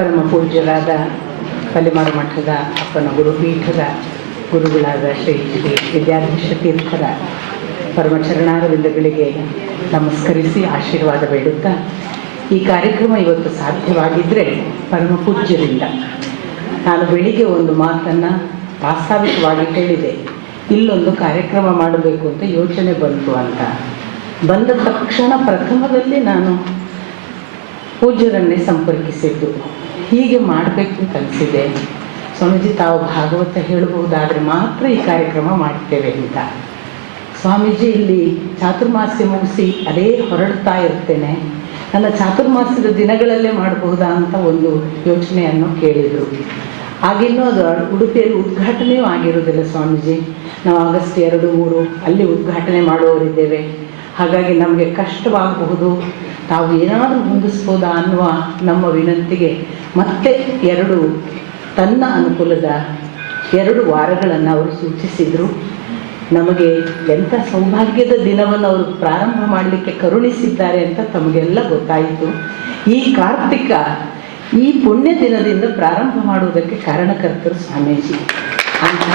ಪರಮ ಪೂಜ್ಯರಾದ ಕಲಿಮಾರು ಮಠದ ಅಪ್ಪನ ಗುರುಪೀಠದ ಗುರುಗಳಾದ ಶ್ರೀ ಶ್ರೀ ವಿದ್ಯಾಧೀಶ ತೀರ್ಥರ ಪರಮಚರಣಾರವಿಂದಗಳಿಗೆ ನಮಸ್ಕರಿಸಿ ಆಶೀರ್ವಾದ ಬೇಡುತ್ತಾ, ಈ ಕಾರ್ಯಕ್ರಮ ಇವತ್ತು ಸಾಧ್ಯವಾಗಿದ್ದರೆ ಪರಮ ಪೂಜ್ಯರಿಂದ. ನಾನು ಬೆಳಿಗ್ಗೆ ಒಂದು ಮಾತನ್ನು ಪ್ರಾಸ್ತಾವಿಕವಾಗಿ ಹೇಳಿದೆ, ಇಲ್ಲೊಂದು ಕಾರ್ಯಕ್ರಮ ಮಾಡಬೇಕು ಅಂತ ಯೋಚನೆ ಬಂತು ಅಂತ. ಬಂದ ತಕ್ಷಣ ಪ್ರಥಮದಲ್ಲಿ ನಾನು ಪೂಜ್ಯರನ್ನೇ ಸಂಪರ್ಕಿಸಿದ್ದು. ಹೀಗೆ ಮಾಡಬೇಕು ಅಂತ ಅನಿಸಿದೆ. ಸ್ವಾಮೀಜಿ, ತಾವು ಭಾಗವತ ಹೇಳಬಹುದಾದರೆ ಮಾತ್ರ ಈ ಕಾರ್ಯಕ್ರಮ ಮಾಡ್ತೇವೆ ಅಂತ. ಸ್ವಾಮೀಜಿ, ಇಲ್ಲಿ ಚಾತುರ್ಮಾಸ್ಯ ಮುಗಿಸಿ ಅದೇ ಹೊರಡ್ತಾ ಇರ್ತೇನೆ, ನನ್ನ ಚಾತುರ್ಮಾಸ್ಯದ ದಿನಗಳಲ್ಲೇ ಮಾಡಬಹುದಾ ಅಂತ ಒಂದು ಯೋಚನೆಯನ್ನು ಕೇಳಿದರು. ಆಗಿನ್ನೂ ಅದು ಉಡುಪಿಯಲ್ಲಿ ಉದ್ಘಾಟನೆಯೂ ಆಗಿರೋದಿಲ್ಲ ಸ್ವಾಮೀಜಿ. ನಾವು ಆಗಸ್ಟ್ 2, 3 ಅಲ್ಲಿ ಉದ್ಘಾಟನೆ ಮಾಡುವವರಿದ್ದೇವೆ. ಹಾಗಾಗಿ ನಮಗೆ ಕಷ್ಟವಾಗಬಹುದು, ತಾವು ಏನಾದರೂ ಹೊಂದಿಸ್ಬೋದಾ ಅನ್ನುವ ನಮ್ಮ ವಿನಂತಿಗೆ ಮತ್ತೆ ತನ್ನ ಅನುಕೂಲದ 2 ವಾರಗಳನ್ನು ಅವರು ಸೂಚಿಸಿದರು. ನಮಗೆ ಎಂಥ ಸೌಭಾಗ್ಯದ ದಿನವನ್ನು ಅವರು ಪ್ರಾರಂಭ ಮಾಡಲಿಕ್ಕೆ ಕರುಣಿಸಿದ್ದಾರೆ ಅಂತ ತಮಗೆಲ್ಲ ಗೊತ್ತಾಯಿತು. ಈ ಕಾರ್ತಿಕ, ಈ ಪುಣ್ಯ ದಿನದಿಂದ ಪ್ರಾರಂಭ ಮಾಡುವುದಕ್ಕೆ ಕಾರಣಕರ್ತರು ಸ್ವಾಮೀಜಿ ಅಂತ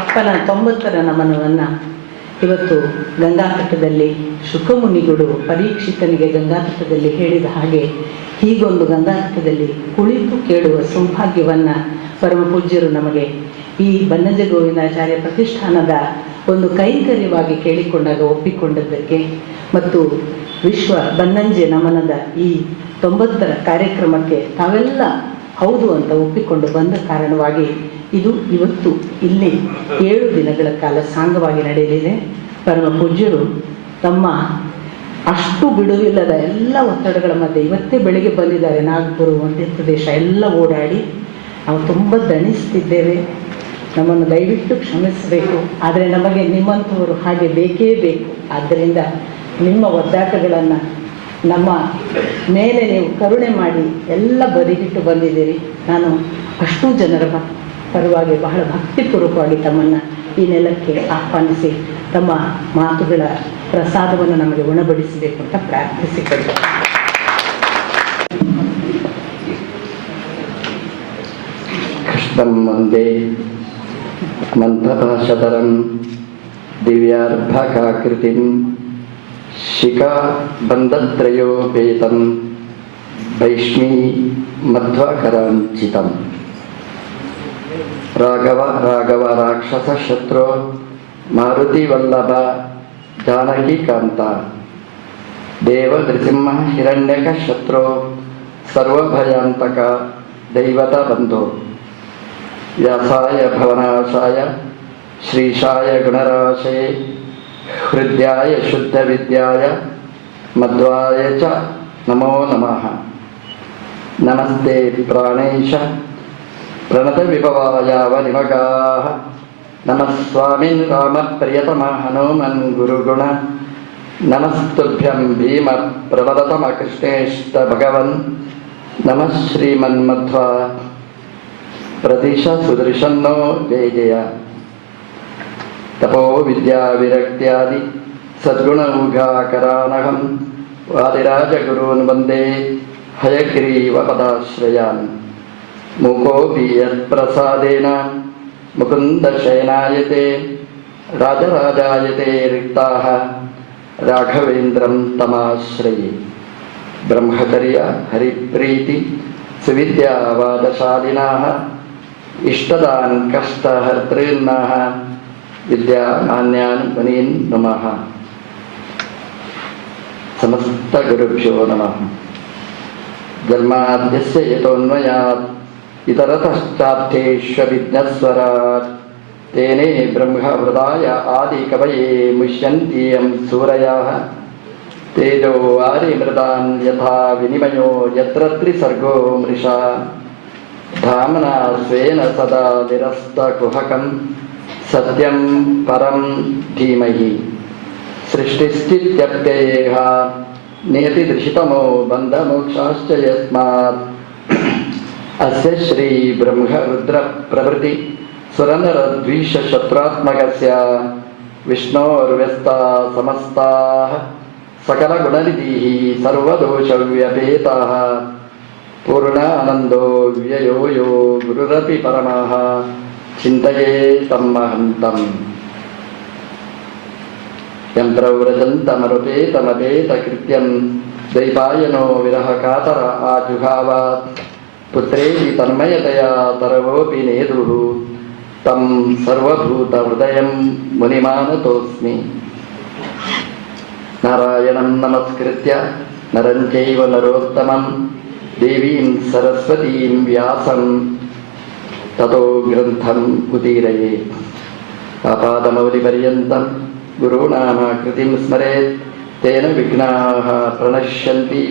ಅಪ್ಪನ 90ರ ನಮನವನ್ನು ಇವತ್ತು ಗಂಗಾತಟದಲ್ಲಿ ಶುಕಮುನಿಗಳು ಪರೀಕ್ಷಿತನಿಗೆ ಗಂಗಾತಟದಲ್ಲಿ ಹೇಳಿದ ಹಾಗೆ ಹೀಗೊಂದು ಗಂಗಾತಟದಲ್ಲಿ ಕುಳಿತು ಕೇಳುವ ಸೌಭಾಗ್ಯವನ್ನು ಪರಮ ಪೂಜ್ಯರು ನಮಗೆ ಈ ಬನ್ನಂಜೆ ಗೋವಿಂದಾಚಾರ್ಯ ಪ್ರತಿಷ್ಠಾನದ ಒಂದು ಕೈಂಕರ್ಯವಾಗಿ ಕೇಳಿಕೊಂಡಾಗ ಒಪ್ಪಿಕೊಂಡದ್ದಕ್ಕೆ ಮತ್ತು ವಿಶ್ವ ಬನ್ನಂಜೆ ನಮನದ ಈ 90ರ ಕಾರ್ಯಕ್ರಮಕ್ಕೆ ತಾವೆಲ್ಲ ಹೌದು ಅಂತ ಒಪ್ಪಿಕೊಂಡು ಬಂದ ಕಾರಣವಾಗಿ ಇದು ಇವತ್ತು ಇಲ್ಲಿ 7 ದಿನಗಳ ಕಾಲ ಸಾಂಗವಾಗಿ ನಡೆಯಲಿದೆ. ಪರಮ ಪೂಜ್ಯರು ತಮ್ಮ ಅಷ್ಟು ಬಿಡುವಿಲ್ಲದ ಎಲ್ಲ ಒತ್ತಡಗಳ ಮಧ್ಯೆ ಇವತ್ತೇ ಬೆಳಿಗ್ಗೆ ಬಂದಿದ್ದಾರೆ. ನಾಗಪುರ, ಮಧ್ಯಪ್ರದೇಶ ಎಲ್ಲ ಓಡಾಡಿ ನಾವು ತುಂಬ ದಣಿಸ್ತಿದ್ದೇವೆ. ನಮ್ಮನ್ನು ದಯವಿಟ್ಟು ಕ್ಷಮಿಸಬೇಕು. ಆದರೆ ನಮಗೆ ನಿಮ್ಮಂಥವರು ಹಾಗೆ ಬೇಕೇ ಬೇಕು. ಆದ್ದರಿಂದ ನಿಮ್ಮ ಒದ್ದಾಟಗಳನ್ನು ನಮ್ಮ ಮೇಲೆ ನೀವು ಕರುಣೆ ಮಾಡಿ ಎಲ್ಲ ಬದಿಗಿಟ್ಟು ಬಂದಿದ್ದೀರಿ. ನಾನು ಅಷ್ಟೂ ಜನರ ಪರವಾಗಿ ಬಹಳ ಭಕ್ತಿಪೂರ್ವಕವಾಗಿ ತಮ್ಮನ್ನು ಈ ನೆಲಕ್ಕೆ ಆಹ್ವಾನಿಸಿ ತಮ್ಮ ಮಾತುಗಳ ಪ್ರಸಾದವನ್ನು ನಮಗೆ ಉಣಬಡಿಸಬೇಕು ಅಂತ ಪ್ರಾರ್ಥಿಸಿಕೊಳ್ಳಿ. ಕೃಷ್ಣಂ ವಂದೇ ಮಂಥಭಾಷಧರಂ ದಿವ್ಯಾರ್ಭಕಾಕೃತಿಂ ಶಿಖಾ ಬಂಧತ್ರಯೋಪೇತಂ ವೈಷ್ಣೀ ಮಧ್ವಾಕರಾಂಚಿತಂ. ರಾಘವ ರಾಘವ ರಾಕ್ಷಸ ಶತ್ರು ಮಾರುತಿ ವಲ್ಲಭ ಜಾನಕೀಕಾಂತ ದೇವ ನೃಸಿಂಹ ಹಿರಣ್ಯಕ ಶತ್ರು ಸರ್ವಭಯಾಂತಕ ದೈವತ ಬಂಧು ವ್ಯಾಸಾಯ ಭವನಾಶಾಯ ಶ್ರೀಶಾಯ ಗುಣರಾಶಯೇ ಹೃದಯಾಯ ಶುದ್ಧ ವಿದ್ಯಾಯ ಮಧ್ವಾಯ ಚ ನಮೋ ನಮಃ. ನಮಸ್ತೆ ಪ್ರಾಣೇಶ ಪ್ರಣತ ವಿಭವಾಯಾವ ನಿಮಗಾಃ. ನಮಃ ಸ್ವಾಮಿನ್ ರಾಮ ಪ್ರಿಯತಮ ಹನುಮನ್ ಗುರುಗುಣ. ನಮಸ್ತುಭ್ಯಂ ಭೀಮ ಪ್ರವದತಮ ಕೃಷ್ಣೇಷ್ಟ ಭಗವನ್. ನಮಃ ಶ್ರೀಮನ್ಮಧ್ವ ಪ್ರದಿಶ ಸುದರ್ಶನ್ನೋ ಜಯ ಜಯ. ತಪೋ ವಿದ್ಯಾ ವಿರಕ್ತ್ಯಾದಿ ಸದ್ಗುಣ ಊಘಾಕರಾನಹಂ ವಾದಿರಾಜ ಗುರೂನ್ ವಂದೇ ಹಯಗ್ರೀವ ಪದಾಶ್ರಯಾನ್. ಮುಕೋಪಿ ಯತ್ಪ್ರಸಾದೇನ ಮುಕುಂದ ಶಯನಾಯತೆ ರಾಜರಾಜಾಯತೆ ರಿಕ್ತಾಃ ರಾಘವೇಂದ್ರಂ ತಮಾಶ್ರಯೇ. ಬ್ರಹ್ಮಚರ್ಯ ಹರಿಪ್ರೀತಿ ಸುವಿದ್ಯಾವಾದಶಾಲಿನಾಃ ಇಷ್ಟದಾನ್ ಕಷ್ಟಹರ್ತॄನ್ನಾಃ ವಿದ್ಯಾಮಾನ್ಯಾನ್ ಮುನೀನ್ ನಮಃ. ಸಮಸ್ತ ಗುರುಭ್ಯೋ ನಮಃ. ಜನ್ಮಾದ್ಯಸ್ಯ ಯತೋನ್ಮಯಾತ್ ಇತರತಶ್ಚಾರ್ಥೇಷ್ವವಿಘ್ನಸ್ವರಾಟ್ ತೇನೇ ಬ್ರಹ್ಮಹೃದಾಯ ಆದಿಕವಯೇ ಮುಷ್ಯಂತಿ ಯಂ ಸೂರಯಃ. ತೇಜೋ ವಾರಿಮೃದಾನ್ ಯಥಾ ವಿನಿಮಯೋ ಯತ್ರ ತ್ರಿಸರ್ಗೋ ಮೃಷಾ. ಧಾಮ್ನಾ ಸ್ವೇನ ಸದಾ ನಿರಸ್ತಕುಹಕಂ ಸತ್ಯಂ ಪರಂ ಧೀಮಹಿ. ಸೃಷ್ಟಿಸ್ಥಿತ್ಯಪ್ಯಯೇಹ ನಿಯತಿದೃಶಿತಮೋ ಬಂಧಮೋಕ್ಷಾಶ್ಚ ಯಸ್ಮಾತ್. ಅಸ್ಯ ಶ್ರೀ ಬ್ರಹ್ಮ ರುದ್ರ ಪ್ರಭೃತಿ ಸುರನರ ದ್ವಿಷ ಶತ್ರಾತ್ಮಕಸ್ಯ ವಿಷ್ಣೋರ್ವ್ಯಸ್ತಾ ಸಮಸ್ತಾಃ ಸಕಲ ಗುಣನಿಧಿ ಸರ್ವದೋಷವ್ಯಪೇತ ಪೂರ್ಣ ಆನಂದೋ ವ್ಯಯೋ ಯೋ ಗುರುರಪಿ ಪರಮಃ ಚಿಂತೆಯೇ ತಮ್ಮಹಂತಂ ಯಂ ಪ್ರವ್ರಜಂತಮರುಪೇತಮಪೇತ ಕೃತ್ಯಂ ದೈಪಾಯನೋ ವಿರಹ ಕಾತರ ಆಜುಹಾವಾತ್ ಪುತ್ರೇತಿ ತನ್ಮಯತೆಯ ತರವೋಪಿ ನೇದುಃ ತಂ ಸರ್ವಭೂತ ಹೃದಯಂ ಮುನಿಮಾನತೋಸ್ಮಿ. ನಾರಾಯಣಂ ನಮಸ್ಕೃತ್ಯ ನರಂ ಚೈವ ನರೋತ್ತಮಂ ದೇವೀಂ ಸರಸ್ವತೀಂ ವ್ಯಾಸಂ ತತೋ ಗ್ರಂಥಂ ಉದೀರಯೇತ್. ಆಪಾದಮೌಲಿಪರ್ಯಂತಂ ಗುರುಣಾಂ ಕೃತಿಂ ಸ್ಮರೇತ್ ತೇನ ವಿಘ್ನಾಃ ಪ್ರಣಶ್ಯಂತಿ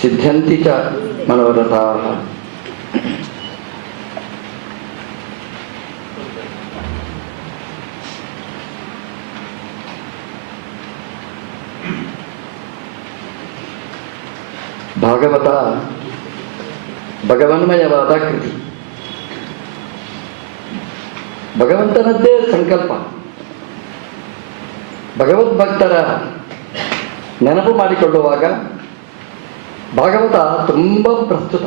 ಸಿದ್ಧ್ಯಂತಿ ಚ ಮನೋರಥಾಃ. ಭಾಗವತ ಭಗವನ್ಮಯವಾದ ಕೃತಿ. ಭಗವಂತನದ್ದೇ ಸಂಕಲ್ಪ. ಭಗವದ್ಭಕ್ತರ ನೆನಪು ಮಾಡಿಕೊಳ್ಳುವಾಗ ಭಾಗವತ ತುಂಬ ಪ್ರಸ್ತುತ.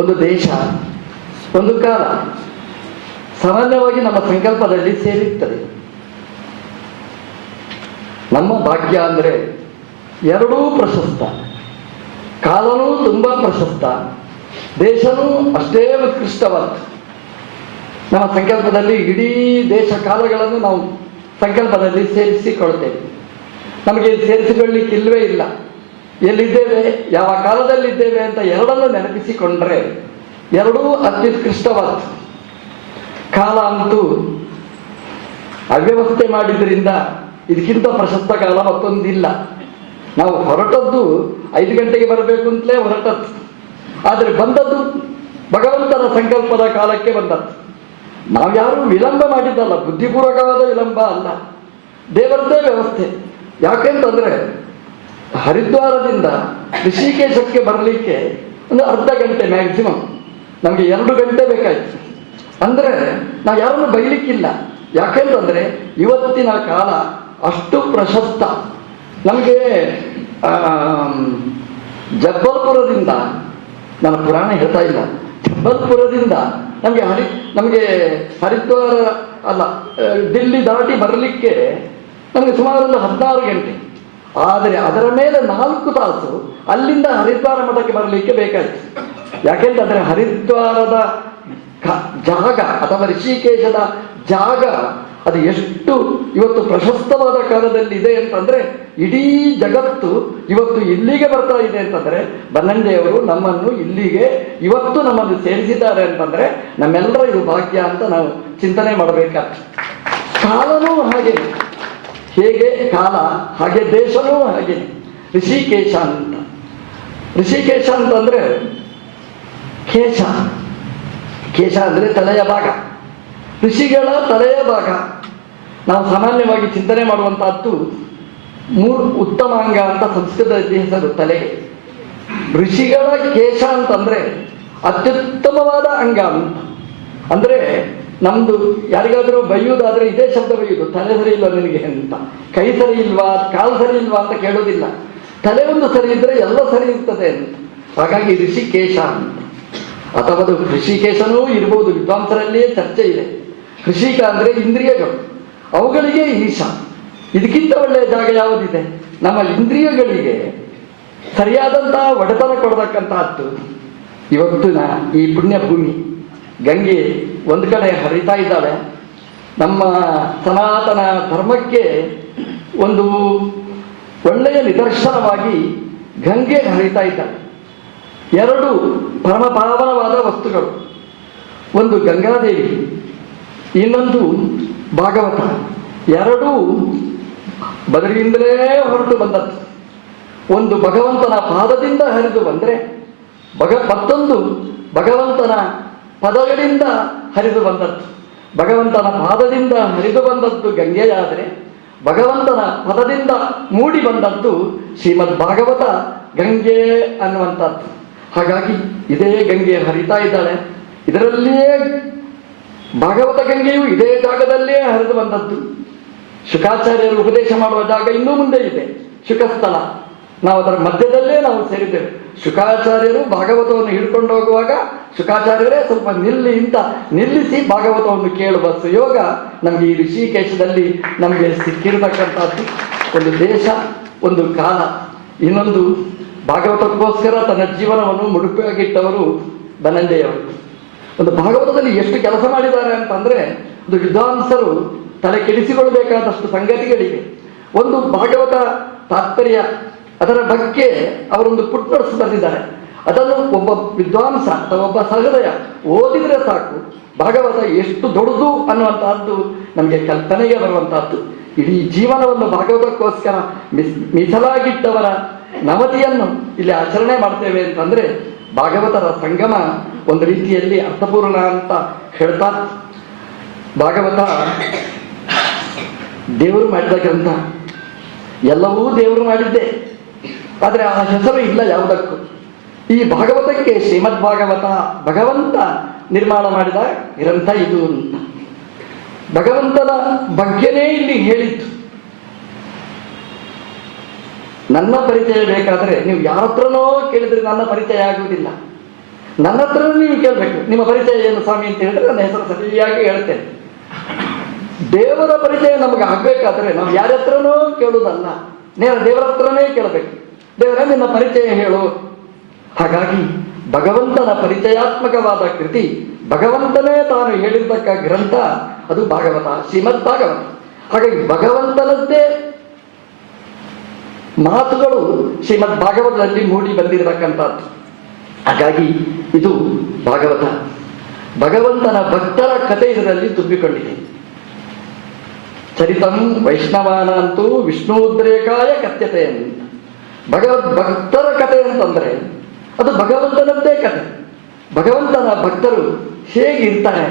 ಒಂದು ದೇಶ, ಒಂದು ಕಾಲ ಸಾಮಾನ್ಯವಾಗಿ ನಮ್ಮ ಸಂಕಲ್ಪದಲ್ಲಿ ಸೇರಿರ್ತದೆ. ನಮ್ಮ ಭಾಗ್ಯ ಅಂದರೆ ಎರಡೂ ಪ್ರಶಸ್ತ. ಕಾಲನೂ ತುಂಬ ಪ್ರಶಸ್ತ, ದೇಶನೂ ಅಷ್ಟೇ ಉತ್ಕೃಷ್ಟವಾದ. ನಮ್ಮ ಸಂಕಲ್ಪದಲ್ಲಿ ಇಡೀ ದೇಶ ಕಾಲಗಳನ್ನು ನಾವು ಸಂಕಲ್ಪದಲ್ಲಿ ಸೇರಿಸಿಕೊಳ್ತೇವೆ. ನಮಗೆ ಸೇರಿಸಿಕೊಳ್ಳಿಕ್ಕಿಲ್ವೇ ಇಲ್ಲ. ಎಲ್ಲಿದ್ದೇವೆ, ಯಾವ ಕಾಲದಲ್ಲಿದ್ದೇವೆ ಅಂತ ಎರಡನ್ನು ನೆನಪಿಸಿಕೊಂಡ್ರೆ ಎರಡೂ ಅತ್ಯುತ್ಕೃಷ್ಟವಾದ. ಕಾಲ ಅಂತೂ ಅವ್ಯವಸ್ಥೆ ಮಾಡಿದ್ರಿಂದ ಇದಕ್ಕಿಂತ ಪ್ರಶಸ್ತ ಕಾಲ ಮತ್ತೊಂದಿಲ್ಲ. ನಾವು ಹೊರಟದ್ದು 5 ಗಂಟೆಗೆ ಬರಬೇಕು ಅಂತಲೇ ಹೊರಟದ್ದು, ಆದರೆ ಬಂದದ್ದು ಭಗವಂತನ ಸಂಕಲ್ಪದ ಕಾಲಕ್ಕೆ ಬಂದದ್ದು. ನಾವು ಯಾರು ವಿಳಂಬ ಮಾಡಿದ್ದಲ್ಲ, ಬುದ್ಧಿಪೂರ್ವಕವಾದ ವಿಳಂಬ ಅಲ್ಲ, ದೇವರದ್ದೇ ವ್ಯವಸ್ಥೆ. ಯಾಕೆಂತಂದರೆ ಹರಿದ್ವಾರದಿಂದ ಋಷಿಕೇಶಕ್ಕೆ ಬರಲಿಕ್ಕೆ ಒಂದು ಅರ್ಧ ಗಂಟೆ ಮ್ಯಾಕ್ಸಿಮಮ್, ನಮಗೆ 2 ಗಂಟೆ ಬೇಕಾಯಿತು. ಅಂದರೆ ನಾವು ಯಾರನ್ನು ಬೈಲಿಕ್ಕಿಲ್ಲ. ಯಾಕೆಂತಂದರೆ ಇವತ್ತಿನ ಕಾಲ ಅಷ್ಟು ಪ್ರಶಸ್ತ. ನಮಗೆ ಜಬ್ಬಲ್ಪುರದಿಂದ, ನಾನು ಪುರಾಣ ಹೇಳ್ತಾ ಇಲ್ಲ, ಜಬ್ಬಲ್ಪುರದಿಂದ ನಮಗೆ ಹರಿದ್ವಾರ ಅಲ್ಲ, ದಿಲ್ಲಿ ದಾಟಿ ಬರಲಿಕ್ಕೆ ನಮಗೆ ಸುಮಾರು ಒಂದು 16 ಗಂಟೆ. ಆದರೆ ಅದರ ಮೇಲೆ 4 ತಾಸು ಅಲ್ಲಿಂದ ಹರಿದ್ವಾರ ಮಠಕ್ಕೆ ಬರಲಿಕ್ಕೆ ಬೇಕಾಯಿತು. ಯಾಕೆಂತಂದರೆ ಹರಿದ್ವಾರದ ಜಾಗ ಅಥವಾ ಋಷಿಕೇಶದ ಜಾಗ ಅದು ಎಷ್ಟು ಇವತ್ತು ಪ್ರಶಸ್ತವಾದ ಕಾಲದಲ್ಲಿ ಇದೆ ಅಂತಂದರೆ, ಇಡೀ ಜಗತ್ತು ಇವತ್ತು ಇಲ್ಲಿಗೆ ಬರ್ತಾ ಇದೆ ಅಂತಂದರೆ ಬನ್ನಂಜೆಯವರು ನಮ್ಮನ್ನು ಇಲ್ಲಿಗೆ ಇವತ್ತು ನಮ್ಮನ್ನು ಸೇರಿಸಿದ್ದಾರೆ ಅಂತಂದರೆ ನಮ್ಮೆಲ್ಲರ ಇದು ಭಾಗ್ಯ ಅಂತ ನಾವು ಚಿಂತನೆ ಮಾಡಬೇಕಾಗ್ತದೆ. ಕಾಲನೂ ಹಾಗೆ, ಹೇಗೆ ಕಾಲ ಹಾಗೆ ದೇಶನೂ ಹಾಗೆ. ಋಷಿಕೇಶ ಅಂತ, ಋಷಿಕೇಶ ಅಂತಂದರೆ ಕೇಶ, ಕೇಶ ಅಂದರೆ ತಲೆಯ ಭಾಗ, ಋಷಿಗಳ ತಲೆಯ ಭಾಗ. ನಾವು ಸಾಮಾನ್ಯವಾಗಿ ಚಿಂತನೆ ಮಾಡುವಂತಹದ್ದು 3 ಉತ್ತಮಾಂಗ ಅಂತ ಸಂಸ್ಕೃತದಲ್ಲಿ ಹೆಸರು ತಲೆಗೆ. ಋಷಿಗಳ ಕೇಶ ಅಂತಂದರೆ ಅತ್ಯುತ್ತಮವಾದ ಅಂಗ ಅಂತ. ಅಂದರೆ ನಮ್ದು ಯಾರಿಗಾದರೂ ಬೈಯುವುದಾದರೆ ಇದೇ ಶಬ್ದ ಬೈಯುವುದು, ತಲೆ ಸರಿ ಇಲ್ವಾ ನಿನಗೆ ಅಂತ. ಕೈ ಸರಿ ಇಲ್ವಾ, ಕಾಲು ಸರಿ ಇಲ್ವಾ ಅಂತ ಕೇಳೋದಿಲ್ಲ. ತಲೆ ಒಂದು ಸರಿ ಇದ್ದರೆ ಎಲ್ಲ ಸರಿ ಇರ್ತದೆ ಅಂತ. ಹಾಗಾಗಿ ಋಷಿಕೇಶ ಅಂತ. ಅಥವಾ ಅದು ಋಷಿಕೇಶನೂ ಇರ್ಬೋದು, ವಿದ್ವಾಂಸರಲ್ಲಿಯೇ ಚರ್ಚೆ ಇದೆ. ಋಷಿಕ ಅಂದರೆ ಇಂದ್ರಿಯಗಳು, ಅವುಗಳಿಗೆ ಈಶ. ಇದಕ್ಕಿಂತ ಒಳ್ಳೆಯ ಜಾಗ ಯಾವುದಿದೆ? ನಮ್ಮ ಇಂದ್ರಿಯಗಳಿಗೆ ಸರಿಯಾದಂತಹ ಒಡೆತನ ಕೊಡತಕ್ಕಂತಹದ್ದು ಇವತ್ತು ಈ ಪುಣ್ಯ ಭೂಮಿ ಗಂಗೆ ಒಂದು ಕಡೆ ಹರಿತಾ ಇದ್ದಾಳೆ. ನಮ್ಮ ಸನಾತನ ಧರ್ಮಕ್ಕೆ ಒಂದು ಒಳ್ಳೆಯ ನಿದರ್ಶನವಾಗಿ ಗಂಗೆ ಹರಿತಾ ಇದ್ದಾಳೆ. 2 ಪರಮ ಪಾವನವಾದ ವಸ್ತುಗಳು, ಒಂದು ಗಂಗಾದೇವಿ, ಇನ್ನೊಂದು ಭಾಗವತ. 2 ಬದರಿಯಿಂದಲೇ ಹೊರಟು ಬಂದದ್ದು. ಒಂದು ಭಗವಂತನ ಪಾದದಿಂದ ಹರಿದು ಬಂದರೆ, ಮತ್ತೊಂದು ಭಗವಂತನ ಪದಗಳಿಂದ ಹರಿದು ಬಂದದ್ದು. ಭಗವಂತನ ಪಾದದಿಂದ ಹರಿದು ಬಂದದ್ದು ಗಂಗೆಯಾದರೆ, ಭಗವಂತನ ಪದದಿಂದ ಮೂಡಿ ಬಂದದ್ದು ಶ್ರೀಮದ್ ಭಾಗವತ ಗಂಗೆ ಅನ್ನುವಂಥದ್ದು. ಹಾಗಾಗಿ ಇದೇ ಗಂಗೆ ಹರಿತಾ ಇದ್ದಾಳೆ. ಇದರಲ್ಲಿಯೇ ಭಾಗವತ ಗಂಗೆಯು ಇದೇ ಜಾಗದಲ್ಲೇ ಹರಿದು ಬಂದದ್ದು. ಶುಕಾಚಾರ್ಯರು ಉಪದೇಶ ಮಾಡುವ ಜಾಗ ಇನ್ನೂ ಮುಂದೆ ಇದೆ, ಶುಕಸ್ಥಳ. ನಾವು ಅದರ ಮಧ್ಯದಲ್ಲೇ ನಾವು ಸೇರಿದ್ದೇವೆ. ಶುಕಾಚಾರ್ಯರು ಭಾಗವತವನ್ನು ಹಿಡ್ಕೊಂಡು ಹೋಗುವಾಗ ಶುಕಾಚಾರ್ಯರೇ ಸ್ವಲ್ಪ ನಿಲ್ಲಿಸಿ ಭಾಗವತವನ್ನು ಕೇಳುವ ಸುಯೋಗ ನಮಗೆ ಈ ಋಷಿಕೇಶದಲ್ಲಿ ನಮಗೆ ಸಿಕ್ಕಿರತಕ್ಕಂಥದ್ದು. ಒಂದು ದೇಶ, ಒಂದು ಕಾಲ. ಇನ್ನೊಂದು, ಭಾಗವತಕ್ಕೋಸ್ಕರ ತನ್ನ ಜೀವನವನ್ನು ಮುಡುಪಾಗಿಟ್ಟವರು ಧನಂಜಯವರು. ಒಂದು ಭಾಗವತದಲ್ಲಿ ಎಷ್ಟು ಕೆಲಸ ಮಾಡಿದ್ದಾರೆ ಅಂತಂದ್ರೆ, ಒಂದು ವಿದ್ವಾಂಸರು ತಲೆ ಕೆಡಿಸಿಕೊಳ್ಳಬೇಕಾದಷ್ಟು ಸಂಗತಿಗಳಿವೆ. ಒಂದು ಭಾಗವತ ತಾತ್ಪರ್ಯ, ಅದರ ಬಗ್ಗೆ ಅವರೊಂದು ಫುಟ್ನೋಟ್ಸ್ ಬರೆದಿದ್ದಾರೆ. ಅದನ್ನು ಒಬ್ಬ ವಿದ್ವಾಂಸ ಅಥವಾ ಒಬ್ಬ ಸಹೃದಯ ಓದಿದರೆ ಸಾಕು, ಭಾಗವತ ಎಷ್ಟು ದೊಡ್ಡದು ಅನ್ನುವಂತಹದ್ದು ನಮಗೆ ಕಲ್ಪನೆಗೆ ಬರುವಂತಹದ್ದು. ಇಡೀ ಜೀವನವನ್ನು ಭಾಗವತಕ್ಕೋಸ್ಕರ ಮೀಸಲಾಗಿಟ್ಟವರ ನವತಿಯನ್ನು ಇಲ್ಲಿ ಆಚರಣೆ ಮಾಡ್ತೇವೆ ಅಂತಂದ್ರೆ, ಭಾಗವತರ ಸಂಗಮ ಒಂದು ರೀತಿಯಲ್ಲಿ ಅರ್ಥಪೂರ್ಣ ಅಂತ ಹೇಳ್ತಾ, ಭಾಗವತ ದೇವರು ಮಾಡಿದ ಗ್ರಂಥ. ಎಲ್ಲವೂ ದೇವರು ಮಾಡಿದ್ದೆ, ಆದರೆ ಆ ಹೆಸರು ಇಲ್ಲ ಯಾವುದಕ್ಕೂ. ಈ ಭಾಗವತಕ್ಕೆ ಶ್ರೀಮದ್ ಭಾಗವತ, ಭಗವಂತ ನಿರ್ಮಾಣ ಮಾಡಿದ ಗ್ರಂಥ ಇದು ಅಂತ. ಭಗವಂತನ ಬಗ್ಗೆನೇ ಇಲ್ಲಿ ಹೇಳಿದ್ದು. ನನ್ನ ಪರಿಚಯ ಬೇಕಾದರೆ ನೀವು ಯಾರ ಹತ್ರನೋ ಕೇಳಿದ್ರೆ ನನ್ನ ಪರಿಚಯ ಆಗುವುದಿಲ್ಲ. ನನ್ನ ಹತ್ರ ನೀವು ಕೇಳಬೇಕು, ನಿಮ್ಮ ಪರಿಚಯ ಏನು ಸ್ವಾಮಿ ಅಂತ ಹೇಳಿದ್ರೆ ನನ್ನ ಹೆಸರು ಸರಿಯಾಗಿ ಹೇಳ್ತೇನೆ. ದೇವರ ಪರಿಚಯ ನಮಗೆ ಆಗ್ಬೇಕಾದ್ರೆ ನಾವು ಯಾರ ಹತ್ರನೋ ಕೇಳುವುದಲ್ಲ, ನೇರ ದೇವರ ಹತ್ರನೇ ಕೇಳಬೇಕು. ದೇವರ ನಿನ್ನ ಪರಿಚಯ ಹೇಳು. ಹಾಗಾಗಿ ಭಗವಂತನ ಪರಿಚಯಾತ್ಮಕವಾದ ಕೃತಿ, ಭಗವಂತನೇ ತಾನು ಹೇಳಿರ್ತಕ್ಕ ಗ್ರಂಥ ಅದು ಭಾಗವತ, ಶ್ರೀಮದ್ ಭಾಗವತ. ಹಾಗಾಗಿ ಭಗವಂತನದ್ದೇ ಮಾತುಗಳು ಶ್ರೀಮದ್ ಭಾಗವತದಲ್ಲಿ ಮೂಡಿ ಬಂದಿರತಕ್ಕಂಥದ್ದು. ಹಾಗಾಗಿ ಇದು ಭಾಗವತ. ಭಗವಂತನ ಭಕ್ತರ ಕಥೆ ಇದರಲ್ಲಿ ತುಂಬಿಕೊಂಡಿದೆ. ಚರಿತಂ ವೈಷ್ಣವಾನಂತೂ ವಿಷ್ಣುದ್ರೇಕಾಯ ಕಥ್ಯತೆ ಅಂತ. ಭಕ್ತರ ಕಥೆ ಅಂತಂದ್ರೆ ಅದು ಭಗವಂತನದ್ದೇ ಕಥೆ. ಭಗವಂತನ ಭಕ್ತರು ಹೇಗಿರ್ತಾರೆ,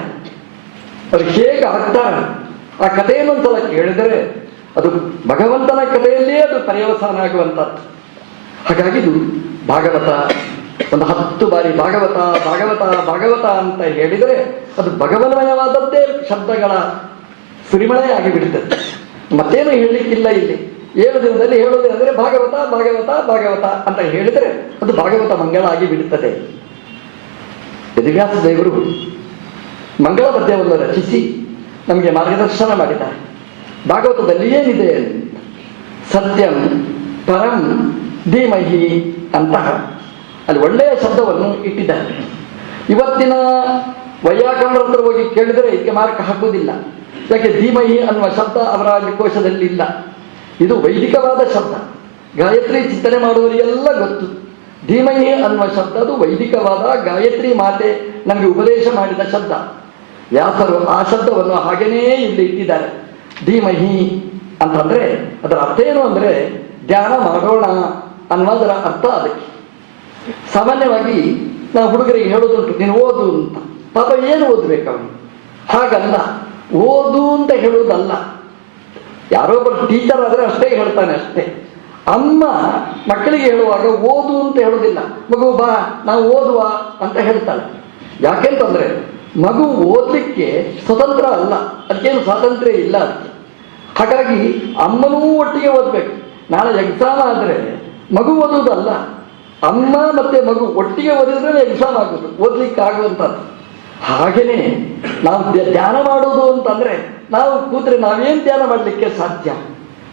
ಅವ್ರು ಹೇಗೆ ಆಗ್ತಾರೆ, ಆ ಕಥೆಯನ್ನೊಂದ್ಸಲ ಕೇಳಿದರೆ ಅದು ಭಗವಂತನ ಕಥೆಯಲ್ಲಿಯೇ ಅದು ಪರ್ಯವಸಾನ ಆಗುವಂಥದ್ದು. ಹಾಗಾಗಿ ಇದು ಭಾಗವತ. ಒಂದು 10 ಬಾರಿ ಭಾಗವತ ಭಾಗವತ ಭಾಗವತ ಅಂತ ಹೇಳಿದರೆ ಅದು ಭಗವನ್ಮಯವಾದದ್ದೇ ಶಬ್ದಗಳ ಸುರಿಮಳೆ ಆಗಿಬಿಡುತ್ತದೆ. ಮತ್ತೇನು ಹೇಳಲಿಕ್ಕಿಲ್ಲ ಇಲ್ಲಿ. 7 ದಿನದಲ್ಲಿ ಹೇಳುವುದೇನೆಂದರೆ ಭಾಗವತ ಭಾಗವತ ಭಾಗವತ ಅಂತ ಹೇಳಿದರೆ ಅದು ಭಾಗವತ ಮಂಗಳ ಆಗಿ ಬಿಡುತ್ತದೆ. ವೇದವ್ಯಾಸ ದೇವರು ಮಂಗಳ ಪದ್ಯವನ್ನು ರಚಿಸಿ ನಮಗೆ ಮಾರ್ಗದರ್ಶನ ಮಾಡಿದ್ದಾರೆ. ಭಾಗವತದಲ್ಲಿ ಏನಿದೆ, ಸತ್ಯಂ ಪರಂ ಧೀಮಹಿ ಅಂತ ಅಲ್ಲಿ ಒಳ್ಳೆಯ ಶಬ್ದವನ್ನು ಇಟ್ಟಿದ್ದಾರೆ. ಇವತ್ತಿನ ವೈಯಾಕರಣರ ಹತ್ರ ಹೋಗಿ ಕೇಳಿದರೆ ಇದಕ್ಕೆ ಮಾರ್ಕ್ ಹಾಕುವುದಿಲ್ಲ. ಯಾಕೆ ಧೀಮಹಿ ಅನ್ನುವ ಶಬ್ದ ಅವರ ಕೋಶದಲ್ಲಿ ಇಲ್ಲ. ಇದು ವೈದಿಕವಾದ ಶಬ್ದ, ಗಾಯತ್ರಿ ಚಿಂತನೆ ಮಾಡುವವರಿಗೆಲ್ಲ ಗೊತ್ತು. ಧೀಮಹಿ ಅನ್ನುವ ಶಬ್ದ ಅದು ವೈದಿಕವಾದ ಗಾಯತ್ರಿ ಮಾತೆ ನಮಗೆ ಉಪದೇಶ ಮಾಡಿದ ಶಬ್ದ. ವ್ಯಾಸರು ಆ ಶಬ್ದವನ್ನು ಹಾಗೇನೇ ಇಲ್ಲಿ ಇಟ್ಟಿದ್ದಾರೆ. ಧೀಮಹಿ ಅಂತಂದ್ರೆ ಅದರ ಅರ್ಥ ಏನು ಅಂದ್ರೆ ಧ್ಯಾನ ಮಾಡೋಣ ಅನ್ನೋದರ ಅರ್ಥ. ಅದಕ್ಕೆ ಸಾಮಾನ್ಯವಾಗಿ ನಾವು ಹುಡುಗರಿಗೆ ಹೇಳೋದುಂಟು, ನೀನು ಓದು ಅಂತ. ಪಾಪ ಏನು ಓದ್ಬೇಕು ಅವನು? ಹಾಗಲ್ಲ, ಓದು ಅಂತ ಹೇಳುವುದಲ್ಲ. ಯಾರೊಬ್ಬರು ಟೀಚರ್ ಆದರೆ ಅಷ್ಟೇ ಹೇಳ್ತಾನೆ ಅಷ್ಟೇ. ಅಮ್ಮ ಮಕ್ಕಳಿಗೆ ಹೇಳುವಾಗ ಓದು ಅಂತ ಹೇಳುವುದಿಲ್ಲ. ಮಗು ಬಾ ನಾವು ಓದುವ ಅಂತ ಹೇಳ್ತಾಳೆ. ಯಾಕೆಂತಂದ್ರೆ ಮಗು ಓದಲಿಕ್ಕೆ ಸ್ವತಂತ್ರ ಅಲ್ಲ, ಅದಕ್ಕೇನು ಸ್ವಾತಂತ್ರ್ಯ ಇಲ್ಲ ಅದಕ್ಕೆ. ಹಾಗಾಗಿ ಅಮ್ಮನೂ ಒಟ್ಟಿಗೆ ಓದಬೇಕು. ನಾಳೆ ಎಕ್ಸಾಮ್ ಆದರೆ ಮಗು ಓದುವುದಲ್ಲ, ಅಮ್ಮ ಮತ್ತೆ ಮಗು ಒಟ್ಟಿಗೆ ಓದಿದ್ರೆ ಎಕ್ಸಾಮ್ ಆಗುದು, ಓದ್ಲಿಕ್ಕೆ ಆಗುವಂಥದ್ದು. ಹಾಗೇನೆ ನಾವು ಧ್ಯಾನ ಮಾಡೋದು ಅಂತಂದ್ರೆ ನಾವು ಕೂತ್ರೆ ನಾವೇನು ಧ್ಯಾನ ಮಾಡಲಿಕ್ಕೆ ಸಾಧ್ಯ?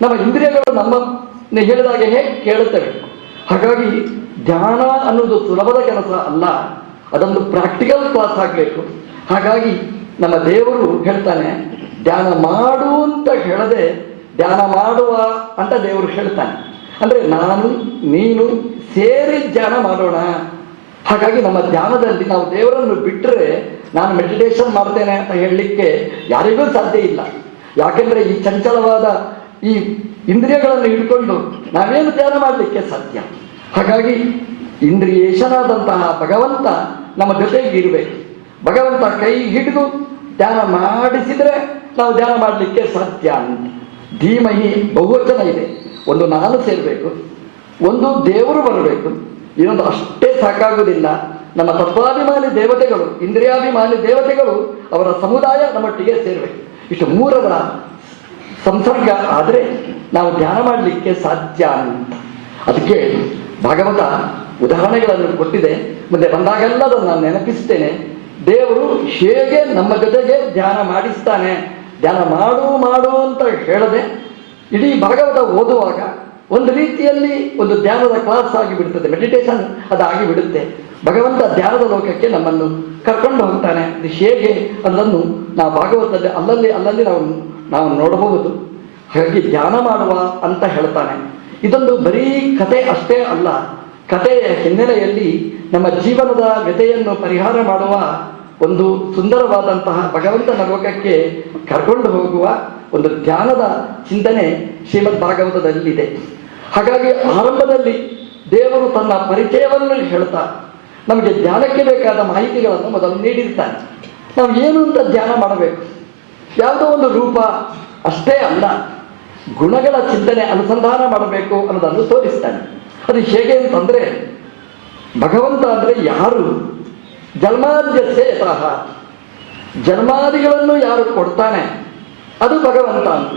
ನಮ್ಮ ಇಂದ್ರಿಯಗಳು ನಮ್ಮ ಹೇಳಿದಾಗೆ ಹೇಗೆ ಕೇಳುತ್ತವೆ. ಹಾಗಾಗಿ ಧ್ಯಾನ ಅನ್ನೋದು ಸುಲಭದ ಕೆಲಸ ಅಲ್ಲ, ಅದೊಂದು ಪ್ರಾಕ್ಟಿಕಲ್ ಕ್ಲಾಸ್ ಆಗಬೇಕು. ಹಾಗಾಗಿ ನಮ್ಮ ದೇವರು ಹೇಳ್ತಾನೆ, ಧ್ಯಾನ ಮಾಡು ಅಂತ ಹೇಳದೆ ಧ್ಯಾನ ಮಾಡುವ ಅಂತ ದೇವರು ಹೇಳ್ತಾನೆ. ಅಂದ್ರೆ ನಾನು ನೀನು ಸೇರಿ ಧ್ಯಾನ ಮಾಡೋಣ. ಹಾಗಾಗಿ ನಮ್ಮ ಧ್ಯಾನದಲ್ಲಿ ನಾವು ದೇವರನ್ನು ಬಿಟ್ಟರೆ ನಾನು ಮೆಡಿಟೇಷನ್ ಮಾಡ್ತೇನೆ ಅಂತ ಹೇಳಲಿಕ್ಕೆ ಯಾರಿಗೂ ಸಾಧ್ಯ ಇಲ್ಲ. ಯಾಕೆಂದ್ರೆ ಈ ಚಂಚಲವಾದ ಈ ಇಂದ್ರಿಯಗಳನ್ನು ಹಿಡ್ಕೊಂಡು ನಾವೇನು ಧ್ಯಾನ ಮಾಡಲಿಕ್ಕೆ ಸಾಧ್ಯ? ಹಾಗಾಗಿ ಇಂದ್ರಿಯೇಶನಾದಂತಹ ಭಗವಂತ ನಮ್ಮ ಜೊತೆಗೆ ಇರಬೇಕು. ಭಗವಂತ ಕೈ ಹಿಡಿದು ಧ್ಯಾನ ಮಾಡಿಸಿದ್ರೆ ನಾವು ಧ್ಯಾನ ಮಾಡಲಿಕ್ಕೆ ಸಾಧ್ಯ ಅಂತ. ಧೀಮಹಿ ಬಹುವಚನ ಇದೆ. ಒಂದು ನಾನು ಸೇರಬೇಕು, ಒಂದು ದೇವರು ಬರಬೇಕು, ಇನ್ನೊಂದು ಅಷ್ಟೇ ಸಾಕಾಗುವುದಿಲ್ಲ. ನಮ್ಮ ತತ್ವಾಭಿಮಾನಿ ದೇವತೆಗಳು, ಇಂದ್ರಿಯಾಭಿಮಾನಿ ದೇವತೆಗಳು, ಅವರ ಸಮುದಾಯ ನಮ್ಮೊಟ್ಟಿಗೆ ಸೇರಬೇಕು. ಇಷ್ಟು ಮೂರರ ಸಂಸರ್ಗ ಆದರೆ ನಾವು ಧ್ಯಾನ ಮಾಡಲಿಕ್ಕೆ ಸಾಧ್ಯ ಅಂತ. ಅದಕ್ಕೆ ಭಾಗವತ ಉದಾಹರಣೆಗಳನ್ನು ಕೊಟ್ಟಿದೆ. ಮುಂದೆ ಬಂದಾಗೆಲ್ಲ ಅದನ್ನು ನಾನು ನೆನಪಿಸ್ತೇನೆ. ದೇವರು ಹೇಗೆ ನಮ್ಮ ಜೊತೆಗೆ ಧ್ಯಾನ ಮಾಡಿಸ್ತಾನೆ, ಧ್ಯಾನ ಮಾಡು ಅಂತ ಹೇಳದೆ ಇಡೀ ಭಾಗವತ ಓದುವಾಗ ಒಂದು ರೀತಿಯಲ್ಲಿ ಒಂದು ಧ್ಯಾನದ ಕ್ಲಾಸ್ ಆಗಿಬಿಡ್ತದೆ, ಮೆಡಿಟೇಷನ್ ಅದಾಗಿ ಬಿಡುತ್ತೆ. ಭಗವಂತ ಧ್ಯಾನದ ಲೋಕಕ್ಕೆ ನಮ್ಮನ್ನು ಕರ್ಕೊಂಡು ಹೋಗ್ತಾನೆ. ಇದು ಹೇಗೆ ಅನ್ನೋದನ್ನು ನಾವು ಭಾಗವತದಲ್ಲಿ ಅಲ್ಲಲ್ಲಿ ನಾವು ನೋಡಬಹುದು. ಹಾಗಾಗಿ ಧ್ಯಾನ ಮಾಡುವ ಅಂತ ಹೇಳ್ತಾನೆ. ಇದೊಂದು ಬರೀ ಕತೆ ಅಷ್ಟೇ ಅಲ್ಲ, ಕಥೆಯ ಹಿನ್ನೆಲೆಯಲ್ಲಿ ನಮ್ಮ ಜೀವನದ ವ್ಯಥೆಯನ್ನು ಪರಿಹಾರ ಮಾಡುವ ಒಂದು ಸುಂದರವಾದಂತಹ ಭಗವಂತನ ಲೋಕಕ್ಕೆ ಕರ್ಕೊಂಡು ಹೋಗುವ ಒಂದು ಧ್ಯಾನದ ಚಿಂತನೆ ಶ್ರೀಮದ್ ಭಾಗವತದಲ್ಲಿದೆ. ಹಾಗಾಗಿ ಆರಂಭದಲ್ಲಿ ದೇವರು ತನ್ನ ಪರಿಚಯವನ್ನು ಹೇಳ್ತಾ ನಮಗೆ ಧ್ಯಾನಕ್ಕೆ ಬೇಕಾದ ಮಾಹಿತಿಗಳನ್ನು ಮೊದಲು ನೀಡಿರ್ತಾನೆ. ನಾವು ಏನು ಅಂತ ಧ್ಯಾನ ಮಾಡಬೇಕು, ಯಾವುದೋ ಒಂದು ರೂಪ ಅಷ್ಟೇ ಅಲ್ಲ, ಗುಣಗಳ ಚಿಂತನೆ ಅನುಸಂಧಾನ ಮಾಡಬೇಕು ಅನ್ನೋದನ್ನು ತೋರಿಸ್ತಾನೆ. ಅದು ಹೇಗೆ ಅಂತಂದ್ರೆ, ಭಗವಂತ ಅಂದರೆ ಯಾರು? ಜನ್ಮಾದ್ಯಸ್ಯ ಯತಃ, ಜನ್ಮಾದಿಗಳನ್ನು ಯಾರು ಕೊಡ್ತಾನೆ ಅದು ಭಗವಂತ ಅಂತ.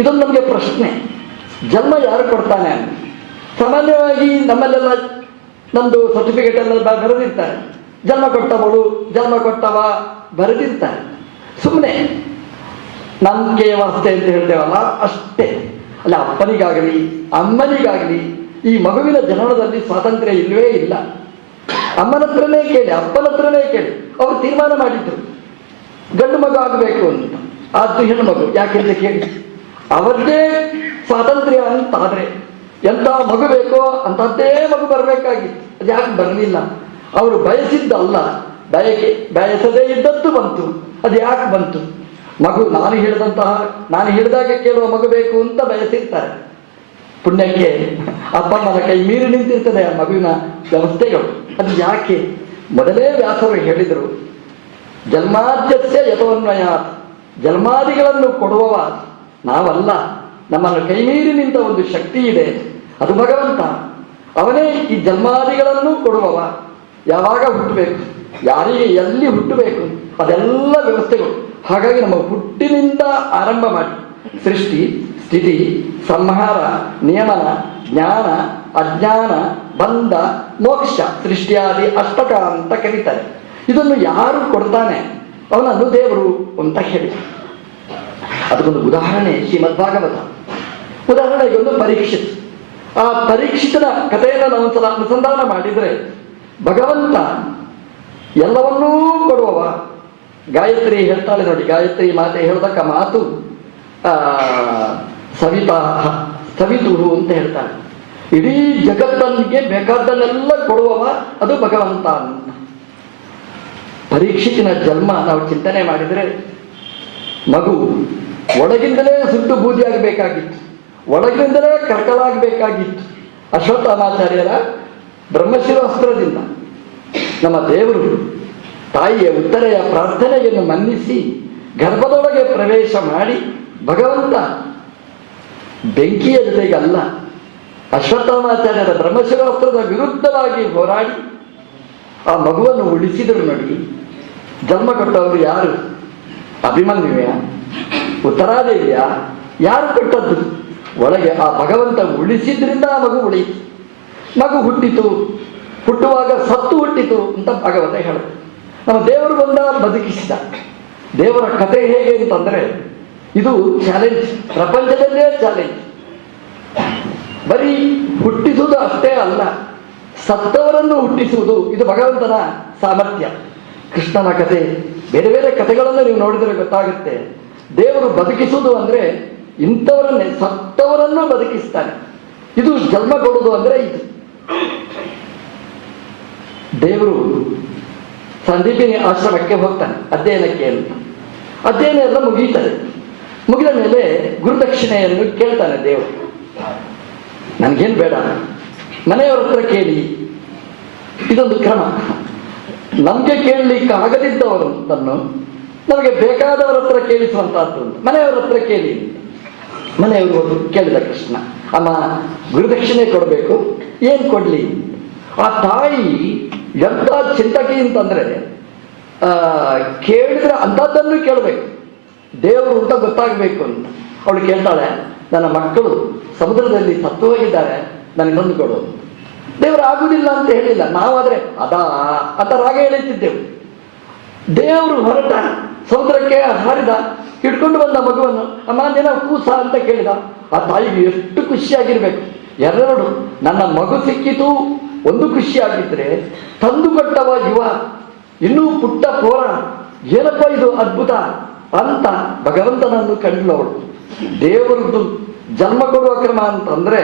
ಇದೊಂದು ನಮಗೆ ಪ್ರಶ್ನೆ, ಜನ್ಮ ಯಾರು ಕೊಡ್ತಾನೆ ಅಂತ. ಸಾಮಾನ್ಯವಾಗಿ ನಮ್ಮಲ್ಲೆಲ್ಲ ನಮ್ಮದು ಸರ್ಟಿಫಿಕೇಟ್ ಎಲ್ಲ ಬರೆದಿರ್ತಾರೆ, ಜನ್ಮ ಕೊಟ್ಟವಳು ಜನ್ಮ ಕೊಟ್ಟವ ಬರೆದಿರ್ತಾರೆ. ಸುಮ್ಮನೆ ನಂಬಿಕೆ ವಾಸ್ತೆ ಅಂತ ಹೇಳ್ತೇವಲ್ಲ ಅಷ್ಟೇ. ಅಲ್ಲ, ಅಪ್ಪನಿಗಾಗಲಿ ಅಮ್ಮನಿಗಾಗಲಿ ಈ ಮಗುವಿನ ಜನನದಲ್ಲಿ ಸ್ವಾತಂತ್ರ್ಯ ಇಲ್ಲವೇ ಇಲ್ಲ. ಅಮ್ಮನ ಹತ್ರನೇ ಕೇಳಿ, ಅಪ್ಪನ ಹತ್ರನೇ ಕೇಳಿ. ಅವರು ತೀರ್ಮಾನ ಮಾಡಿದ್ರು ಗಂಡು ಮಗು ಆಗಬೇಕು ಅಂತ, ಆದ್ದು ಹೆಣ್ಣು ಮಗು ಯಾಕೆಂತ ಕೇಳಿ. ಅವರದೇ ಸ್ವಾತಂತ್ರ್ಯ ಅಂತಾದ್ರೆ ಎಂಥ ಮಗು ಬೇಕೋ ಅಂಥದ್ದೇ ಮಗು ಬರಬೇಕಾಗಿತ್ತು. ಅದು ಯಾಕೆ ಬರಲಿಲ್ಲ? ಅವರು ಬಯಸಿದ್ದಲ್ಲ, ಬಯಸದೇ ಇದ್ದದ್ದು ಬಂತು. ಅದು ಯಾಕೆ ಬಂತು? ಮಗು ನಾನು ಹೇಳಿದಾಗ ಕೇಳುವ ಮಗು ಬೇಕು ಅಂತ ಬಯಸಿರ್ತಾರೆ. ಪುಣ್ಯಕ್ಕೆ ಅಪ್ಪಮ್ಮನ ಕೈ ಮೀರಿ ನಿಂತಿರ್ತದೆ ಆ ಮಗುವಿನ ವ್ಯವಸ್ಥೆಗಳು. ಅದು ಯಾಕೆ? ಮೊದಲೇ ವ್ಯಾಸರು ಹೇಳಿದರು, ಜನ್ಮಾದ್ಯಸ್ಯ ಯತೋನ್ವಯಾತ್, ಜನ್ಮಾದಿಗಳನ್ನು ಕೊಡುವವ ನಾವಲ್ಲ, ನಮ್ಮನ್ನು ಕೈ ಮೀರಿ ನಿಂತ ಒಂದು ಶಕ್ತಿ ಇದೆ, ಅದು ಭಗವಂತ. ಅವನೇ ಈ ಜನ್ಮಾದಿಗಳನ್ನು ಕೊಡುವವ. ಯಾವಾಗ ಹುಟ್ಟಬೇಕು, ಯಾರಿಗೆ ಎಲ್ಲಿ ಹುಟ್ಟಬೇಕು, ಅದೆಲ್ಲ ವ್ಯವಸ್ಥೆಗಳು. ಹಾಗಾಗಿ ನಮ್ಮ ಹುಟ್ಟಿನಿಂದ ಆರಂಭ ಮಾಡಿ ಸೃಷ್ಟಿ, ಸ್ಥಿತಿ, ಸಂಹಾರ, ನಿಯಮನ, ಜ್ಞಾನ, ಅಜ್ಞಾನ, ಬಂಧ, ಮೋಕ್ಷ, ಸೃಷ್ಟಿಯಾದಿ ಅಷ್ಟಕ ಅಂತ ಕರೀತಾರೆ. ಇದನ್ನು ಯಾರು ಕೊಡ್ತಾನೆ ಅವನನ್ನು ದೇವರು ಅಂತ ಹೇಳಿ. ಅದಕ್ಕೊಂದು ಉದಾಹರಣೆ ಶ್ರೀಮದ್ಭಾಗವತ. ಉದಾಹರಣೆಗೆ ಒಂದು ಪರೀಕ್ಷಿತ್. ಆ ಪರೀಕ್ಷಿತನ ಕಥೆಯನ್ನು ನಾವು ಒಂದ್ಸಲ ಅನುಸಂಧಾನ ಮಾಡಿದರೆ, ಭಗವಂತ ಎಲ್ಲವನ್ನೂ ಕೊಡುವವ. ಗಾಯತ್ರಿ ಹೇಳ್ತಾಳೆ ನೋಡಿ, ಗಾಯತ್ರಿ ಮಾತೆ ಹೇಳ್ದಕ್ಕ ಮಾತು ಸವಿತುರು ಅಂತ ಹೇಳ್ತಾಳೆ. ಇಡೀ ಜಗತ್ತನಿಗೆ ಬೇಕಾದ್ದನ್ನೆಲ್ಲ ಕೊಡುವವ ಅದು ಭಗವಂತ ಅಂತ. ಪರೀಕ್ಷಿತಿನ ಜನ್ಮ ನಾವು ಚಿಂತನೆ ಮಾಡಿದರೆ, ಮಗು ಒಳಗಿಂದಲೇ ಸುಟ್ಟು ಬೂದಿಯಾಗಬೇಕಾಗಿತ್ತು, ಒಳಗಿನಿಂದಲೇ ಕರ್ಕಲಾಗಬೇಕಾಗಿತ್ತು. ಅಶ್ವತ್ಥಾಮಾಚಾರ್ಯರ ಬ್ರಹ್ಮಶಿರಾಸ್ತ್ರದಿಂದ ನಮ್ಮ ದೇವರು ತಾಯಿಯ ಉತ್ತರೆಯ ಪ್ರಾರ್ಥನೆಯನ್ನು ಮನ್ನಿಸಿ ಗರ್ಭದೊಳಗೆ ಪ್ರವೇಶ ಮಾಡಿ ಭಗವಂತ ಬೆಂಕಿಯ ಜೊತೆಗಲ್ಲ, ಅಶ್ವತ್ಥಾಮಾಚಾರ್ಯರ ಬ್ರಹ್ಮಶಿರಾಸ್ತ್ರದ ವಿರುದ್ಧವಾಗಿ ಹೋರಾಡಿ ಆ ಮಗುವನ್ನು ಉಳಿಸಿದರು ನೋಡಿ. ಜನ್ಮ ಕೊಟ್ಟವರು ಯಾರು? ಅಭಿಮನ್ಯುವೆಯ? ಉತ್ತರಾದೇವಿಯ? ಯಾರು ಕೊಟ್ಟದ್ದು? ಒಳಗೆ ಆ ಭಗವಂತ ಉಳಿಸಿದ್ರಿಂದ ಆ ಮಗು ಉಳಿಯಿತು. ಮಗು ಹುಟ್ಟಿತು, ಹುಟ್ಟುವಾಗ ಸತ್ತು ಹುಟ್ಟಿತು ಅಂತ ಭಾಗವತ ಹೇಳುತ್ತೆ. ನಮ್ಮ ದೇವರು ಬಂದ ಬದುಕಿಸಿದ. ದೇವರ ಕಥೆ ಹೇಗೆ ಅಂತಂದ್ರೆ, ಇದು ಚಾಲೆಂಜ್, ಪ್ರಪಂಚದಲ್ಲೇ ಚಾಲೆಂಜ್. ಬರೀ ಹುಟ್ಟಿಸುವುದು ಅಷ್ಟೇ ಅಲ್ಲ, ಸತ್ತವರನ್ನು ಹುಟ್ಟಿಸುವುದು ಇದು ಭಗವಂತನ ಸಾಮರ್ಥ್ಯ. ಕೃಷ್ಣನ ಕಥೆ, ಬೇರೆ ಬೇರೆ ಕಥೆಗಳನ್ನು ನೀವು ನೋಡಿದರೆ ಗೊತ್ತಾಗುತ್ತೆ. ದೇವರು ಬದುಕಿಸುವುದು ಅಂದ್ರೆ ಇಂಥವರನ್ನೇ, ಸತ್ತವರನ್ನು ಬದುಕಿಸ್ತಾನೆ. ಇದು ಜನ್ಮ ಕೊಡುವುದು ಅಂದ್ರೆ ಇದು. ದೇವರು ಸಂದೀಪಿನಿ ಆಶ್ರಮಕ್ಕೆ ಹೋಗ್ತಾನೆ ಅಧ್ಯಯನಕ್ಕೆ ಅಂತ. ಅಧ್ಯಯನ ಎಲ್ಲ ಮುಗೀತಾರೆ. ಮುಗಿದ ಮೇಲೆ ಗುರುದಕ್ಷಿಣೆಯನ್ನು ಕೇಳ್ತಾನೆ ದೇವರು. ನನಗೇನು ಬೇಡ, ಮನೆಯವರ ಹತ್ರ ಕೇಳಿ. ಇದೊಂದು ಕ್ರಮ. ನಮಗೆ ಕೇಳಲಿಕ್ಕೆ ಆಗದಿದ್ದವರು ತನ್ನು ನಮಗೆ ಬೇಕಾದವರ ಹತ್ರ ಕೇಳಿಸುವಂತಹದ್ದು. ಮನೆಯವರ ಹತ್ರ ಕೇಳಿ. ಮನೆಯವರು ಕೇಳಿದ ಕೃಷ್ಣ, ಅಮ್ಮ ಗುರುದಕ್ಷಿಣೆ ಕೊಡಬೇಕು, ಏನು ಕೊಡ್ಲಿ? ಆ ತಾಯಿ ಎಂಥ ಚಿಂತಕಿ ಅಂತಂದ್ರೆ, ಕೇಳಿದ್ರೆ ಅಂಥದ್ದನ್ನು ಕೇಳಬೇಕು, ದೇವರು ಅಂತ ಗೊತ್ತಾಗಬೇಕು ಅಂತ. ಅವಳು ಕೇಳ್ತಾಳೆ, ನನ್ನ ಮಕ್ಕಳು ಸಮುದ್ರದಲ್ಲಿ ಸತ್ತು ಹೋಗಿದ್ದಾರೆ, ನನಗೆ ತಂದು ಕೊಡು. ದೇವರು ಆಗುವುದಿಲ್ಲ ಅಂತ ಹೇಳಿಲ್ಲ. ನಾವಾದ್ರೆ ಅದಾ ಅಂತ ರಾಗ ಎಳೀತಿದ್ದೆವು. ದೇವರು ಹೊರಟ, ಸಮುದ್ರಕ್ಕೆ ಹಾರಿದ, ಹಿಡ್ಕೊಂಡು ಬಂದ ಮಗುವನ್ನು. ಅಮ್ಮ ನಿನ್ನ ಕೂಸ ಅಂತ ಕೇಳಿದ. ಆ ತಾಯಿಗೆ ಎಷ್ಟು ಖುಷಿಯಾಗಿರ್ಬೇಕು. ಎರಡು, ನನ್ನ ಮಗು ಸಿಕ್ಕಿತು ಒಂದು ಖುಷಿಯಾಗಿದ್ರೆ, ತಂದು ಕೊಟ್ಟವ ಯುವ ಇನ್ನೂ ಪುಟ್ಟ ಪೋರ, ಏನಪ್ಪ ಇದು ಅದ್ಭುತ ಅಂತ ಭಗವಂತನನ್ನು ಕಂಡುವವಳು. ದೇವರದ್ದು ಜನ್ಮ ಕೊಡುವ ಕ್ರಮ ಅಂತಂದ್ರೆ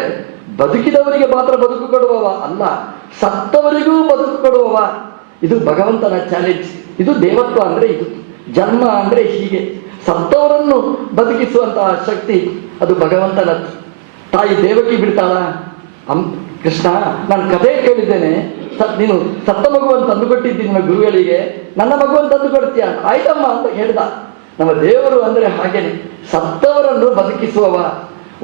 ಬದುಕಿದವರಿಗೆ ಮಾತ್ರ ಬದುಕು ಕೊಡುವವ ಅಲ್ಲ, ಸತ್ತವರಿಗೂ ಬದುಕು ಕೊಡುವವ. ಇದು ಭಗವಂತನ ಚಾಲೆಂಜ್. ಇದು ದೇವತ್ವ ಅಂದ್ರೆ ಇದು. ಜನ್ಮ ಅಂದ್ರೆ ಹೀಗೆ, ಸತ್ತವರನ್ನು ಬದುಕಿಸುವಂತಹ ಶಕ್ತಿ ಅದು ಭಗವಂತನ. ತಾಯಿ ದೇವಕಿ ಬಿಡ್ತಾಳ, ಕೃಷ್ಣ ನಾನು ಕಥೆ ಕೇಳಿದ್ದೇನೆ, ನೀನು ಸತ್ತ ಮಗುವನ್ನು ತಂದುಕೊಟ್ಟಿದ್ದೀನಿ ನನ್ನ ಗುರುಗಳಿಗೆ, ನನ್ನ ಮಗುವನ್ನು ತಂದು ಕೊಡ್ತೀಯ, ಆಯ್ತಮ್ಮ ಅಂತ ಹೇಳ್ದ. ನಮ್ಮ ದೇವರು ಅಂದ್ರೆ ಹಾಗೇನೆ, ಸತ್ತವರನ್ನು ಬದುಕಿಸುವವ.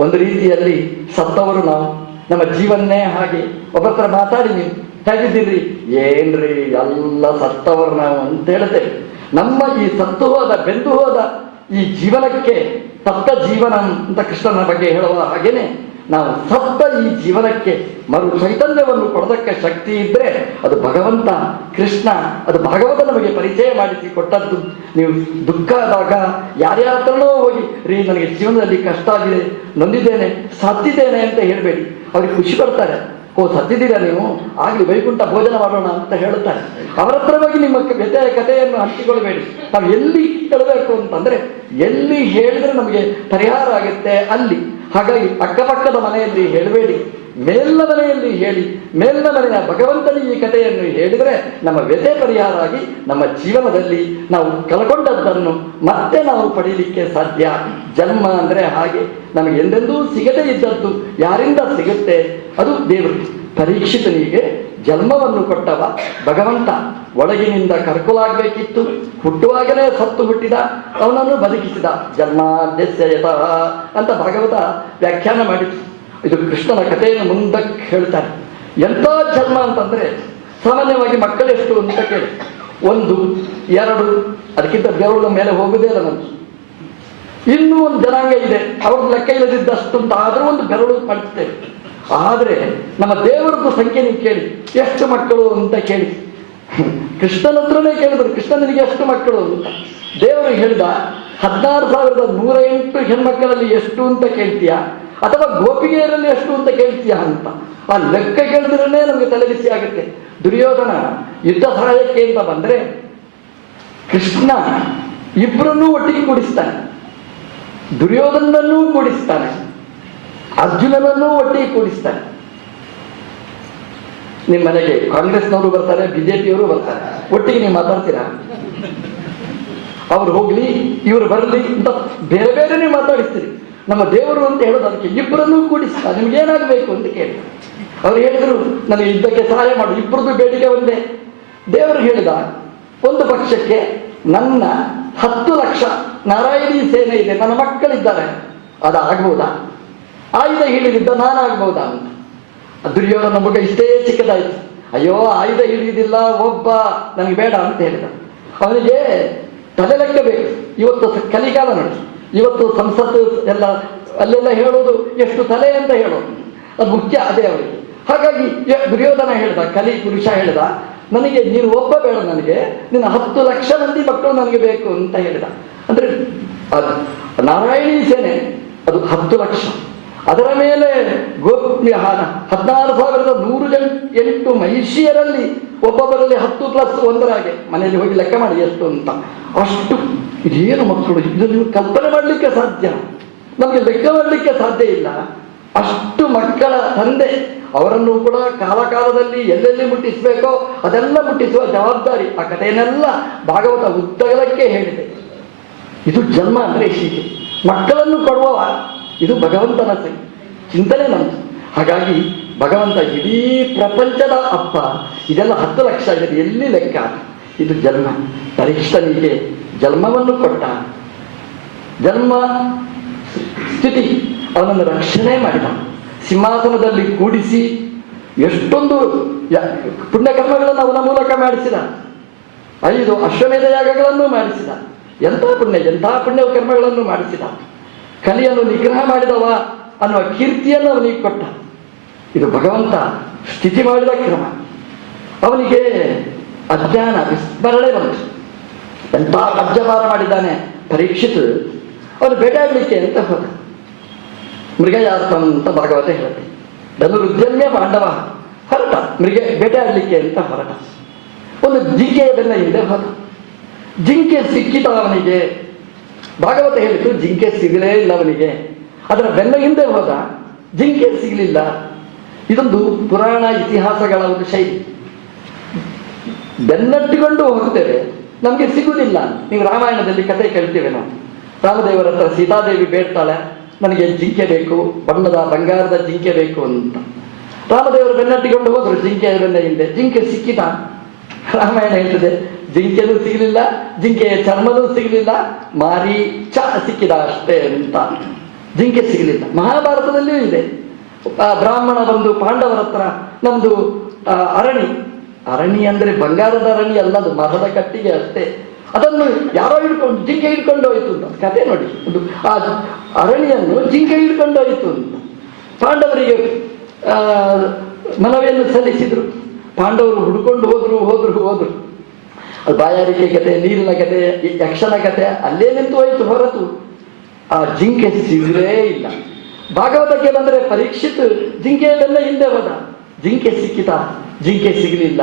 ಒಂದು ರೀತಿಯಲ್ಲಿ ಸತ್ತವರು ನಾವು, ನಮ್ಮ ಜೀವನ್ನೇ ಹಾಗೆ. ಒಬ್ಬರ ಹತ್ರ ಮಾತಾಡಿ ನೀವು ಹೇಗಿದ್ದೀರಿ, ಏನ್ರಿ ಎಲ್ಲ ಸತ್ತವರು ನಾವು ಅಂತ ಹೇಳ್ತೇವೆ. ನಮ್ಮ ಈ ಸತ್ತು ಹೋದ ಬೆಂದು ಹೋದ ಈ ಜೀವನಕ್ಕೆ ಸತ್ತ ಜೀವನ ಅಂತ ಕೃಷ್ಣನ ಬಗ್ಗೆ ಹೇಳುವ ಹಾಗೇನೆ, ನಾವು ಸತ್ತ ಈ ಜೀವನಕ್ಕೆ ಮರು ಚೈತನ್ಯವನ್ನು ಕೊಡೋದಕ್ಕೆ ಶಕ್ತಿ ಇದ್ರೆ ಅದು ಭಗವಂತ ಕೃಷ್ಣ, ಅದು ಭಾಗವತ ನಮಗೆ ಪರಿಚಯ ಮಾಡಿಸಿ ಕೊಟ್ಟದ್ದು. ನೀವು ದುಃಖ ಆದಾಗ ಯಾರ್ಯಾರ ಹತ್ರನೋ ಹೋಗಿ, ರೀ ನನಗೆ ಜೀವನದಲ್ಲಿ ಕಷ್ಟ ಆಗಿದೆ, ನೊಂದಿದ್ದೇನೆ, ಸತ್ತಿದ್ದೇನೆ ಅಂತ ಹೇಳಬೇಡಿ. ಅವ್ರಿಗೆ ಖುಷಿ ಪಡ್ತಾರೆ. ಓ ಸತ್ತಿದ್ದೀರಾ ನೀವು, ಆಗ್ಲಿ ವೈಕುಂಠ ಭೋಜನ ಮಾಡೋಣ ಅಂತ ಹೇಳುತ್ತಾರೆ. ಅವರ ಹತ್ರ ಹೋಗಿ ನಿಮ್ಮ ವ್ಯಥೆಯ ಕಥೆಯನ್ನು ಹಂಚಿಕೊಳ್ಬೇಡಿ. ನಾವು ಎಲ್ಲಿ ಹೇಳಬೇಕು ಅಂತಂದ್ರೆ, ಎಲ್ಲಿ ಹೇಳಿದ್ರೆ ನಮಗೆ ಪರಿಹಾರ ಆಗುತ್ತೆ ಅಲ್ಲಿ. ಹಾಗಾಗಿ ಅಕ್ಕಪಕ್ಕದ ಮನೆಯಲ್ಲಿ ಹೇಳಬೇಡಿ, ಮೇಲಿನ ಮನೆಯಲ್ಲಿ ಹೇಳಿ. ಮೇಲಿನ ಮನೆಯ ಭಗವಂತನಿಗೆ ಈ ಕಥೆಯನ್ನು ಹೇಳಿದರೆ ನಮ್ಮ ವ್ಯಥೆ ಪರಿಹಾರ ಆಗಿ ನಮ್ಮ ಜೀವನದಲ್ಲಿ ನಾವು ಕಳ್ಕೊಂಡದ್ದನ್ನು ಮತ್ತೆ ನಾವು ಪಡೀಲಿಕ್ಕೆ ಸಾಧ್ಯ. ಜನ್ಮ ಅಂದ್ರೆ ಹಾಗೆ, ನಮಗೆ ಎಂದೆಂದೂ ಸಿಗದೇ ಇದ್ದದ್ದು ಯಾರಿಂದ ಸಿಗುತ್ತೆ? ಅದು ದೇವರು. ಪರೀಕ್ಷಿತನಿಗೆ ಜನ್ಮವನ್ನು ಕೊಟ್ಟವ ಭಗವಂತ. ಒಳಗಿನಿಂದ ಕರ್ಕೊಲಾಗಬೇಕಿತ್ತು, ಹುಟ್ಟುವಾಗಲೇ ಸತ್ತು ಹುಟ್ಟಿದ, ಅವನನ್ನು ಬದುಕಿಸಿದ. ಜನ್ಮಾದ್ಯಸ್ಯಯತ ಅಂತ ಭಾಗವತ ವ್ಯಾಖ್ಯಾನ ಮಾಡಿತು. ಇದು ಕೃಷ್ಣನ ಕಥೆಯನ್ನು ಮುಂದಕ್ಕೆ ಹೇಳ್ತಾರೆ. ಎಂಥ ಜನ್ಮ ಅಂತಂದ್ರೆ, ಸಾಮಾನ್ಯವಾಗಿ ಮಕ್ಕಳೆಷ್ಟು ಅಂತ ಕೇಳಿ, 1, 2 ಅದಕ್ಕಿಂತ ಬೆರಳ ಮೇಲೆ ಹೋಗುದೇ ಇಲ್ಲ ನಮ್ಗೆ. ಇನ್ನೂ ಒಂದು ಜನಾಂಗ ಇದೆ, ಅವ್ರ ಲೆಕ್ಕ ಇಲ್ಲದಿದ್ದಷ್ಟು ಅಂತ ಆದರೂ ಒಂದು ಬೆರಳು ಮಾಡ್ತೇವೆ. ಆದರೆ ನಮ್ಮ ದೇವರದ್ದು ಸಂಖ್ಯೆ ನೀವು ಕೇಳಿ, ಎಷ್ಟು ಮಕ್ಕಳು ಅಂತ ಕೇಳಿ. ಕೃಷ್ಣನ ಹತ್ರನೇ ಕೇಳಿದ್ರು, ಕೃಷ್ಣನಿಗೆ ಎಷ್ಟು ಮಕ್ಕಳು ಅಂತ. ದೇವರು ಹೇಳಿದ 16,108 ಹೆಣ್ಮಕ್ಕಳಲ್ಲಿ ಎಷ್ಟು ಅಂತ ಕೇಳ್ತೀಯಾ, ಅಥವಾ ಗೋಪಿಗೆಯರಲ್ಲಿ ಎಷ್ಟು ಅಂತ ಕೇಳ್ತೀಯಾ ಅಂತ. ಆ ಲೆಕ್ಕ ಕೇಳಿದ್ರೇ ನಮಗೆ ತಲೆಬಿಸಿ ಆಗುತ್ತೆ. ದುರ್ಯೋಧನ ಯುದ್ಧ ಸಹಾಯಕ್ಕೆ ಅಂತ ಬಂದ್ರೆ ಕೃಷ್ಣ ಇಬ್ಬರನ್ನೂ ಒಟ್ಟಿಗೆ ಕೂಡಿಸ್ತಾನೆ, ದುರ್ಯೋಧನನ್ನೂ ಕೂಡಿಸ್ತಾನೆ, ಅರ್ಜುನನನ್ನೂ ಒಟ್ಟಿಗೆ ಕೂಡಿಸ್ತಾನೆ. ನಿಮ್ಮ ಮನೆಗೆ ಕಾಂಗ್ರೆಸ್ನವರು ಬರ್ತಾರೆ, ಬಿಜೆಪಿಯವರು ಬರ್ತಾರೆ, ಒಟ್ಟಿಗೆ ನೀವು ಮಾತಾಡ್ತೀರಾ? ಅವ್ರು ಹೋಗ್ಲಿ ಇವರು ಬರಲಿ ಅಂತ ಬೇರೆ ಬೇರೆ ನೀವು ಮಾತಾಡಿಸ್ತೀರಿ. ನಮ್ಮ ದೇವರು ಅಂತ ಹೇಳೋದು ಅದಕ್ಕೆ, ಇಬ್ಬರನ್ನೂ ಕೂಡಿಸ್ತಾ ನಿಮ್ಗೇನಾಗಬೇಕು ಅಂತ ಕೇಳಿ. ಅವ್ರು ಹೇಳಿದ್ರು ನನಗೆ ಯುದ್ಧಕ್ಕೆ ಸಹಾಯ ಮಾಡು, ಇಬ್ಬರದ್ದು ಬೇಡಿಕೆ ಒಂದೇ. ದೇವರು ಹೇಳಿದ, ಒಂದು ಪಕ್ಷಕ್ಕೆ ನನ್ನ 10 ಲಕ್ಷ ನಾರಾಯಣಿ ಸೇನೆ ಇದೆ, ನನ್ನ ಮಕ್ಕಳಿದ್ದಾರೆ, ಅದಾಗ್ಬೋದಾ? ಆಯುಧ ಹಿಡಿದಿದ್ದ ನಾನಾಗ್ಬೋದಾ ಅಂತ. ದುರ್ಯೋಧನ ಮುಖ ಇಷ್ಟೇ ಚಿಕ್ಕದಾಯ್ತು. ಅಯ್ಯೋ ಆಯುಧ ಹಿಡಿಯುವುದಿಲ್ಲ ಒಬ್ಬ, ನನಗೆ ಬೇಡ ಅಂತ ಹೇಳಿದ. ಅವನಿಗೆ ತಲೆ ಲೆಕ್ಕ ಬೇಕು. ಇವತ್ತು ಕಲಿಕಾಲ ನೋಡಿ, ಇವತ್ತು ಸಂಸತ್ತು ಎಲ್ಲ ಅಲ್ಲೆಲ್ಲ ಹೇಳೋದು ಎಷ್ಟು ತಲೆ ಅಂತ ಹೇಳೋದು, ಅದು ಮುಖ್ಯ ಅದೇ ಅವರಿಗೆ. ಹಾಗಾಗಿ ದುರ್ಯೋಧನ ಹೇಳ್ದ, ಕಲಿ ಪುರುಷ ಹೇಳ್ದ, ನನಗೆ ನೀನು ಒಬ್ಬ ಬೇಡ, ನನಗೆ ನಿನ್ನ 10 ಲಕ್ಷ ಮಂದಿ ಮಕ್ಕಳು ನನಗೆ ಬೇಕು ಅಂತ ಹೇಳಿದ. ಅಂದ್ರೆ ಅದು ನಾರಾಯಣಿ ಸೇನೆ ಅದು 10 ಲಕ್ಷ. ಅದರ ಮೇಲೆ 16,108 ಮಹಿಷಿಯರಲ್ಲಿ ಒಬ್ಬೊಬ್ಬರಲ್ಲಿ 10+1 ಮನೆಯಲ್ಲಿ ಹೋಗಿ ಲೆಕ್ಕ ಮಾಡಿ ಎಷ್ಟು ಅಂತ. ಅಷ್ಟು ಇದೇನು ಮಕ್ಕಳು, ಇದನ್ನು ಕಲ್ಪನೆ ಮಾಡಲಿಕ್ಕೆ ಸಾಧ್ಯ, ನಮಗೆ ಲೆಕ್ಕ ಮಾಡಲಿಕ್ಕೆ ಸಾಧ್ಯ ಇಲ್ಲ. ಅಷ್ಟು ಮಕ್ಕಳ ತಂದೆ. ಅವರನ್ನು ಕೂಡ ಕಾಲಕಾಲದಲ್ಲಿ ಎಲ್ಲೆಲ್ಲಿ ಮುಟ್ಟಿಸಬೇಕೋ ಅದೆಲ್ಲ ಮುಟ್ಟಿಸುವ ಜವಾಬ್ದಾರಿ. ಆ ಕಥೆಯನ್ನೆಲ್ಲ ಭಾಗವತ ಉದ್ದಗಲಕ್ಕೆ ಹೇಳಿದೆ. ಇದು ಜನ್ಮ ಅಂದ್ರೆ ಹೀಗೆ, ಮಕ್ಕಳನ್ನು ಕೊಡುವವ. ಇದು ಭಗವಂತನ ಚಿಂತನೆ ನಮ್ದು. ಹಾಗಾಗಿ ಭಗವಂತ ಇಡೀ ಪ್ರಪಂಚದ ಅಪ್ಪ. ಇದೆಲ್ಲ 10 ಲಕ್ಷ ಇದೆ, ಎಲ್ಲಿ ಲೆಕ್ಕ? ಇದು ಜನ್ಮ. ಪರೀಕ್ಷನಿಗೆ ಜನ್ಮವನ್ನು ಕೊಟ್ಟ, ಜನ್ಮ ಸ್ಥಿತಿ ಅವನನ್ನು ರಕ್ಷಣೆ ಮಾಡಿದ, ಸಿಂಹಾಸನದಲ್ಲಿ ಕೂಡಿಸಿ ಎಷ್ಟೊಂದು ಪುಣ್ಯಕರ್ಮಗಳನ್ನು ಅವನ ಮೂಲಕ ಮಾಡಿಸಿದ. 5 ಅಶ್ವಮೇಧ ಯಾಗಗಳನ್ನು ಮಾಡಿಸಿದ. ಎಂಥ ಪುಣ್ಯ ಕರ್ಮಗಳನ್ನು ಮಾಡಿಸಿದ. ಕಲಿಯನ್ನು ನಿಗ್ರಹ ಮಾಡಿದವ ಅನ್ನುವ ಕೀರ್ತಿಯನ್ನು ಅವನಿಗೆ ಕೊಟ್ಟ. ಇದು ಭಗವಂತ ಸ್ಥಿತಿ ಮಾಡಿದ ಕ್ರಮ. ಅವನಿಗೆ ಅಜ್ಞಾನ ವಿಸ್ಮರಣೆ ಬಂತು. ಎಂಥ ರಾಜ್ಯಭಾರ ಮಾಡಿದ್ದಾನೆ ಪರೀಕ್ಷಿತ್. ಅವನು ಬೇಟಾಡಲಿಕ್ಕೆ ಅಂತ ಹೋದ. ಮೃಗಯಾತ್ಮ ಅಂತ ಭಾಗವತ ಹೇಳುತ್ತೆ. ಧನುರುದ್ಯಮ್ಯ ಪಾಂಡವ ಹೊರಟ ಬೇಟಾಡಲಿಕ್ಕೆ ಅಂತ ಹೊರಟ. ಒಂದು ಜಿಂಕೆಯ ಬೆನ್ನ ಹಿಂದೆ ಹೋದ. ಜಿಂಕೆ ಸಿಕ್ಕಿತ ಅವನಿಗೆ. ಭಾಗವತ ಹೇಳಿತು ಜಿಂಕೆ ಸಿಗಲೇ ಇಲ್ಲ ಅವನಿಗೆ. ಅದರ ಬೆನ್ನ ಹಿಂದೆ ಹೋದ, ಜಿಂಕೆ ಸಿಗಲಿಲ್ಲ. ಇದೊಂದು ಪುರಾಣ ಇತಿಹಾಸಗಳ ಒಂದು ಶೈಲಿ. ಬೆನ್ನಟ್ಟಿಕೊಂಡು ಹೋಗ್ತೇವೆ, ನಮಗೆ ಸಿಗುವುದಿಲ್ಲ. ನೀವು ರಾಮಾಯಣದಲ್ಲಿ ಕಥೆ ಕೇಳ್ತೇವೆ ನಾವು. ರಾಮದೇವರ ಹತ್ರ ಸೀತಾದೇವಿ ಬೇಡ್ತಾಳೆ, ನನಗೆ ಜಿಂಕೆ ಬೇಕು, ಬಣ್ಣದ ಬಂಗಾರದ ಜಿಂಕೆ ಬೇಕು ಅಂತ. ರಾಮದೇವರು ಬೆನ್ನಟ್ಟಿಕೊಂಡು ಹೋದ್ರು ಜಿಂಕೆಯ ಬೆನ್ನ ಹಿಂದೆ. ಜಿಂಕೆ ಸಿಕ್ಕಿತ? ರಾಮಾಯಣ ಹೇಳ್ತದೆ ಜಿಂಕೆನೂ ಸಿಗಲಿಲ್ಲ, ಜಿಂಕೆಯ ಚರ್ಮನೂ ಸಿಗಲಿಲ್ಲ, ಮಾರೀಚ ಸಿಕ್ಕಿದ ಅಷ್ಟೇ ಅಂತ. ಜಿಂಕೆ ಸಿಗಲಿಲ್ಲ. ಮಹಾಭಾರತದಲ್ಲಿಯೂ ಇದೆ. ಬ್ರಾಹ್ಮಣ ಬಂದು ಪಾಂಡವರ ಹತ್ರ ನಮ್ದು ಅರಣಿ ಅಂದರೆ ಬಂಗಾರದ ಅರಣಿ ಅಲ್ಲದು, ಮರದ ಕಟ್ಟಿಗೆ ಅಷ್ಟೇ. ಅದನ್ನು ಯಾರೋ ಹಿಡ್ಕೊಂಡು ಜಿಂಕೆ ಹಿಡ್ಕೊಂಡು ಹೋಯ್ತು ಅಂತ ಕತೆ ನೋಡಿ. ಅದು ಆ ಅರಣಿಯನ್ನು ಜಿಂಕೆ ಹಿಡ್ಕೊಂಡು ಹೋಯ್ತು ಅಂತ ಪಾಂಡವರಿಗೆ ಮನವಿಯನ್ನು ಸಲ್ಲಿಸಿದ್ರು. ಪಾಂಡವರು ಹುಡ್ಕೊಂಡು ಹೋದ್ರು. ಅದು ಬಾಯಾರಿಕೆ ಕತೆ, ನೀರಿನ ಕತೆ, ಯಕ್ಷನ ಕತೆ ಅಲ್ಲೇ ನಿಂತು ಹೋಯ್ತು ಹೊರತು ಆ ಜಿಂಕೆ ಸಿಗಲೇ ಇಲ್ಲ. ಭಾಗವತಕ್ಕೆ ಬಂದರೆ ಪರೀಕ್ಷಿತ್ ಜಿಂಕೆಯನ್ನೆಲ್ಲ ಹಿಂದೆ ಹೋದ. ಜಿಂಕೆ ಸಿಕ್ಕಿತ? ಜಿಂಕೆ ಸಿಗಲಿಲ್ಲ.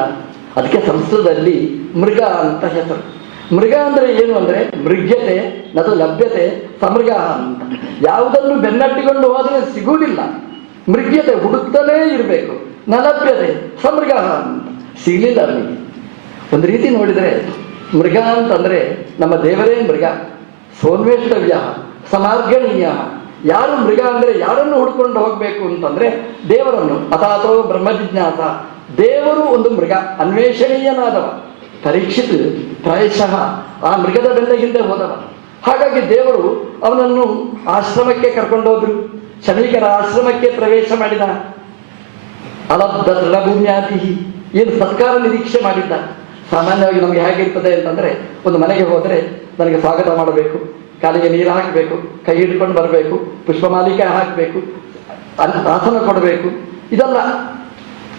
ಅದಕ್ಕೆ ಸಂಸ್ಕೃತದಲ್ಲಿ ಮೃಗ ಅಂತ ಹೆಸರು. ಮೃಗ ಅಂದರೆ ಏನು ಅಂದರೆ ಮೃಗ್ಯತೆ, ನದು ಲಭ್ಯತೆ, ಸಮೃಗ ಅಂತ. ಯಾವುದನ್ನು ಬೆನ್ನಟ್ಟಿಕೊಂಡು ಹೋದರೆ ಸಿಗುವುದಿಲ್ಲ. ಮೃಗ್ಯತೆ ಹುಡುಕ್ತಲೇ ಇರಬೇಕು, ನಲಭ್ಯತೆ ಸಮೃಗ ಅಂತ. ಸಿಗಲಿಲ್ಲ ಅವನಿಗೆ. ಒಂದು ರೀತಿ ನೋಡಿದರೆ ಮೃಗ ಅಂತಂದರೆ ನಮ್ಮ ದೇವರೇ ಮೃಗ. ಸೋನ್ವೇಷ್ಟವ್ಯ ಸಮಾರ್ಗಣೀಯ. ಯಾರು ಮೃಗ ಅಂದರೆ ಯಾರನ್ನು ಹುಡ್ಕೊಂಡು ಹೋಗಬೇಕು ಅಂತಂದರೆ ದೇವರನ್ನು. ಅಥಾತೋ ಬ್ರಹ್ಮ ಜಿಜ್ಞಾಸ. ದೇವರು ಒಂದು ಮೃಗ, ಅನ್ವೇಷಣೀಯನಾದವ. ಪರೀಕ್ಷಿತ್ ಪ್ರಾಯಶಃ ಆ ಮೃಗದ ಬೆನ್ನ ಹಿಂದೆ ಹೋದವ. ಹಾಗಾಗಿ ದೇವರು ಅವನನ್ನು ಆಶ್ರಮಕ್ಕೆ ಕರ್ಕೊಂಡೋದ್ರು. ಶಮೀಕರ ಆಶ್ರಮಕ್ಕೆ ಪ್ರವೇಶ ಮಾಡಿದ. ಅಲಬ್ಧ ದೃಢಭೂಮ್ಯಾತಿ, ಏನು ಸತ್ಕಾರ ನಿರೀಕ್ಷೆ ಮಾಡಿದ್ದ. ಸಾಮಾನ್ಯವಾಗಿ ನಮಗೆ ಹೇಗಿರ್ತದೆ ಅಂತಂದರೆ, ಒಂದು ಮನೆಗೆ ಹೋದರೆ ನನಗೆ ಸ್ವಾಗತ ಮಾಡಬೇಕು, ಕಾಲಿಗೆ ನೀರು ಹಾಕಬೇಕು, ಕೈ ಹಿಡ್ಕೊಂಡು ಬರಬೇಕು, ಪುಷ್ಪಮಾಲಿಕೆ ಹಾಕಬೇಕು, ಆಸನ ಕೊಡಬೇಕು. ಇದೆಲ್ಲ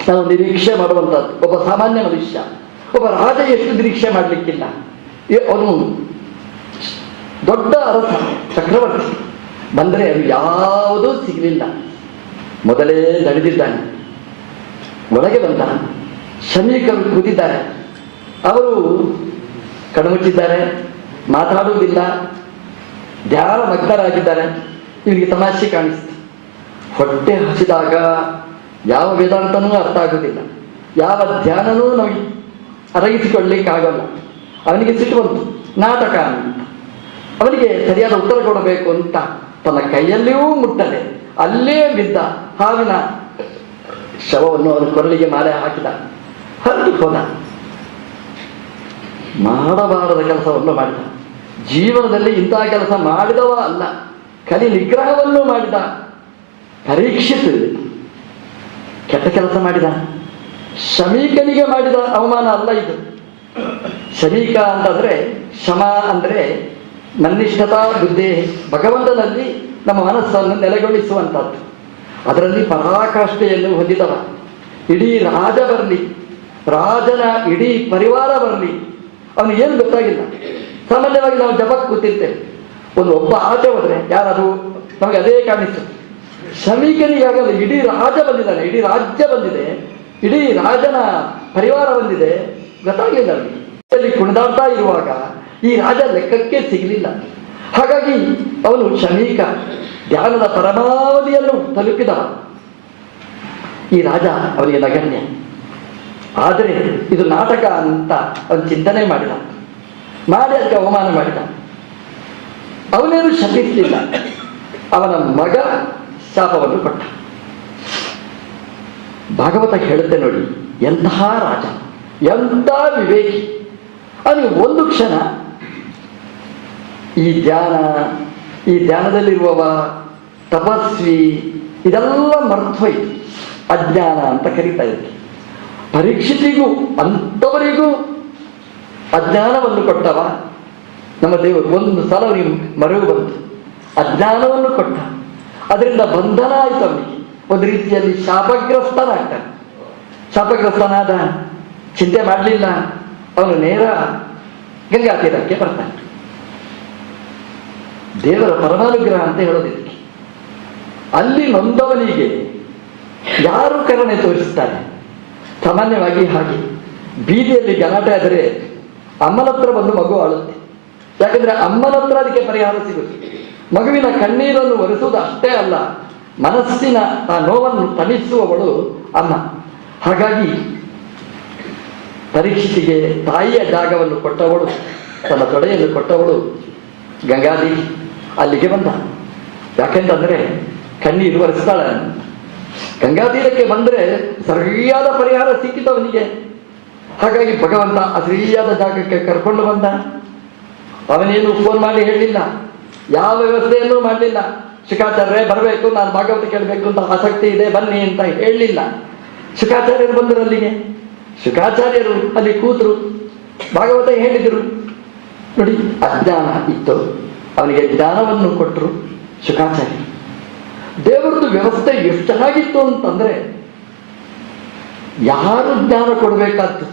ನಾವು ನಿರೀಕ್ಷೆ ಮಾಡುವಂಥದ್ದು. ಒಬ್ಬ ಸಾಮಾನ್ಯ ಮನುಷ್ಯ, ಒಬ್ಬ ರಾಜ ಎಷ್ಟು ನಿರೀಕ್ಷೆ ಮಾಡಲಿಕ್ಕಿಲ್ಲ. ಅವನು ದೊಡ್ಡ ಅರಸ, ಚಕ್ರವರ್ತಿ. ಬಂದರೆ ಅದು ಯಾವುದೂ ಸಿಗಲಿಲ್ಲ. ಮೊದಲೇ ನಡೆದಿದ್ದಾನೆ. ಒಳಗೆ ಬಂದ. ಶಮೀಕರು ಕೂತಿದ್ದಾರೆ. ಅವರು ಕಣ್ಮುಚ್ಚಿದ್ದಾರೆ, ಮಾತಾಡುವುದಿಲ್ಲ, ಧ್ಯಾನ ಮಗ್ನರಾಗಿದ್ದಾರೆ. ಇವನಿಗೆ ತಮಾಷೆ ಕಾಣಿಸ್ತು. ಹೊಟ್ಟೆ ಹಸಿದಾಗ ಯಾವ ವೇದಾಂತನೂ ಅರ್ಥ ಆಗುವುದಿಲ್ಲ, ಯಾವ ಧ್ಯಾನನೂ ನಮಗೆ ಅರಗಿಸಿಕೊಳ್ಳಲಿಕ್ಕಾಗಲ್ಲ. ಅವನಿಗೆ ಸಿಟ್ಟು ಬಂತು. ನಾಟಕ ಅಂತ. ಅವನಿಗೆ ಸರಿಯಾದ ಉತ್ತರ ಕೊಡಬೇಕು ಅಂತ ತನ್ನ ಕೈಯಲ್ಲಿಯೂ ಮುಟ್ಟದೆ ಅಲ್ಲೇ ಬಿದ್ದ ಹಾವಿನ ಶವವನ್ನು ಅವನ ಕೊರಳಿಗೆ ಮಾಲೆ ಹಾಕಿದ. ಹರಿದು ಹೋದ. ಮಾಡಬಾರದ ಕೆಲಸವನ್ನು ಮಾಡಿದ. ಜೀವನದಲ್ಲಿ ಇಂತಹ ಕೆಲಸ ಮಾಡಿದವ ಅಲ್ಲ, ಕಲಿ ನಿಗ್ರಹವನ್ನು ಮಾಡಿದ. ಪರೀಕ್ಷಿತ್ ಕೆಟ್ಟ ಕೆಲಸ ಮಾಡಿದ. ಶಮೀಕನಿಗೆ ಮಾಡಿದ ಅವಮಾನ ಅಲ್ಲ ಇದು. ಶಮೀಕ ಅಂತಂದ್ರೆ, ಶಮ ಅಂದರೆ ನನ್ನಿಷ್ಠತಾ ಬುದ್ಧಿ, ಭಗವಂತನಲ್ಲಿ ನಮ್ಮ ಮನಸ್ಸನ್ನು ನೆಲೆಗೊಳಿಸುವಂಥದ್ದು. ಅದರಲ್ಲಿ ಪರಾಕಾಷ್ಠೆಯನ್ನು ಹೊಂದಿದವ. ಇಡೀ ರಾಜ ಬರಲಿ, ರಾಜನ ಇಡೀ ಪರಿವಾರ ಬರಲಿ, ಅವನಿಗೇನು ಗೊತ್ತಾಗಿಲ್ಲ. ಸಾಮಾನ್ಯವಾಗಿ ನಾವು ಜಪಕ್ಕೆ ಕೂತಿರ್ತೇವೆ. ಒಬ್ಬ ಆಚೆ ಹೋದರೆ ಯಾರದು ನಮಗೆ ಅದೇ ಕಾಣಿಸುತ್ತೆ. ಶಮೀಕನಿಗಾಗಲ್ಲ, ಇಡೀ ರಾಜ ಬಂದಿದ್ದಾನೆ, ಇಡೀ ರಾಜ್ಯ ಬಂದಿದೆ, ಇಡೀ ರಾಜನ ಪರಿವಾರ ಬಂದಿದೆ. ಗೊತ್ತಾಗಲಿಲ್ಲ ಅವನಿಗೆ. ಕುಣಿದಾಡ್ತಾ ಇರುವಾಗ ಈ ರಾಜ ಲೆಕ್ಕಕ್ಕೆ ಸಿಗಲಿಲ್ಲ. ಹಾಗಾಗಿ ಅವನು ಶಮೀಕ ಧ್ಯಾನದ ಪರಮಾವಧಿಯನ್ನು ತಲುಪಿದವ. ಈ ರಾಜ ಅವನಿಗೆ ನಗಣ್ಯ. ಆದರೆ ಇದು ನಾಟಕ ಅಂತ ಅವನು ಚಿಂತನೆ ಮಾಡಿದ. ಮಾಡಿ ಅದಕ್ಕೆ ಅವಮಾನ ಮಾಡಿದ. ಅವನೇನು ಶಪಿಸಲಿಲ್ಲ. ಅವನ ಮಗ ಶಾಪವನ್ನು ಕೊಟ್ಟ. ಭಾಗವತ ಹೇಳುತ್ತೆ ನೋಡಿ, ಎಂತಹ ರಾಜ, ಎಂಥ ವಿವೇಕಿ. ಅವನಿಗೆ ಒಂದು ಕ್ಷಣ ಈ ಧ್ಯಾನದಲ್ಲಿರುವವ ತಪಸ್ವಿ ಇದೆಲ್ಲ ಮರ್ತೋಯ್ತು. ಅಜ್ಞಾನ ಅಂತ ಕರೀತಾ ಇದ್ದೆ. ಪರೀಕ್ಷಿತಿಗೂ ಅಂಥವರಿಗೂ ಅಜ್ಞಾನವನ್ನು ಕೊಟ್ಟವ ನಮ್ಮ ದೇವರು. ಒಂದು ಸಲ ಅವನಿಗೆ ಮರವು ಬಂತು. ಅಜ್ಞಾನವನ್ನು ಕೊಟ್ಟ. ಅದರಿಂದ ಬಂಧನ ಆಯಿತು ಅವನಿಗೆ. ಒಂದು ರೀತಿಯಲ್ಲಿ ಶಾಪಗ್ರಸ್ತನಾಗ್ತಾನೆ. ಶಾಪಗ್ರಸ್ತನಾದ, ಚಿಂತೆ ಮಾಡಲಿಲ್ಲ, ಅವನು ನೇರ ಗಂಗಾ ತೀರಕ್ಕೆ ಬರ್ತಾನೆ. ದೇವರ ಪರಮಾನುಗ್ರಹ ಅಂತ ಹೇಳೋದಿಕ್ಕೆ. ಅಲ್ಲಿ ನೊಂದವನಿಗೆ ಯಾರು ಕರುಣೆ ತೋರಿಸ್ತಾರೆ? ಸಾಮಾನ್ಯವಾಗಿ ಹಾಗೆ ಬೀದಿಯಲ್ಲಿ ಗಲಾಟೆ ಆದರೆ ಅಮ್ಮನ ಹತ್ರ ಬಂದು ಮಗು ಆಳುತ್ತೆ. ಯಾಕಂದ್ರೆ ಅಮ್ಮನ ಹತ್ರ ಅದಕ್ಕೆ ಪರಿಹಾರ ಸಿಗುತ್ತೆ. ಮಗುವಿನ ಕಣ್ಣೀರನ್ನು ಒರೆಸುವುದು ಅಷ್ಟೇ ಅಲ್ಲ, ಮನಸ್ಸಿನ ಆ ನೋವನ್ನು ತಣಿಸುವವಳು ಅಮ್ಮ. ಹಾಗಾಗಿ ಪರೀಕ್ಷಿತಿಗೆ ತಾಯಿಯ ಜಾಗವನ್ನು ಕೊಟ್ಟವಳು, ತನ್ನ ತೊಡೆಯನ್ನು ಕೊಟ್ಟವಳು ಗಂಗಾದೇವಿ. ಅಲ್ಲಿಗೆ ಬಂದ. ಯಾಕೆಂತಂದ್ರೆ ಕಣ್ಣೀರು ಒರೆಸ್ತಾಳೆ. ಗಂಗಾತೀರಕ್ಕೆ ಬಂದ್ರೆ ಸರಿಯಾದ ಪರಿಹಾರ ಸಿಕ್ಕಿತು ಅವನಿಗೆ. ಹಾಗಾಗಿ ಭಗವಂತ ಆ ಸರಿಯಾದ ಜಾಗಕ್ಕೆ ಕರ್ಕೊಂಡು ಬಂದ. ಅವನೇನು ಫೋನ್ ಮಾಡಿ ಹೇಳಲಿಲ್ಲ, ಯಾವ ವ್ಯವಸ್ಥೆಯನ್ನೂ ಮಾಡಲಿಲ್ಲ. ಶುಕಾಚಾರ್ಯ ಬರಬೇಕು, ನಾನು ಭಾಗವತ ಕೇಳಬೇಕು ಅಂತ ಆಸಕ್ತಿ ಇದೆ, ಬನ್ನಿ ಅಂತ ಹೇಳಲಿಲ್ಲ. ಶುಕಾಚಾರ್ಯರು ಬಂದರು ಅಲ್ಲಿಗೆ. ಶುಕಾಚಾರ್ಯರು ಅಲ್ಲಿ ಕೂತರು, ಭಾಗವತ ಹೇಳಿದರು. ನೋಡಿ, ಅಜ್ಞಾನ ಇತ್ತು, ಅವನಿಗೆ ಜ್ಞಾನವನ್ನು ಕೊಟ್ಟರು ಶುಕಾಚಾರ್ಯ. ದೇವರದ್ದು ವ್ಯವಸ್ಥೆ ಎಷ್ಟು ಚೆನ್ನಾಗಿತ್ತು ಅಂತಂದ್ರೆ, ಯಾರು ಜ್ಞಾನ ಕೊಡಬೇಕಾದ್ದು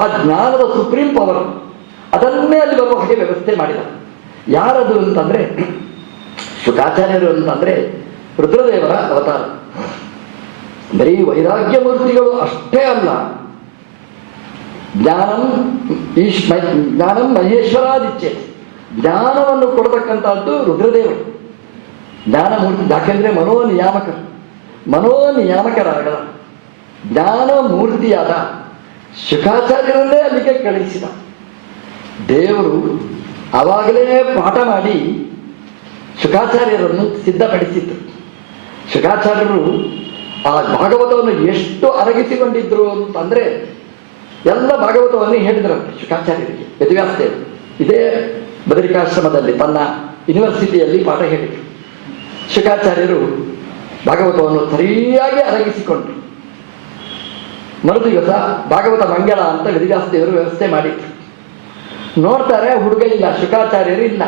ಆ ಜ್ಞಾನದ ಸುಪ್ರೀಂ ಪವರ್ ಅದನ್ನೇ ಅಲ್ಲಿ ಬರುವ ಹಾಗೆ ವ್ಯವಸ್ಥೆ ಮಾಡಿದ. ಯಾರದು ಅಂತಂದ್ರೆ ಶುಕಾಚಾರ್ಯರು ಅಂತಂದ್ರೆ ರುದ್ರದೇವರ ಅವತಾರ. ಬರೀ ವೈರಾಗ್ಯ ಮೂರ್ತಿಗಳು ಅಷ್ಟೇ ಅಲ್ಲ, ಜ್ಞಾನಂ ಮಹೇಶ್ವರಾದಿಚ್ಛೆ, ಜ್ಞಾನವನ್ನು ಕೊಡತಕ್ಕಂಥದ್ದು ರುದ್ರದೇವರು. ಜ್ಞಾನ ಮೂರ್ತಿ. ಯಾಕೆಂದ್ರೆ ಮನೋನಿಯಾಮಕರಾದ ಜ್ಞಾನ ಮೂರ್ತಿಯಾದ ಶುಕಾಚಾರ್ಯರನ್ನೇ ಅಲ್ಲಿಗೆ ಕಳಿಸಿದ ದೇವರು. ಆವಾಗಲೇ ಪಾಠ ಮಾಡಿ ಶುಕಾಚಾರ್ಯರನ್ನು ಸಿದ್ಧಪಡಿಸಿದ್ರು. ಶುಕಾಚಾರ್ಯರು ಆ ಭಾಗವತವನ್ನು ಎಷ್ಟು ಅರಗಿಸಿಕೊಂಡಿದ್ರು ಅಂತಂದ್ರೆ, ಎಲ್ಲ ಭಾಗವತವನ್ನು ಹೇಳಿದ್ರಂತೆ ಶುಕಾಚಾರ್ಯರಿಗೆ. ವೇದವ್ಯಾಸದೇವರು ಇದೇ ಬದರಿಕಾಶ್ರಮದಲ್ಲಿ ತನ್ನ ಯೂನಿವರ್ಸಿಟಿಯಲ್ಲಿ ಪಾಠ ಹೇಳಿದರು. ಶುಕಾಚಾರ್ಯರು ಭಾಗವತವನ್ನು ಸರಿಯಾಗಿ ಅರಗಿಸಿಕೊಂಡ್ರು. ಮರುದಿವಸ ಭಾಗವತ ಮಂಗಳ ಅಂತ ವೇದವ್ಯಾಸದೇವರು ವ್ಯವಸ್ಥೆ ಮಾಡಿದ್ರು. ನೋಡ್ತಾರೆ, ಹುಡುಗ ಇಲ್ಲ, ಶುಕಾಚಾರ್ಯರು ಇಲ್ಲ,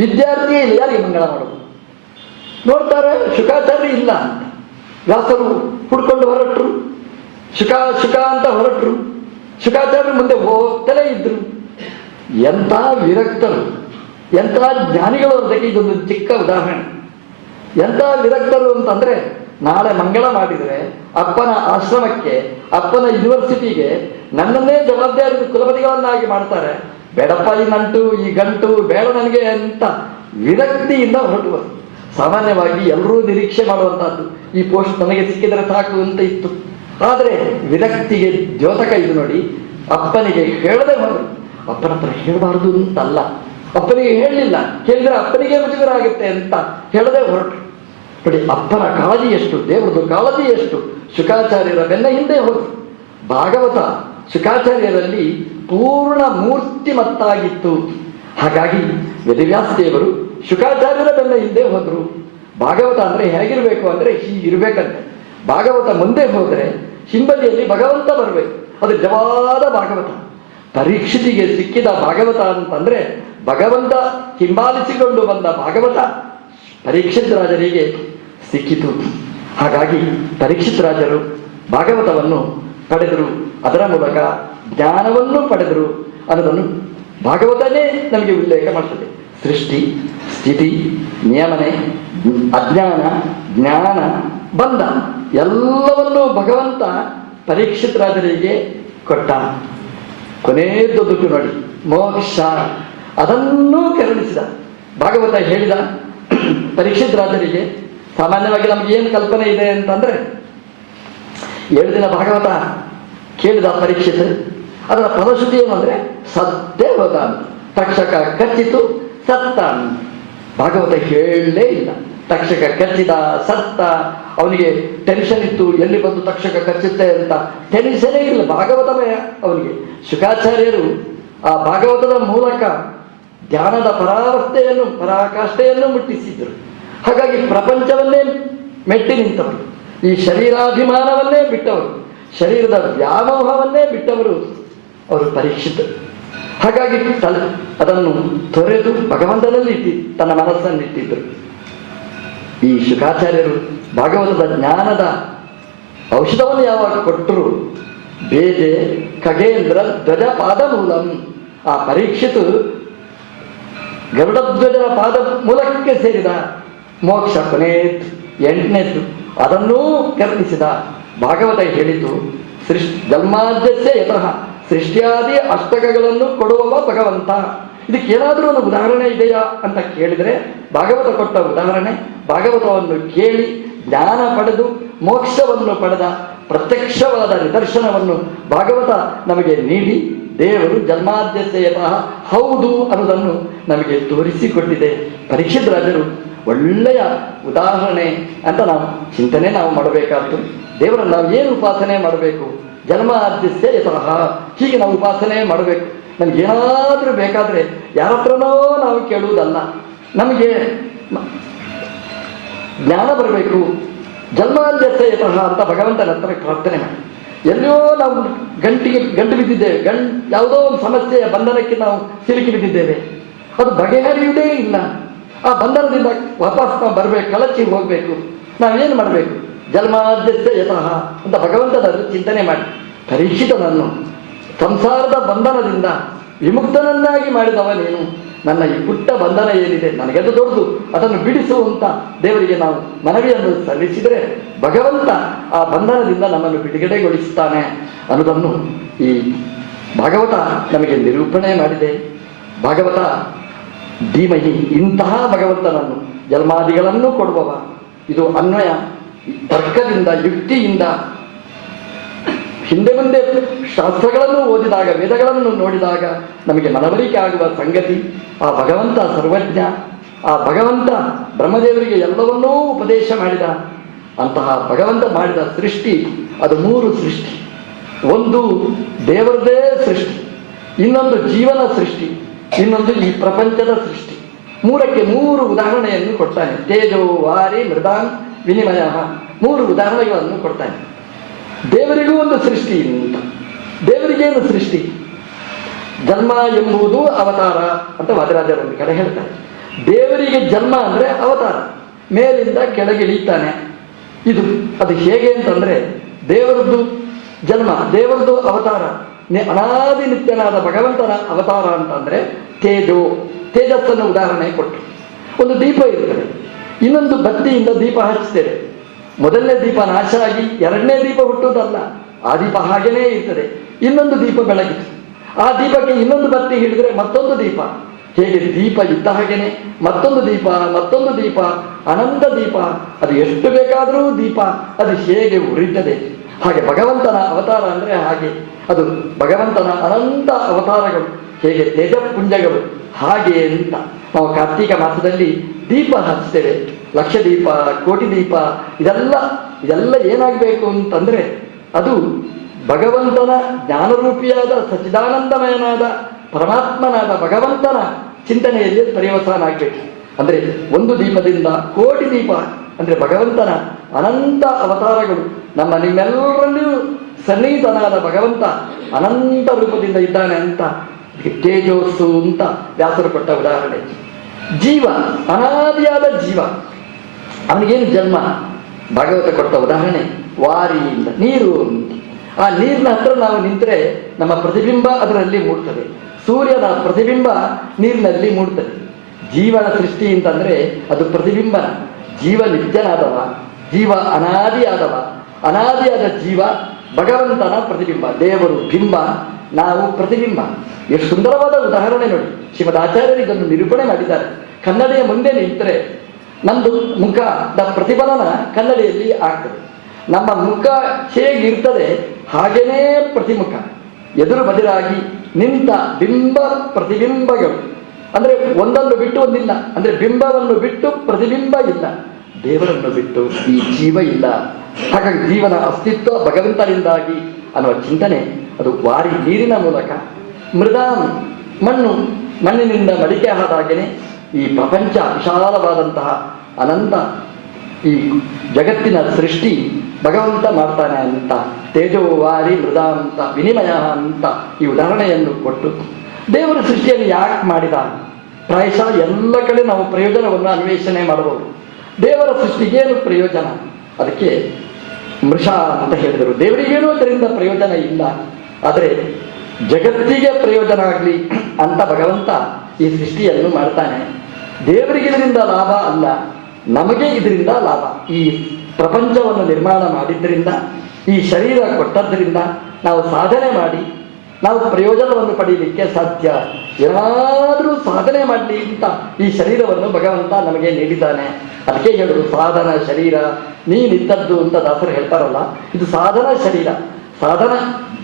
ವಿದ್ಯಾರ್ಥಿ ಇಲ್ಲ, ಯಾರಿಗೆ ಮಂಗಳ ಮಾಡೋದು? ನೋಡ್ತಾರೆ, ಶುಕಾಚಾರ್ಯ ಇಲ್ಲ ಅಂತ ವ್ಯಾಸರು ಹುಡ್ಕೊಂಡು ಹೊರಟರು. ಶುಕ ಅಂತ ಹೊರಟರು. ಶುಕಾಚಾರ್ಯರು ಮುಂದೆ ಹೋಗ್ತಲೇ ಇದ್ರು. ಎಂಥ ವಿರಕ್ತರು, ಎಂಥ ಜ್ಞಾನಿಗಳು ಅದಕ್ಕೆ ಇದೊಂದು ಚಿಕ್ಕ ಉದಾಹರಣೆ. ಎಂಥ ವಿರಕ್ತರು ಅಂತಂದ್ರೆ, ನಾಳೆ ಮಂಗಳ ಮಾಡಿದರೆ ಅಪ್ಪನ ಆಶ್ರಮಕ್ಕೆ, ಅಪ್ಪನ ಯೂನಿವರ್ಸಿಟಿಗೆ ನನ್ನನ್ನೇ ಜವಾಬ್ದಾರಿ ಕುಲಪತಿಗಳನ್ನಾಗಿ ಮಾಡ್ತಾರೆ. ಬೇಡಪ್ಪ ಈ ನಂಟು, ಈ ಗಂಟು ಬೇಡ ನನಗೆ ಅಂತ ವಿರಕ್ತಿಯಿಂದ ಹೊರಟುವರು. ಸಾಮಾನ್ಯವಾಗಿ ಎಲ್ಲರೂ ನಿರೀಕ್ಷೆ ಮಾಡುವಂತಹದ್ದು, ಈ ಪೋಸ್ಟ್ ನನಗೆ ಸಿಕ್ಕಿದರೆ ಸಾಕು ಅಂತ ಇತ್ತು. ಆದರೆ ವಿರಕ್ತಿಗೆ ದ್ಯೋತಕ ಇದು ನೋಡಿ. ಅಪ್ಪನಿಗೆ ಹೇಳದೆ ಹೋದರು. ಅಪ್ಪನ ಹತ್ರ ಹೇಳಬಾರದು ಅಂತಲ್ಲ, ಅಪ್ಪನಿಗೆ ಹೇಳಲಿಲ್ಲ, ಹೇಳಿದ್ರೆ ಅಪ್ಪನಿಗೆ ಮುಜುಗರ ಆಗುತ್ತೆ ಅಂತ ಹೇಳದೆ ಹೊರಟು. ನೋಡಿ, ಅಪ್ಪನ ಕಾಳಜಿ ಎಷ್ಟು, ದೇವರದು ಕಾಳಜಿ ಎಷ್ಟು. ಶುಕಾಚಾರ್ಯರ ಬೆನ್ನ ಹಿಂದೆ ಹೋದರು. ಭಾಗವತ ಶುಕಾಚಾರ್ಯರಲ್ಲಿ ಪೂರ್ಣ ಮೂರ್ತಿಮತ್ತಾಗಿತ್ತು. ಹಾಗಾಗಿ ವೇದವ್ಯಾಸದೇವರು ಶುಕಾಚಾರ್ಯರ ಬೆನ್ನ ಹಿಂದೆ ಹೋದರು. ಭಾಗವತ ಅಂದ್ರೆ ಹೇಗಿರ್ಬೇಕು ಅಂದ್ರೆ ಹೀಗಿರ್ಬೇಕಂತೆ. ಭಾಗವತ ಮುಂದೆ ಹೋದರೆ ಹಿಂಬದಿಯಲ್ಲಿ ಭಗವಂತ ಬರಬೇಕು. ಅದು ನಿಜವಾದ ಭಾಗವತ. ಪರೀಕ್ಷಿತಿಗೆ ಸಿಕ್ಕಿದ ಭಾಗವತ ಅಂತಂದ್ರೆ ಭಗವಂತ ಹಿಂಬಾಲಿಸಿಕೊಂಡು ಬಂದ ಭಾಗವತ ಪರೀಕ್ಷಿತ್ ರಾಜರಿಗೆ ಸಿಕ್ಕಿತು. ಹಾಗಾಗಿ ಪರೀಕ್ಷಿತ್ ರಾಜರು ಭಾಗವತವನ್ನು ಪಡೆದರು, ಅದರ ಮೂಲಕ ಜ್ಞಾನವನ್ನು ಪಡೆದರು ಅನ್ನೋದನ್ನು ಭಾಗವತನೇ ನಮಗೆ ಉಲ್ಲೇಖ ಮಾಡ್ತದೆ. ಸೃಷ್ಟಿ, ಸ್ಥಿತಿ, ನಿಯಮನೆ, ಅಜ್ಞಾನ, ಜ್ಞಾನ, ಬಂಧ ಎಲ್ಲವನ್ನೂ ಭಗವಂತ ಪರೀಕ್ಷಿತ್ ರಾಜರಿಗೆ ಕೊಟ್ಟ. ಕೊನೆಯದ್ದು ದುಡ್ಡು ನೋಡಿ, ಮೋಕ್ಷ, ಅದನ್ನೂ ಕರುಣಿಸಿದ. ಭಾಗವತ ಹೇಳಿದ ಪರೀಕ್ಷಿತ್ ರಾಜರಿಗೆ. ಸಾಮಾನ್ಯವಾಗಿ ನಮ್ಗೆ ಏನು ಕಲ್ಪನೆ ಇದೆ ಅಂತಂದ್ರೆ, 7 ದಿನ ಭಾಗವತ ಕೇಳಿದ ಪರೀಕ್ಷಿತ್, ಅದರ ಫಲಶ್ರುತಿ ಏನು ಅಂದ್ರೆ ಸತ್ತೇ ಹೋದ ಅಂತ. ತಕ್ಷಕ ಕಚ್ಚಿತು, ಸತ್ತ ಅಂತ. ಭಾಗವತ ಹೇಳಲೇ ಇಲ್ಲ. ತಕ್ಷಕ ಕಚ್ಚಿದ, ಸತ್ತ. ಅವನಿಗೆ ಟೆನ್ಷನ್ ಇತ್ತು, ಎಲ್ಲಿ ಬಂದು ತಕ್ಷಕ ಕಚ್ಚುತ್ತೆ ಅಂತ ಟೆನ್ಷನೇ ಇಲ್ಲ, ಭಾಗವತಮಯ ಅವನಿಗೆ. ಶುಕಾಚಾರ್ಯರು ಆ ಭಾಗವತದ ಮೂಲಕ ಧ್ಯಾನದ ಪರಾವಸ್ಥೆಯನ್ನು, ಪರಾಕಾಷ್ಠೆಯನ್ನು ಮುಟ್ಟಿಸಿದ್ರು. ಹಾಗಾಗಿ ಪ್ರಪಂಚವನ್ನೇ ಮೆಟ್ಟಿ ನಿಂತವರು, ಈ ಶರೀರಾಭಿಮಾನವನ್ನೇ ಬಿಟ್ಟವರು, ಶರೀರದ ವ್ಯಾಮೋಹವನ್ನೇ ಬಿಟ್ಟವರು ಅವರು ಪರೀಕ್ಷಿತರು. ಹಾಗಾಗಿ ಅದನ್ನು ತೊರೆದು ಭಗವಂತನಲ್ಲಿ ತನ್ನ ಮನಸ್ಸನ್ನಿಟ್ಟಿದ್ದರು. ಈ ಶುಕಾಚಾರ್ಯರು ಭಾಗವತದ ಜ್ಞಾನದ ಔಷಧವನ್ನು ಯಾವಾಗ ಕೊಟ್ಟರು, ಬೇಜೆ ಖಗೇಂದ್ರ ಧ್ವಜ ಪಾದ ಮೂಲಂ, ಆ ಪರೀಕ್ಷಿತು ಗರುಡಧ್ವಜನ ಪಾದ ಮೂಲಕ್ಕೆ ಸೇರಿದ ಮೋಕ್ಷ ಕೊನೆಯದು 8ನೇದು ಅದನ್ನೂ ಕರ್ಪಿಸಿದ. ಭಾಗವತ ಹೇಳಿತು ಜನ್ಮಾದ್ಯಸ್ಯ ಯತಃ ಸೃಷ್ಟಿಯಾದಿ ಅಷ್ಟಕಗಳನ್ನು ಕೊಡುವವ ಭಗವಂತ. ಇದಕ್ಕೇನಾದರೂ ಒಂದು ಉದಾಹರಣೆ ಇದೆಯಾ ಅಂತ ಕೇಳಿದರೆ ಭಾಗವತ ಕೊಟ್ಟ ಉದಾಹರಣೆ, ಭಾಗವತವನ್ನು ಕೇಳಿ ಜ್ಞಾನ ಪಡೆದು ಮೋಕ್ಷವನ್ನು ಪಡೆದ ಪ್ರತ್ಯಕ್ಷವಾದ ನಿದರ್ಶನವನ್ನು ಭಾಗವತ ನಮಗೆ ನೀಡಿ ದೇವರು ಜನ್ಮಾದ್ಯತೆಯತಃ ಹೌದು ಅನ್ನೋದನ್ನು ನಮಗೆ ತೋರಿಸಿಕೊಟ್ಟಿದೆ. ಪರೀಕ್ಷಿತ್ ರಾಜರು ಒಳ್ಳೆಯ ಉದಾಹರಣೆ ಅಂತ ಚಿಂತನೆ ನಾವು ಮಾಡಬೇಕಾದ್ದು. ದೇವರನ್ನು ನಾವು ಏನು ಉಪಾಸನೆ ಮಾಡಬೇಕು, ಜನ್ಮಾದ್ಯತೆಯತಃ ಹೀಗೆ ನಾವು ಉಪಾಸನೆ ಮಾಡಬೇಕು. ನಮಗೇನಾದರೂ ಬೇಕಾದರೆ ಯಾರ ಹತ್ರನೋ ನಾವು ಕೇಳುವುದಲ್ಲ, ನಮಗೆ ಜ್ಞಾನ ಬರಬೇಕು. ಜನ್ಮಾದ್ಯತೆಯತಃ ಅಂತ ಭಗವಂತನ ಹತ್ರ ಪ್ರಾರ್ಥನೆ ಮಾಡಿ. ಎಲ್ಲೋ ನಾವು ಗಂಟು ಬಿದ್ದಿದ್ದೇವೆ, ಯಾವುದೋ ಒಂದು ಸಮಸ್ಯೆಯ ಬಂಧನಕ್ಕೆ ನಾವು ಸಿಲುಕಿ ಬಿದ್ದಿದ್ದೇವೆ, ಅದು ಬಗೆಹರಿಯುವುದೇ ಇಲ್ಲ. ಆ ಬಂಧನದಿಂದ ವಾಪಸ್ ನಾವು ಬರಬೇಕು, ಕಳಚಿ ಹೋಗಬೇಕು. ನಾವೇನು ಮಾಡಬೇಕು? ಜನ್ಮಾದ್ಯತೆಯತಃ ಅಂತ ಭಗವಂತನನ್ನು ಚಿಂತನೆ ಮಾಡಿ. ಪರೀಕ್ಷಿತನನ್ನು ಸಂಸಾರದ ಬಂಧನದಿಂದ ವಿಮುಕ್ತನನ್ನಾಗಿ ಮಾಡಿದವ ನೀನು. ನನ್ನ ಈ ಪುಟ್ಟ ಬಂಧನ ಏನಿದೆ ನನಗೆದು ದೊಡ್ಡದು, ಅದನ್ನು ಬಿಡಿಸುವಂತ ದೇವರಿಗೆ ನಾವು ಮನವಿಯನ್ನು ಸಲ್ಲಿಸಿದರೆ ಭಗವಂತ ಆ ಬಂಧನದಿಂದ ನಮ್ಮನ್ನು ಬಿಡುಗಡೆಗೊಳಿಸುತ್ತಾನೆ ಅನ್ನೋದನ್ನು ಈ ಭಾಗವತ ನಮಗೆ ನಿರೂಪಣೆ ಮಾಡಿದೆ. ಭಾಗವತ ಧೀಮಹಿ, ಇಂತಹ ಭಗವಂತನನ್ನು ಜನ್ಮಾದಿಗಳನ್ನು ಕೊಡುವವ. ಇದು ಅನ್ವಯ ತರ್ಕದಿಂದ ಯುಕ್ತಿಯಿಂದ ಹಿಂದೆ ಮುಂದೆ ಶಾಸ್ತ್ರಗಳನ್ನು ಓದಿದಾಗ ವೇದಗಳನ್ನು ನೋಡಿದಾಗ ನಮಗೆ ಮನವರಿಕೆ ಆಗುವ ಸಂಗತಿ. ಆ ಭಗವಂತ ಸರ್ವಜ್ಞ, ಆ ಭಗವಂತ ಬ್ರಹ್ಮದೇವರಿಗೆ ಎಲ್ಲವನ್ನೂ ಉಪದೇಶ ಮಾಡಿದ. ಅಂತಹ ಭಗವಂತ ಮಾಡಿದ ಸೃಷ್ಟಿ ಅದು 3 ಸೃಷ್ಟಿ. ಒಂದು ದೇವರದೇ ಸೃಷ್ಟಿ, ಇನ್ನೊಂದು ಜೀವನ ಸೃಷ್ಟಿ, ಇನ್ನೊಂದು ಈ ಪ್ರಪಂಚದ ಸೃಷ್ಟಿ. 3ಕ್ಕೆ 3 ಉದಾಹರಣೆಯನ್ನು ಕೊಡ್ತಾನೆ. ತೇಜೋ ವಾರಿ ಮೃದಾನ್ ವಿನಿಮಯ 3 ಉದಾಹರಣೆಗಳನ್ನು ಕೊಡ್ತಾನೆ. ದೇವರಿಗೂ ಒಂದು ಸೃಷ್ಟಿ ಅಂತ. ದೇವರಿಗೇನು ಸೃಷ್ಟಿ? ಜನ್ಮ ಎಂಬುದು ಅವತಾರ ಅಂತ ವಾದಿರಾಜರು ಒಂದು ಕಡೆ ಹೇಳ್ತಾರೆ. ದೇವರಿಗೆ ಜನ್ಮ ಅಂದರೆ ಅವತಾರ, ಮೇಲಿಂದ ಕೆಳಗಿಳಿತಾನೆ. ಅದು ಹೇಗೆ ಅಂತಂದ್ರೆ ದೇವರದ್ದು ಜನ್ಮ, ದೇವರದ್ದು ಅವತಾರ, ಅನಾದಿ ನಿತ್ಯನಾದ ಭಗವಂತನ ಅವತಾರ ಅಂತಂದ್ರೆ ತೇಜಸ್ಸನ್ನು ಉದಾಹರಣೆ ಕೊಟ್ಟು. ಒಂದು ದೀಪ ಇರ್ತದೆ, ಇನ್ನೊಂದು ಬತ್ತಿಯಿಂದ ದೀಪ ಹಚ್ತೇವೆ. ಮೊದಲನೇ ದೀಪ ನಾಶ ಆಗಿ 2ನೇ ದೀಪ ಹುಟ್ಟುವುದಲ್ಲ, ಆ ದೀಪ ಹಾಗೇನೇ ಇರ್ತದೆ. ಇನ್ನೊಂದು ದೀಪ ಬೆಳಗಿತು, ಆ ದೀಪಕ್ಕೆ ಇನ್ನೊಂದು ಬತ್ತಿ ಹಿಡಿದ್ರೆ ಮತ್ತೊಂದು ದೀಪ. ಹೇಗೆ ದೀಪ ಇದ್ದ ಹಾಗೇನೆ ಮತ್ತೊಂದು ದೀಪ, ಮತ್ತೊಂದು ದೀಪ, ಅನಂತ ದೀಪ. ಅದು ಎಷ್ಟು ಬೇಕಾದರೂ ದೀಪ, ಅದು ಹೇಗೆ ಉರಿತದೆ. ಹಾಗೆ ಭಗವಂತನ ಅವತಾರ ಅಂದರೆ ಹಾಗೆ. ಅದು ಭಗವಂತನ ಅನಂತ ಅವತಾರಗಳು ಹೇಗೆ ತೇಜಪುಂಜಗಳು ಹಾಗೆ ಅಂತ. ನಾವು ಕಾರ್ತೀಕ ಮಾಸದಲ್ಲಿ ದೀಪ ಹಚ್ತೇವೆ, ಲಕ್ಷ ದೀಪ, ಕೋಟಿ ದೀಪ. ಇದೆಲ್ಲ ಏನಾಗಬೇಕು ಅಂತಂದ್ರೆ ಅದು ಭಗವಂತನ ಜ್ಞಾನರೂಪಿಯಾದ ಸಚ್ಚಿದಾನಂದಮಯನಾದ ಪರಮಾತ್ಮನಾದ ಭಗವಂತನ ಚಿಂತನೆಯಲ್ಲಿ ಪರ್ಯವಸಾನ ಆಗಬೇಕು. ಅಂದರೆ ಒಂದು ದೀಪದಿಂದ ಕೋಟಿ ದೀಪ ಅಂದರೆ ಭಗವಂತನ ಅನಂತ ಅವತಾರಗಳು. ನಿಮ್ಮೆಲ್ಲರಲ್ಲಿಯೂ ಸನ್ನಿಹಿತನಾದ ಭಗವಂತ ಅನಂತ ರೂಪದಿಂದ ಇದ್ದಾನೆ ಅಂತ ತೇಜಸ್ಸು ಅಂತ ವ್ಯಾಸರು ಕೊಟ್ಟ ಉದಾಹರಣೆ. ಜೀವ, ಅನಾದಿಯಾದ ಜೀವ, ಅವನಿಗೇನು ಜನ್ಮ? ಭಾಗವತ ಕೊಟ್ಟ ಉದಾಹರಣೆ ವಾರಿಯಿಂದ, ನೀರು ಅಂತ. ಆ ನೀರಿನ ಹತ್ರ ನಾವು ನಿಂತರೆ ನಮ್ಮ ಪ್ರತಿಬಿಂಬ ಅದರಲ್ಲಿ ಮೂಡ್ತದೆ. ಸೂರ್ಯನ ಪ್ರತಿಬಿಂಬ ನೀರಿನಲ್ಲಿ ಮೂಡ್ತದೆ. ಜೀವನ ಸೃಷ್ಟಿ ಅಂತಂದ್ರೆ ಅದು ಪ್ರತಿಬಿಂಬ. ಜೀವ ನಿತ್ಯನಾದವ, ಜೀವ ಅನಾದಿಯಾದವ. ಅನಾದಿಯಾದ ಜೀವ ಭಗವಂತನ ಪ್ರತಿಬಿಂಬ. ದೇವರು ಬಿಂಬ, ನಾವು ಪ್ರತಿಬಿಂಬ. ಎಷ್ಟು ಸುಂದರವಾದ ಉದಾಹರಣೆ ನೋಡಿ. ಶ್ರೀಮದ್ ಆಚಾರ್ಯರು ಇದನ್ನು ನಿರೂಪಣೆ ಮಾಡಿದ್ದಾರೆ. ಕನ್ನಡಿಯ ಮುಂದೆ ನಿಂತರೆ ನಮ್ಮದು ಮುಖದ ಪ್ರತಿಫಲನ ಕನ್ನಡಿಯಲ್ಲಿ ಆಗ್ತದೆ. ನಮ್ಮ ಮುಖ ಹೇಗಿರ್ತದೆ ಹಾಗೇನೇ ಪ್ರತಿಮುಖ. ಎದುರು ಬದಿರಾಗಿ ನಿಂತ ಬಿಂಬ ಪ್ರತಿಬಿಂಬಗಳು ಅಂದರೆ ಒಂದನ್ನು ಬಿಟ್ಟು ಒಂದಿಲ್ಲ. ಅಂದರೆ ಬಿಂಬವನ್ನು ಬಿಟ್ಟು ಪ್ರತಿಬಿಂಬ ಇಲ್ಲ, ದೇವರನ್ನು ಬಿಟ್ಟು ಈ ಜೀವ ಇಲ್ಲ. ಹಾಗಾಗಿ ಜೀವನ ಅಸ್ತಿತ್ವ ಭಗವಂತನಿಂದಾಗಿ ಅನ್ನುವ ಚಿಂತನೆ ಅದು ವಾರಿ, ನೀರಿನ ಮೂಲಕ. ಮೃದಾಂ, ಮಣ್ಣಿನಿಂದ ಮಡಿಕೆ ಆದಾಗೇನೆ ಈ ಪ್ರಪಂಚ ವಿಶಾಲವಾದಂತಹ ಅನಂತ ಈ ಜಗತ್ತಿನ ಸೃಷ್ಟಿ ಭಗವಂತ ಮಾಡ್ತಾನೆ ಅಂತ. ತೇಜೋ ವಾರಿ ಮೃದ ಅಂತ ವಿನಿಮಯ ಅಂತ ಈ ಉದಾಹರಣೆಯನ್ನು ಕೊಟ್ಟು ದೇವರ ಸೃಷ್ಟಿಯನ್ನು ಯಾಕೆ ಮಾಡಿದ? ಪ್ರಾಯಶಃ ಎಲ್ಲ ಕಡೆ ನಾವು ಪ್ರಯೋಜನವನ್ನು ಅನ್ವೇಷಣೆ ಮಾಡಬಹುದು. ದೇವರ ಸೃಷ್ಟಿಗೇನು ಪ್ರಯೋಜನ? ಅದಕ್ಕೆ ಮೃಷ ಅಂತ ಹೇಳಿದರು. ದೇವರಿಗೇನು ಅದರಿಂದ ಪ್ರಯೋಜನ ಇಲ್ಲ, ಆದರೆ ಜಗತ್ತಿಗೆ ಪ್ರಯೋಜನ ಆಗಲಿ ಅಂತ ಭಗವಂತ ಈ ಸೃಷ್ಟಿಯನ್ನು ಮಾಡ್ತಾನೆ. ದೇವರಿಗೆ ಇದರಿಂದ ಲಾಭ ಅಲ್ಲ, ನಮಗೆ ಇದರಿಂದ ಲಾಭ. ಈ ಪ್ರಪಂಚವನ್ನು ನಿರ್ಮಾಣ ಮಾಡಿದ್ದರಿಂದ, ಈ ಶರೀರ ಕೊಟ್ಟದ್ದರಿಂದ ನಾವು ಸಾಧನೆ ಮಾಡಿ ನಾವು ಪ್ರಯೋಜನವನ್ನು ಪಡೀಲಿಕ್ಕೆ ಸಾಧ್ಯ. ಏನಾದರೂ ಸಾಧನೆ ಮಾಡಲಿ ಅಂತ ಈ ಶರೀರವನ್ನು ಭಗವಂತ ನಮಗೆ ನೀಡಿದ್ದಾನೆ. ಅದಕ್ಕೆ ಹೇಳುದು ಸಾಧನ ಶರೀರ ನೀನಿದ್ದದ್ದು ಅಂತ ದಾಸರು ಹೇಳ್ತಾರಲ್ಲ, ಇದು ಸಾಧನ ಶರೀರ. ಸಾಧನ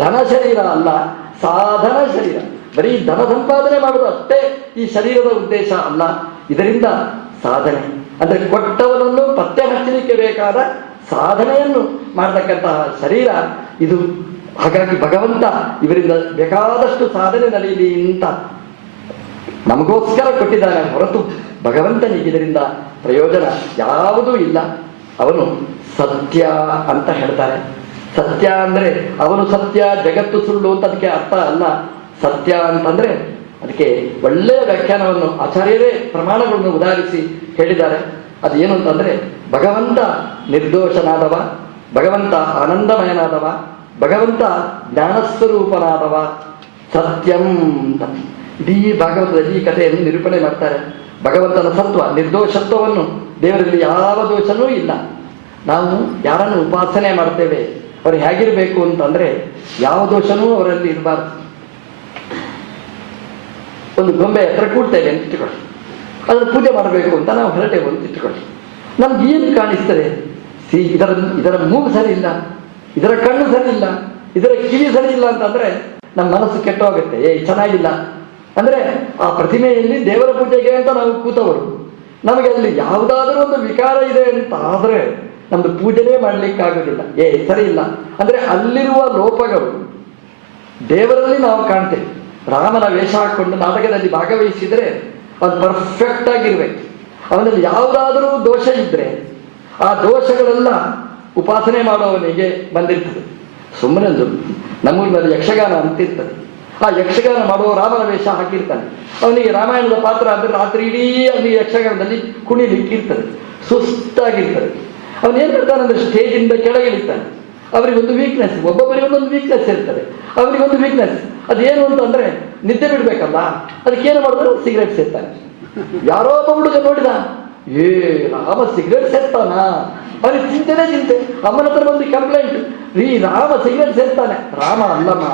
ಧನ ಶರೀರ ಅಲ್ಲ, ಸಾಧನ ಶರೀರ. ಬರೀ ಧನ ಸಂಪಾದನೆ ಮಾಡುವುದು ಅಷ್ಟೇ ಈ ಶರೀರದ ಉದ್ದೇಶ ಅಲ್ಲ. ಇದರಿಂದ ಸಾಧನೆ ಅಂದರೆ ಕೊಟ್ಟವನನ್ನು ಪತ್ತೆ ಹಚ್ಚಲಿಕ್ಕೆ ಬೇಕಾದ ಸಾಧನೆಯನ್ನು ಮಾಡತಕ್ಕಂತಹ ಶರೀರ ಇದು. ಹಾಗಾಗಿ ಭಗವಂತ ಇವರಿಂದ ಬೇಕಾದಷ್ಟು ಸಾಧನೆ ನಡೆಯಲಿ ಅಂತ ನಮಗೋಸ್ಕರ ಕೊಟ್ಟಿದ್ದಾನೆ ಹೊರತು ಭಗವಂತನಿಗೆ ಇದರಿಂದ ಪ್ರಯೋಜನ ಯಾವುದೂ ಇಲ್ಲ. ಅವನು ಸತ್ಯ ಅಂತ ಹೇಳ್ತಾರೆ. ಸತ್ಯ ಅಂದರೆ ಅವನು ಸತ್ಯ, ಜಗತ್ತು ಸುಳ್ಳು ಅಂತ ಅದಕ್ಕೆ ಅರ್ಥ ಅಲ್ಲ. ಸತ್ಯ ಅಂತಂದ್ರೆ ಅದಕ್ಕೆ ಒಳ್ಳೆಯ ವ್ಯಾಖ್ಯಾನವನ್ನು ಆಚಾರ್ಯರೇ ಪ್ರಮಾಣಗಳನ್ನು ಉದಾಹರಿಸಿ ಹೇಳಿದ್ದಾರೆ. ಅದೇನು ಅಂತಂದ್ರೆ ಭಗವಂತ ನಿರ್ದೋಷನಾದವ, ಭಗವಂತ ಆನಂದಮಯನಾದವ, ಭಗವಂತ ಜ್ಞಾನಸ್ವರೂಪನಾದವ, ಸತ್ಯಂ ಅಂತ ಇಡೀ ಭಾಗವತದಲ್ಲಿ ಈ ಕಥೆಯನ್ನು ನಿರೂಪಣೆ ಮಾಡ್ತಾರೆ. ಭಗವಂತನ ಸತ್ವ ನಿರ್ದೋಷತ್ವವನ್ನು, ದೇವರಲ್ಲಿ ಯಾವ ದೋಷನೂ ಇಲ್ಲ. ನಾವು ಯಾರನ್ನು ಉಪಾಸನೆ ಮಾಡ್ತೇವೆ ಅವರು ಹೇಗಿರಬೇಕು ಅಂತಂದ್ರೆ ಯಾವ ದೋಷನೂ ಅವರಲ್ಲಿ ಇರಬಾರ್ದು. ಒಂದು ಗೊಂಬೆ ಹತ್ರ ಕೂಡ್ತೇವೆ ಅಂತ ಇಟ್ಟುಕೊಳ್ಳಿ, ಅದನ್ನು ಪೂಜೆ ಮಾಡಬೇಕು ಅಂತ ನಾವು ಹೊರಟೇವು ಅಂತ ಇಟ್ಟುಕೊಳ್ಳಿ. ನಮ್ಗೆ ಏನು ಕಾಣಿಸ್ತದೆ? ಇದರ ಮೂಗು ಸರಿ ಇಲ್ಲ, ಇದರ ಕಣ್ಣು ಸರಿ ಇಲ್ಲ, ಇದರ ಕಿವಿ ಸರಿ ಇಲ್ಲ ಅಂತಂದ್ರೆ ನಮ್ಮ ಮನಸ್ಸು ಕೆಟ್ಟೋಗುತ್ತೆ. ಚೆನ್ನಾಗಿಲ್ಲ ಅಂದ್ರೆ ಆ ಪ್ರತಿಮೆಯಲ್ಲಿ ದೇವರ ಪೂಜೆಗೆ ಅಂತ ನಾವು ಕೂತವರು, ನಮಗೆ ಅಲ್ಲಿ ಯಾವುದಾದ್ರೂ ಒಂದು ವಿಕಾರ ಇದೆ ಅಂತ ಆದ್ರೆ ನಮ್ದು ಪೂಜೆನೇ ಮಾಡ್ಲಿಕ್ಕಾಗೋದಿಲ್ಲ. ಸರಿ ಇಲ್ಲ ಅಂದ್ರೆ ಅಲ್ಲಿರುವ ಲೋಪಗಳು ದೇವರಲ್ಲಿ ನಾವು ಕಾಣ್ತೇವೆ. ರಾಮನ ವೇಷ ಹಾಕೊಂಡು ನಾಟಕದಲ್ಲಿ ಭಾಗವಹಿಸಿದ್ರೆ ಅದು ಪರ್ಫೆಕ್ಟ್ ಆಗಿರ್ಬೇಕು. ಅವನಲ್ಲಿ ಯಾವುದಾದ್ರೂ ದೋಷ ಇದ್ರೆ ಆ ದೋಷಗಳೆಲ್ಲ ಉಪಾಸನೆ ಮಾಡುವವನಿಗೆ ಬಂದಿರ್ತದೆ. ಸುಮ್ಮನೆ ನಮ್ಮೂರಿನಲ್ಲಿ ಯಕ್ಷಗಾನ ಅಂತಿರ್ತದೆ. ಆ ಯಕ್ಷಗಾನ ಮಾಡುವ ರಾಮನ ವೇಷ ಹಾಕಿರ್ತಾನೆ. ಅವನಿಗೆ ರಾಮಾಯಣದ ಪಾತ್ರ ಅಂದರೆ ರಾತ್ರಿ ಇಡೀ ಅಲ್ಲಿ ಯಕ್ಷಗಾನದಲ್ಲಿ ಕುಣಿಲಿಕ್ಕಿರ್ತದೆ, ಸುಸ್ತಾಗಿರ್ತದೆ. ಅವನೇನು ಮಾಡ್ತಾನೆ ಅಂದರೆ ಸ್ಟೇಜಿಂದ ಕೆಳಗೆ ಇಳಿತಾನೆ. ಅವರಿಗೊಂದು ವೀಕ್ನೆಸ್, ಒಬ್ಬೊಬ್ಬರಿಗೆ ಒಂದೊಂದು ವೀಕ್ನೆಸ್ ಇರ್ತದೆ. ಅವರಿಗೊಂದು ವೀಕ್ನೆಸ್ ಅದೇನು ಅಂತಂದ್ರೆ ನಿದ್ದೆ ಬಿಡ್ಬೇಕಲ್ಲ, ಅದಕ್ಕೇನು ಮಾಡಿದ್ರು ಸಿಗರೇಟ್ ಸೇರ್ತಾನೆ. ಯಾರೋ ಒಬ್ಬ ಹುಡುಗ ನೋಡಿದ, ರಾಮ ಸಿಗರೇಟ್ ಸೇರ್ತಾನ, ಅವನಿಗೆ ಚಿಂತೆ. ಅಮ್ಮನ ಹತ್ರ ಬಂದು ಕಂಪ್ಲೇಂಟ್, ರಾಮ ಸಿಗರೇಟ್ ಸೇರ್ತಾನೆ. ರಾಮ ಅಲ್ಲಮ್ಮ,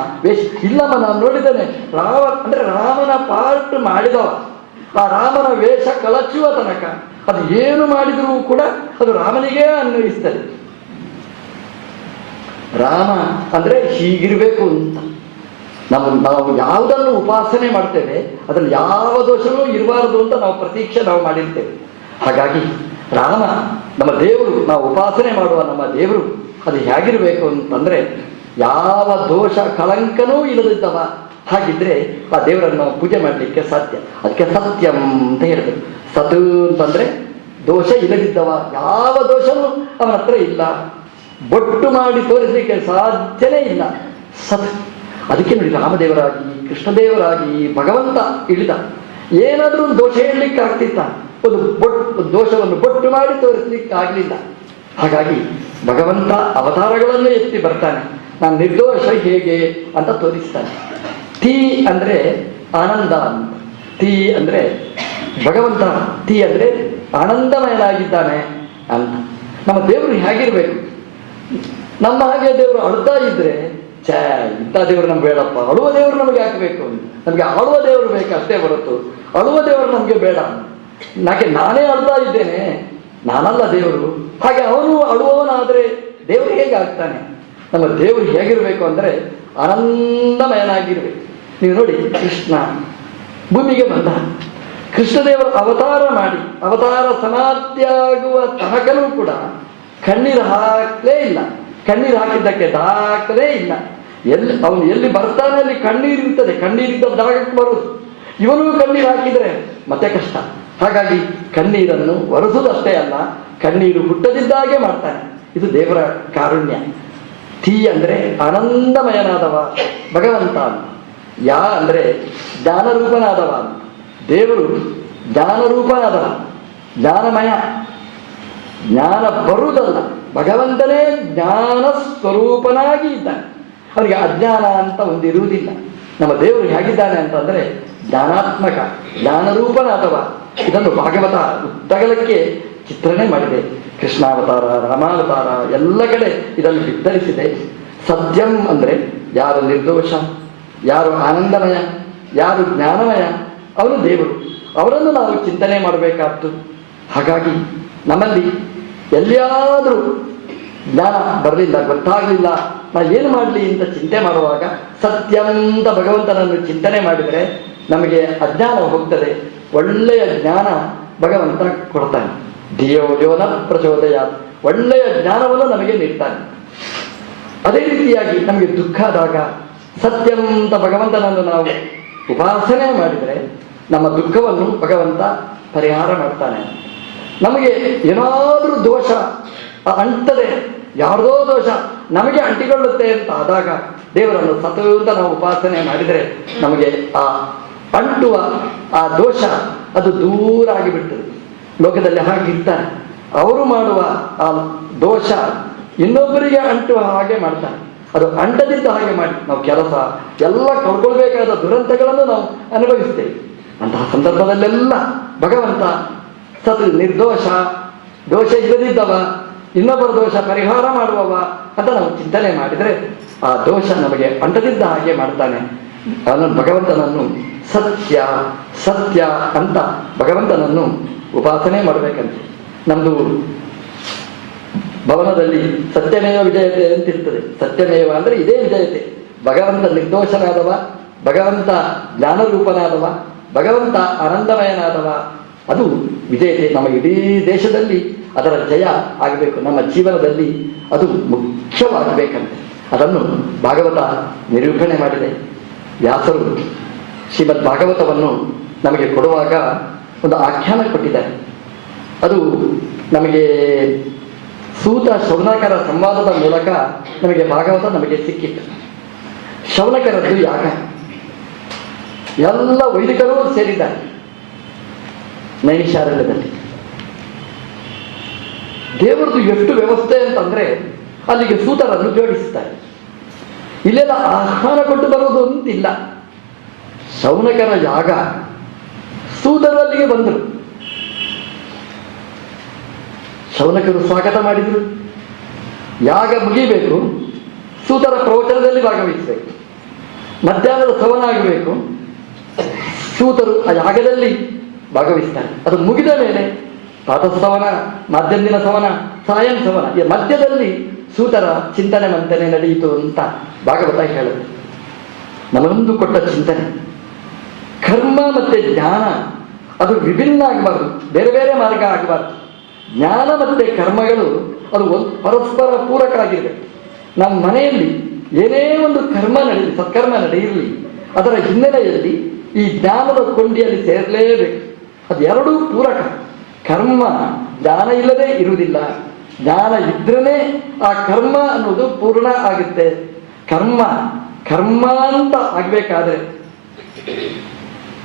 ಇಲ್ಲಮ್ಮ ನಾನು ನೋಡಿದ್ದೇನೆ. ರಾಮ ಅಂದ್ರೆ ರಾಮನ ಪಾರ್ಟ್ ಮಾಡಿದವ, ಆ ರಾಮನ ವೇಷ ಕಳಚುವ ತನಕ ಅದು ಏನು ಮಾಡಿದರೂ ಕೂಡ ಅದು ರಾಮನಿಗೇ ಅನ್ವಯಿಸ್ತದೆ. ರಾಮ ಅಂದ್ರೆ ಹೀಗಿರ್ಬೇಕು ಅಂತ ನಾವು ಯಾವುದನ್ನು ಉಪಾಸನೆ ಮಾಡ್ತೇವೆ ಅದರಲ್ಲಿ ಯಾವ ದೋಷವೂ ಇರಬಾರದು ಅಂತ ನಾವು ಪ್ರತೀಕ್ಷೆ ನಾವು ಮಾಡಿರ್ತೇವೆ. ಹಾಗಾಗಿ ರಾಮ ನಮ್ಮ ದೇವರು, ನಾವು ಉಪಾಸನೆ ಮಾಡುವ ನಮ್ಮ ದೇವರು ಅದು ಹೇಗಿರಬೇಕು ಅಂತಂದ್ರೆ ಯಾವ ದೋಷ ಕಳಂಕನೂ ಇಲ್ಲದಿದ್ದವ. ಹಾಗಿದ್ರೆ ಆ ದೇವರನ್ನು ನಾವು ಪೂಜೆ ಮಾಡಲಿಕ್ಕೆ ಸಾಧ್ಯ. ಅದಕ್ಕೆ ಸತ್ಯಂ ಅಂತ ಹೇಳಿದ್ರು. ಸತು ಅಂತಂದ್ರೆ ದೋಷ ಇಲ್ಲದಿದ್ದವ, ಯಾವ ದೋಷನೂ ಅವನ ಹತ್ರ ಇಲ್ಲ, ಬೊಟ್ಟು ಮಾಡಿ ತೋರಿಸಲಿಕ್ಕೆ ಸಾಧ್ಯನೇ ಇಲ್ಲ. ಸತ್ ಅದಕ್ಕೆ ನೋಡಿ, ರಾಮದೇವರಾಗಿ ಕೃಷ್ಣದೇವರಾಗಿ ಭಗವಂತ ಇಳಿದ. ಏನಾದರೂ ಒಂದು ದೋಷ ಹೇಳಲಿಕ್ಕೆ ಆಗ್ತಿತ್ತ? ಒಂದು ದೋಷವನ್ನು ಬೊಟ್ಟು ಮಾಡಿ ತೋರಿಸ್ಲಿಕ್ಕೆ ಆಗಲಿಲ್ಲ. ಹಾಗಾಗಿ ಭಗವಂತ ಅವತಾರಗಳನ್ನು ಎತ್ತಿ ಬರ್ತಾನೆ. ನಾನು ನಿರ್ದೋಷ ಹೇಗೆ ಅಂತ ತೋರಿಸ್ತಾನೆ. ತೀ ಅಂದ್ರೆ ಆನಂದ ಅಂತ. ತೀ ಅಂದ್ರೆ ಭಗವಂತ, ತೀ ಅಂದ್ರೆ ಆನಂದಮಯನಾಗಿದ್ದಾನೆ ಅಂತ. ನಮ್ಮ ದೇವರು ಹೇಗಿರ್ಬೇಕು? ನಮ್ಮ ಹಾಗೆ ದೇವರು ಅಳ್ತಾ ಇದ್ರೆ ಇಂಥ ದೇವರು ನಮ್ಗೆ ಬೇಡಪ್ಪ, ಅಳುವ ದೇವರು ನಮಗೆ ಹಾಕಬೇಕು ಅಂತ. ನಮಗೆ ಆಳುವ ದೇವರು ಬೇಕು ಅಷ್ಟೇ ಹೊರತು ಅಳುವ ದೇವರು ನಮಗೆ ಬೇಡ. ನಾನೇ ಅಳ್ತಾ ಇದ್ದೇನೆ, ನಾನಲ್ಲ ದೇವರು. ಹಾಗೆ ಅವನು ಅಳುವವನಾದ್ರೆ ದೇವರು ಹೇಗೆ ಆಗ್ತಾನೆ? ನಮ್ಮ ದೇವರು ಹೇಗಿರ್ಬೇಕು ಅಂದ್ರೆ ಆನಂದಮಯನಾಗಿರ್ಬೇಕು. ನೀವು ನೋಡಿ, ಕೃಷ್ಣ ಭೂಮಿಗೆ ಬಂದ, ಕೃಷ್ಣದೇವರು ಅವತಾರ ಮಾಡಿ ಅವತಾರ ಸಮಾಪ್ತಿಯಾಗುವ ತನಕನೂ ಕೂಡ ಕಣ್ಣೀರು ಹಾಕಲೇ ಇಲ್ಲ. ಕಣ್ಣೀರು ಹಾಕಿದ್ದಕ್ಕೆ ದಾಖಲೇ ಇಲ್ಲ. ಅವನು ಎಲ್ಲಿ ಬರ್ತಾನೆ ಅಲ್ಲಿ ಕಣ್ಣೀರು ಇರ್ತದೆ, ಕಣ್ಣೀರಿದ್ದ ಜಾಗಕ್ಕೆ ಬರೋದು. ಇವನು ಕಣ್ಣೀರು ಹಾಕಿದರೆ ಮತ್ತೆ ಕಷ್ಟ. ಹಾಗಾಗಿ ಕಣ್ಣೀರನ್ನು ಒರೆಸುವುದಷ್ಟೇ ಅಲ್ಲ, ಕಣ್ಣೀರು ಹುಟ್ಟದಿದ್ದಾಗೆ ಮಾಡ್ತಾನೆ. ಇದು ದೇವರ ಕಾರುಣ್ಯ. ತೀ ಅಂದ್ರೆ ಆನಂದಮಯನಾದವ ಭಗವಂತ. ಯಾ ಅಂದರೆ ಜ್ಞಾನರೂಪನಾದವ ಅಂತ. ದೇವರು ಜ್ಞಾನರೂಪನಾದವ, ಜ್ಞಾನಮಯ. ಜ್ಞಾನ ಬರುವುದಲ್ಲ, ಭಗವಂತನೇ ಜ್ಞಾನ ಸ್ವರೂಪನಾಗಿ ಇದ್ದಾನೆ. ಅವನಿಗೆ ಅಜ್ಞಾನ ಅಂತ ಒಂದಿರುವುದಿಲ್ಲ. ನಮ್ಮ ದೇವರು ಹೇಗಿದ್ದಾನೆ ಅಂತಂದರೆ ಜ್ಞಾನಾತ್ಮಕ, ಜ್ಞಾನರೂಪನಾದವ. ಇದನ್ನು ಭಾಗವತ ಉದ್ದಗಲಕ್ಕೆ ಚಿತ್ರಣ ಮಾಡಿದೆ. ಕೃಷ್ಣಾವತಾರ, ರಾಮಾವತಾರ ಎಲ್ಲ ಕಡೆ ಇದನ್ನು ಬಿತ್ತರಿಸಿದೆ. ಸತ್ಯಂ ಅಂದರೆ ಯಾರು ನಿರ್ದೋಷ, ಯಾರು ಆನಂದಮಯ, ಯಾರು ಜ್ಞಾನಮಯ, ಅವನು ದೇವರು. ಅವರನ್ನು ನಾವು ಚಿಂತನೆ ಮಾಡಬೇಕಾದ್ದು. ಹಾಗಾಗಿ ನಮ್ಮಲ್ಲಿ ಎಲ್ಲಿಯಾದರೂ ಜ್ಞಾನ ಬರಲಿಲ್ಲ, ಗೊತ್ತಾಗಲಿಲ್ಲ, ನಾನು ಏನು ಮಾಡಲಿ ಅಂತ ಚಿಂತೆ ಮಾಡುವಾಗ ಸತ್ಯಂತ ಭಗವಂತನನ್ನು ಚಿಂತನೆ ಮಾಡಿದರೆ ನಮಗೆ ಅಜ್ಞಾನ ಹೋಗ್ತದೆ. ಒಳ್ಳೆಯ ಜ್ಞಾನ ಭಗವಂತ ಕೊಡ್ತಾನೆ. ಧಿಯೋ ಯೋನ ಪ್ರಚೋದಯ, ಒಳ್ಳೆಯ ಜ್ಞಾನವನ್ನು ನಮಗೆ ನೀಡ್ತಾನೆ. ಅದೇ ರೀತಿಯಾಗಿ ನಮಗೆ ದುಃಖ ಆದಾಗ ಸತ್ಯಂತ ಭಗವಂತನನ್ನು ನಾವು ಉಪಾಸನೆ ಮಾಡಿದರೆ ನಮ್ಮ ದುಃಖವನ್ನು ಭಗವಂತ ಪರಿಹಾರ ಮಾಡ್ತಾನೆ. ನಮಗೆ ಏನಾದರೂ ದೋಷ ಅಂಟದೆ, ಯಾರದೋ ದೋಷ ನಮಗೆ ಅಂಟಿಕೊಳ್ಳುತ್ತೆ ಅಂತ ಆದಾಗ ದೇವರನ್ನು ಸತತ ನಾವು ಉಪಾಸನೆ ಮಾಡಿದರೆ ನಮಗೆ ಆ ಅಂಟುವ ಆ ದೋಷ ಅದು ದೂರ ಆಗಿಬಿಡ್ತದೆ. ಲೋಕದಲ್ಲಿ ಹಾಗಿರ್ತಾರೆ, ಅವರು ಮಾಡುವ ಆ ದೋಷ ಇನ್ನೊಬ್ಬರಿಗೆ ಅಂಟುವ ಹಾಗೆ ಮಾಡ್ತಾರೆ. ಅದು ಅಂಟದಿದ್ದ ಹಾಗೆ ಮಾಡಿ ನಾವು ಕೆಲಸ ಎಲ್ಲ ಕಳ್ಕೊಳ್ಬೇಕಾದ ದುರಂತಗಳನ್ನು ನಾವು ಅನುಭವಿಸ್ತೇವೆ. ಅಂತಹ ಸಂದರ್ಭದಲ್ಲೆಲ್ಲ ಭಗವಂತ ನಿರ್ದೋಷ, ದೋಷ ಇಲ್ಲದಿದ್ದವ, ಇನ್ನೊಬ್ಬರ ದೋಷ ಪರಿಹಾರ ಮಾಡುವವ ಅಂತ ನಾವು ಚಿಂತನೆ ಮಾಡಿದರೆ ಆ ದೋಷ ನಮಗೆ ಅಂಟದಿದ್ದ ಹಾಗೆ ಮಾಡ್ತಾನೆ. ಅವನು ಭಗವಂತನನ್ನು ಸತ್ಯ ಸತ್ಯ ಅಂತ ಭಗವಂತನನ್ನು ಉಪಾಸನೆ ಮಾಡಬೇಕಂತೆ. ನಮ್ಮದು ಭವನದಲ್ಲಿ ಸತ್ಯಮೇವ ವಿಜಯತೆ ಅಂತಿರ್ತದೆ. ಸತ್ಯಮೇವ ಅಂದರೆ ಇದೇ ವಿಜಯತೆ. ಭಗವಂತ ನಿರ್ದೋಷನಾದವ, ಭಗವಂತ ಜ್ಞಾನರೂಪನಾದವ, ಭಗವಂತ ಆನಂದಮಯನಾದವ, ಅದು ವಿಜಯತೆ. ನಮ್ಮ ಇಡೀ ದೇಶದಲ್ಲಿ ಅದರ ಜಯ ಆಗಬೇಕು. ನಮ್ಮ ಜೀವನದಲ್ಲಿ ಅದು ಮುಖ್ಯವಾಗಬೇಕಂತೆ. ಅದನ್ನು ಭಾಗವತ ನಿರೂಪಣೆ ಮಾಡಿದೆ. ವ್ಯಾಸರು ಶ್ರೀಮದ್ ಭಾಗವತವನ್ನು ನಮಗೆ ಕೊಡುವಾಗ ಒಂದು ಆಖ್ಯಾನ ಕೊಟ್ಟಿದ್ದಾರೆ. ಅದು ನಮಗೆ ಸೂತ ಶೌನಕರ ಸಂವಾದದ ಮೂಲಕ ನಮಗೆ ಭಾಗವತ ನಮಗೆ ಸಿಕ್ಕಿತ್ತು. ಶೌನಕರದ್ದು ಯಾಗ, ಎಲ್ಲ ವೈದಿಕರು ಸೇರಿದ್ದಾರೆ ನೈಮಿಷಾರಣ್ಯದಲ್ಲಿ. ದೇವರದು ಎಷ್ಟು ವ್ಯವಸ್ಥೆ ಅಂತಂದ್ರೆ ಅಲ್ಲಿಗೆ ಸೂತರನ್ನು ಜೋಡಿಸುತ್ತಾರೆ. ಇಲ್ಲೆಲ್ಲ ಆಹ್ವಾನ ಕೊಟ್ಟು ಬರೋದು ಅಂತಿಲ್ಲ. ಶೌನಕರ ಯಾಗ, ಸೂತರು ಅಲ್ಲಿಗೆ ಬಂದರು. ಶೌನಕರು ಸ್ವಾಗತ ಮಾಡಿದರು. ಯಾಗ ಮುಗಿಬೇಕು, ಸೂತರ ಪ್ರವಚನದಲ್ಲಿ ಭಾಗವಹಿಸಬೇಕು, ಮಧ್ಯಾಹ್ನದ ಸವನ ಆಗಬೇಕು, ಸೂತರು ಆ ಯಾಗದಲ್ಲಿ ಭಾಗವಹಿಸ್ತಾರೆ. ಅದು ಮುಗಿದ ಮೇಲೆ ಪ್ರಾತಃಸವನ, ಮಧ್ಯಾಹ್ನ ಸವನ, ಸಾಯಂ ಸವನ, ಈ ಮಧ್ಯದಲ್ಲಿ ಸೂತರ ಚಿಂತನೆ ಮಂಥನೆ ನಡೆಯಿತು ಅಂತ ಭಾಗವತ ಹೇಳುತ್ತೆ. ನಮಗೊಂದು ಕೊಟ್ಟ ಚಿಂತನೆ, ಕರ್ಮ ಮತ್ತೆ ಜ್ಞಾನ ಅದು ವಿಭಿನ್ನ ಆಗಬಾರ್ದು, ಬೇರೆ ಬೇರೆ ಮಾರ್ಗ ಆಗಬಾರ್ದು. ಜ್ಞಾನ ಮತ್ತೆ ಕರ್ಮಗಳು ಅದು ಪರಸ್ಪರ ಪೂರಕ ಆಗಿರಬೇಕು. ನಮ್ಮ ಮನೆಯಲ್ಲಿ ಏನೇ ಒಂದು ಕರ್ಮ ನಡೆಯಲಿ, ಸತ್ಕರ್ಮ ನಡೆಯಿರಲಿ, ಅದರ ಹಿನ್ನೆಲೆಯಲ್ಲಿ ಈ ಜ್ಞಾನದ ಕೊಂಡಿಯಲ್ಲಿ ಸೇರಲೇಬೇಕು. ಅದು ಎರಡೂ ಪೂರಕ. ಕರ್ಮ ಜ್ಞಾನ ಇಲ್ಲದೆ ಇರುವುದಿಲ್ಲ, ಜ್ಞಾನ ಇದ್ರೇ ಆ ಕರ್ಮ ಅನ್ನೋದು ಪೂರ್ಣ ಆಗುತ್ತೆ. ಕರ್ಮ ಅಂತ ಆಗಬೇಕಾದ್ರೆ,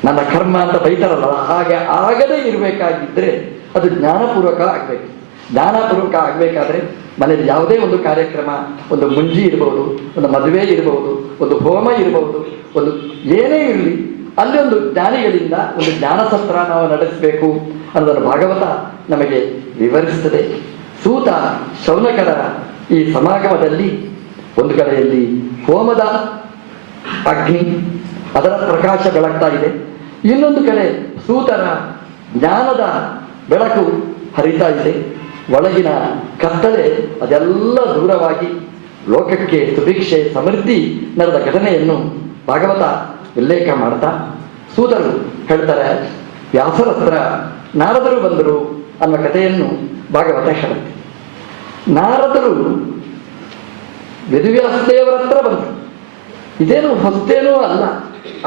ನನ್ನ ಕರ್ಮ ಅಂತ ಬೈತಾರಲ್ಲ, ಹಾಗೆ ಆಗದೇ ಇರಬೇಕಾಗಿದ್ದರೆ ಅದು ಜ್ಞಾನಪೂರ್ವಕ ಆಗಬೇಕು. ಜ್ಞಾನಪೂರ್ವಕ ಆಗಬೇಕಾದ್ರೆ ಮನೆಯಲ್ಲಿ ಯಾವುದೇ ಒಂದು ಕಾರ್ಯಕ್ರಮ, ಒಂದು ಮುಂಜಿ ಇರಬಹುದು, ಒಂದು ಮದುವೆ ಇರಬಹುದು, ಒಂದು ಹೋಮ ಇರಬಹುದು, ಒಂದು ಏನೇ ಇರಲಿ, ಅಲ್ಲಿ ಒಂದು ಜ್ಞಾನಿಗಳಿಂದ ಒಂದು ಜ್ಞಾನಸತ್ರ ನಾವು ನಡೆಸಬೇಕು ಅನ್ನೋದನ್ನು ಭಾಗವತ ನಮಗೆ ವಿವರಿಸುತ್ತದೆ. ಸೂತ ಶೌನಕರ ಈ ಸಮಾಗಮದಲ್ಲಿ ಒಂದು ಕಡೆಯಲ್ಲಿ ಹೋಮದ ಅಗ್ನಿ, ಅದರ ಪ್ರಕಾಶ ಬೆಳಗ್ತಾ ಇದೆ. ಇನ್ನೊಂದು ಕಡೆ ಸೂತರ ಜ್ಞಾನದ ಬೆಳಕು ಹರಿತಾ ಇದೆ. ಒಳಗಿನ ಕತ್ತಲೆ ಅದೆಲ್ಲ ದೂರವಾಗಿ ಲೋಕಕ್ಕೆ ಸುಭಿಕ್ಷೆ ಸಮೃದ್ಧಿ ನಡೆದ ಘಟನೆಯನ್ನು ಭಾಗವತ ಉಲ್ಲೇಖ ಮಾಡ್ತಾ ಸೂತರು ಹೇಳ್ತಾರೆ, ವ್ಯಾಸರ ಹತ್ರ ನಾರದರು ಬಂದರು ಅನ್ನುವ ಕಥೆಯನ್ನು ಭಾಗವತ ಹೇಳುತ್ತೆ. ನಾರದರು ವೇದವ್ಯಾಸದೇವರ ಹತ್ರ ಬಂದರು. ಇದೇನು ಹೊಸ್ತೇನೂ ಅಲ್ಲ,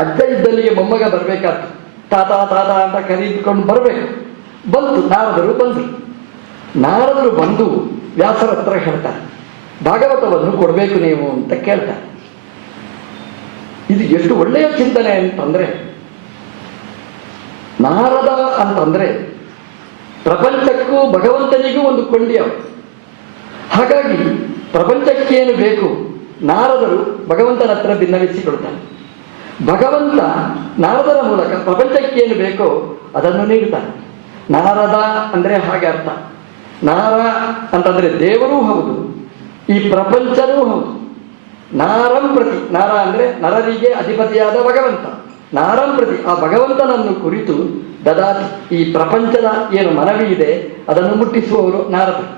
ಅಜ್ಜ ಇದ್ದಲ್ಲಿಗೆ ಮೊಮ್ಮಗ ಬರಬೇಕಾದ್ರು, ತಾತ ತಾತ ಅಂತ ಕರೀದುಕೊಂಡು ಬರಬೇಕು. ಬಂತು, ನಾರದರು ಬಂದರು. ನಾರದರು ಬಂದು ವ್ಯಾಸರ ಹತ್ರ ಹೇಳ್ತಾರೆ, ಭಾಗವತವನ್ನು ಕೊಡಬೇಕು ನೀವು ಅಂತ ಕೇಳ್ತಾರೆ. ಇದು ಎಷ್ಟು ಒಳ್ಳೆಯ ಚಿಂತನೆ ಅಂತಂದ್ರೆ, ನಾರದ ಅಂತಂದ್ರೆ ಪ್ರಪಂಚಕ್ಕೂ ಭಗವಂತನಿಗೂ ಒಂದು ಕೊಂಡಿ ಅವರು. ಹಾಗಾಗಿ ಪ್ರಪಂಚಕ್ಕೇನು ಬೇಕು ನಾರದರು ಭಗವಂತನ ಹತ್ರ ಭಿನ್ನವಿಸಿಕೊಳ್ತಾನೆ. ಭಗವಂತ ನಾರದರ ಮೂಲಕ ಪ್ರಪಂಚಕ್ಕೇನು ಬೇಕೋ ಅದನ್ನು ನೀಡ್ತಾನೆ. ನಾರದ ಅಂದ್ರೆ ಹಾಗೆ ಅರ್ಥ. ನಾರ ಅಂತಂದ್ರೆ ದೇವರೂ ಹೌದು, ಈ ಪ್ರಪಂಚನೂ ಹೌದು. ನಾರಂ ಪ್ರತಿ, ನಾರ ಅಂದ್ರೆ ನರರಿಗೆ ಅಧಿಪತಿಯಾದ ಭಗವಂತ. ನಾರಂ ಪ್ರತಿ, ಆ ಭಗವಂತನನ್ನು ಕುರಿತು ದದಾತಿ, ಈ ಪ್ರಪಂಚದ ಏನು ಮನವಿ ಇದೆ ಅದನ್ನು ಮುಟ್ಟಿಸುವವರು ನಾರದರು.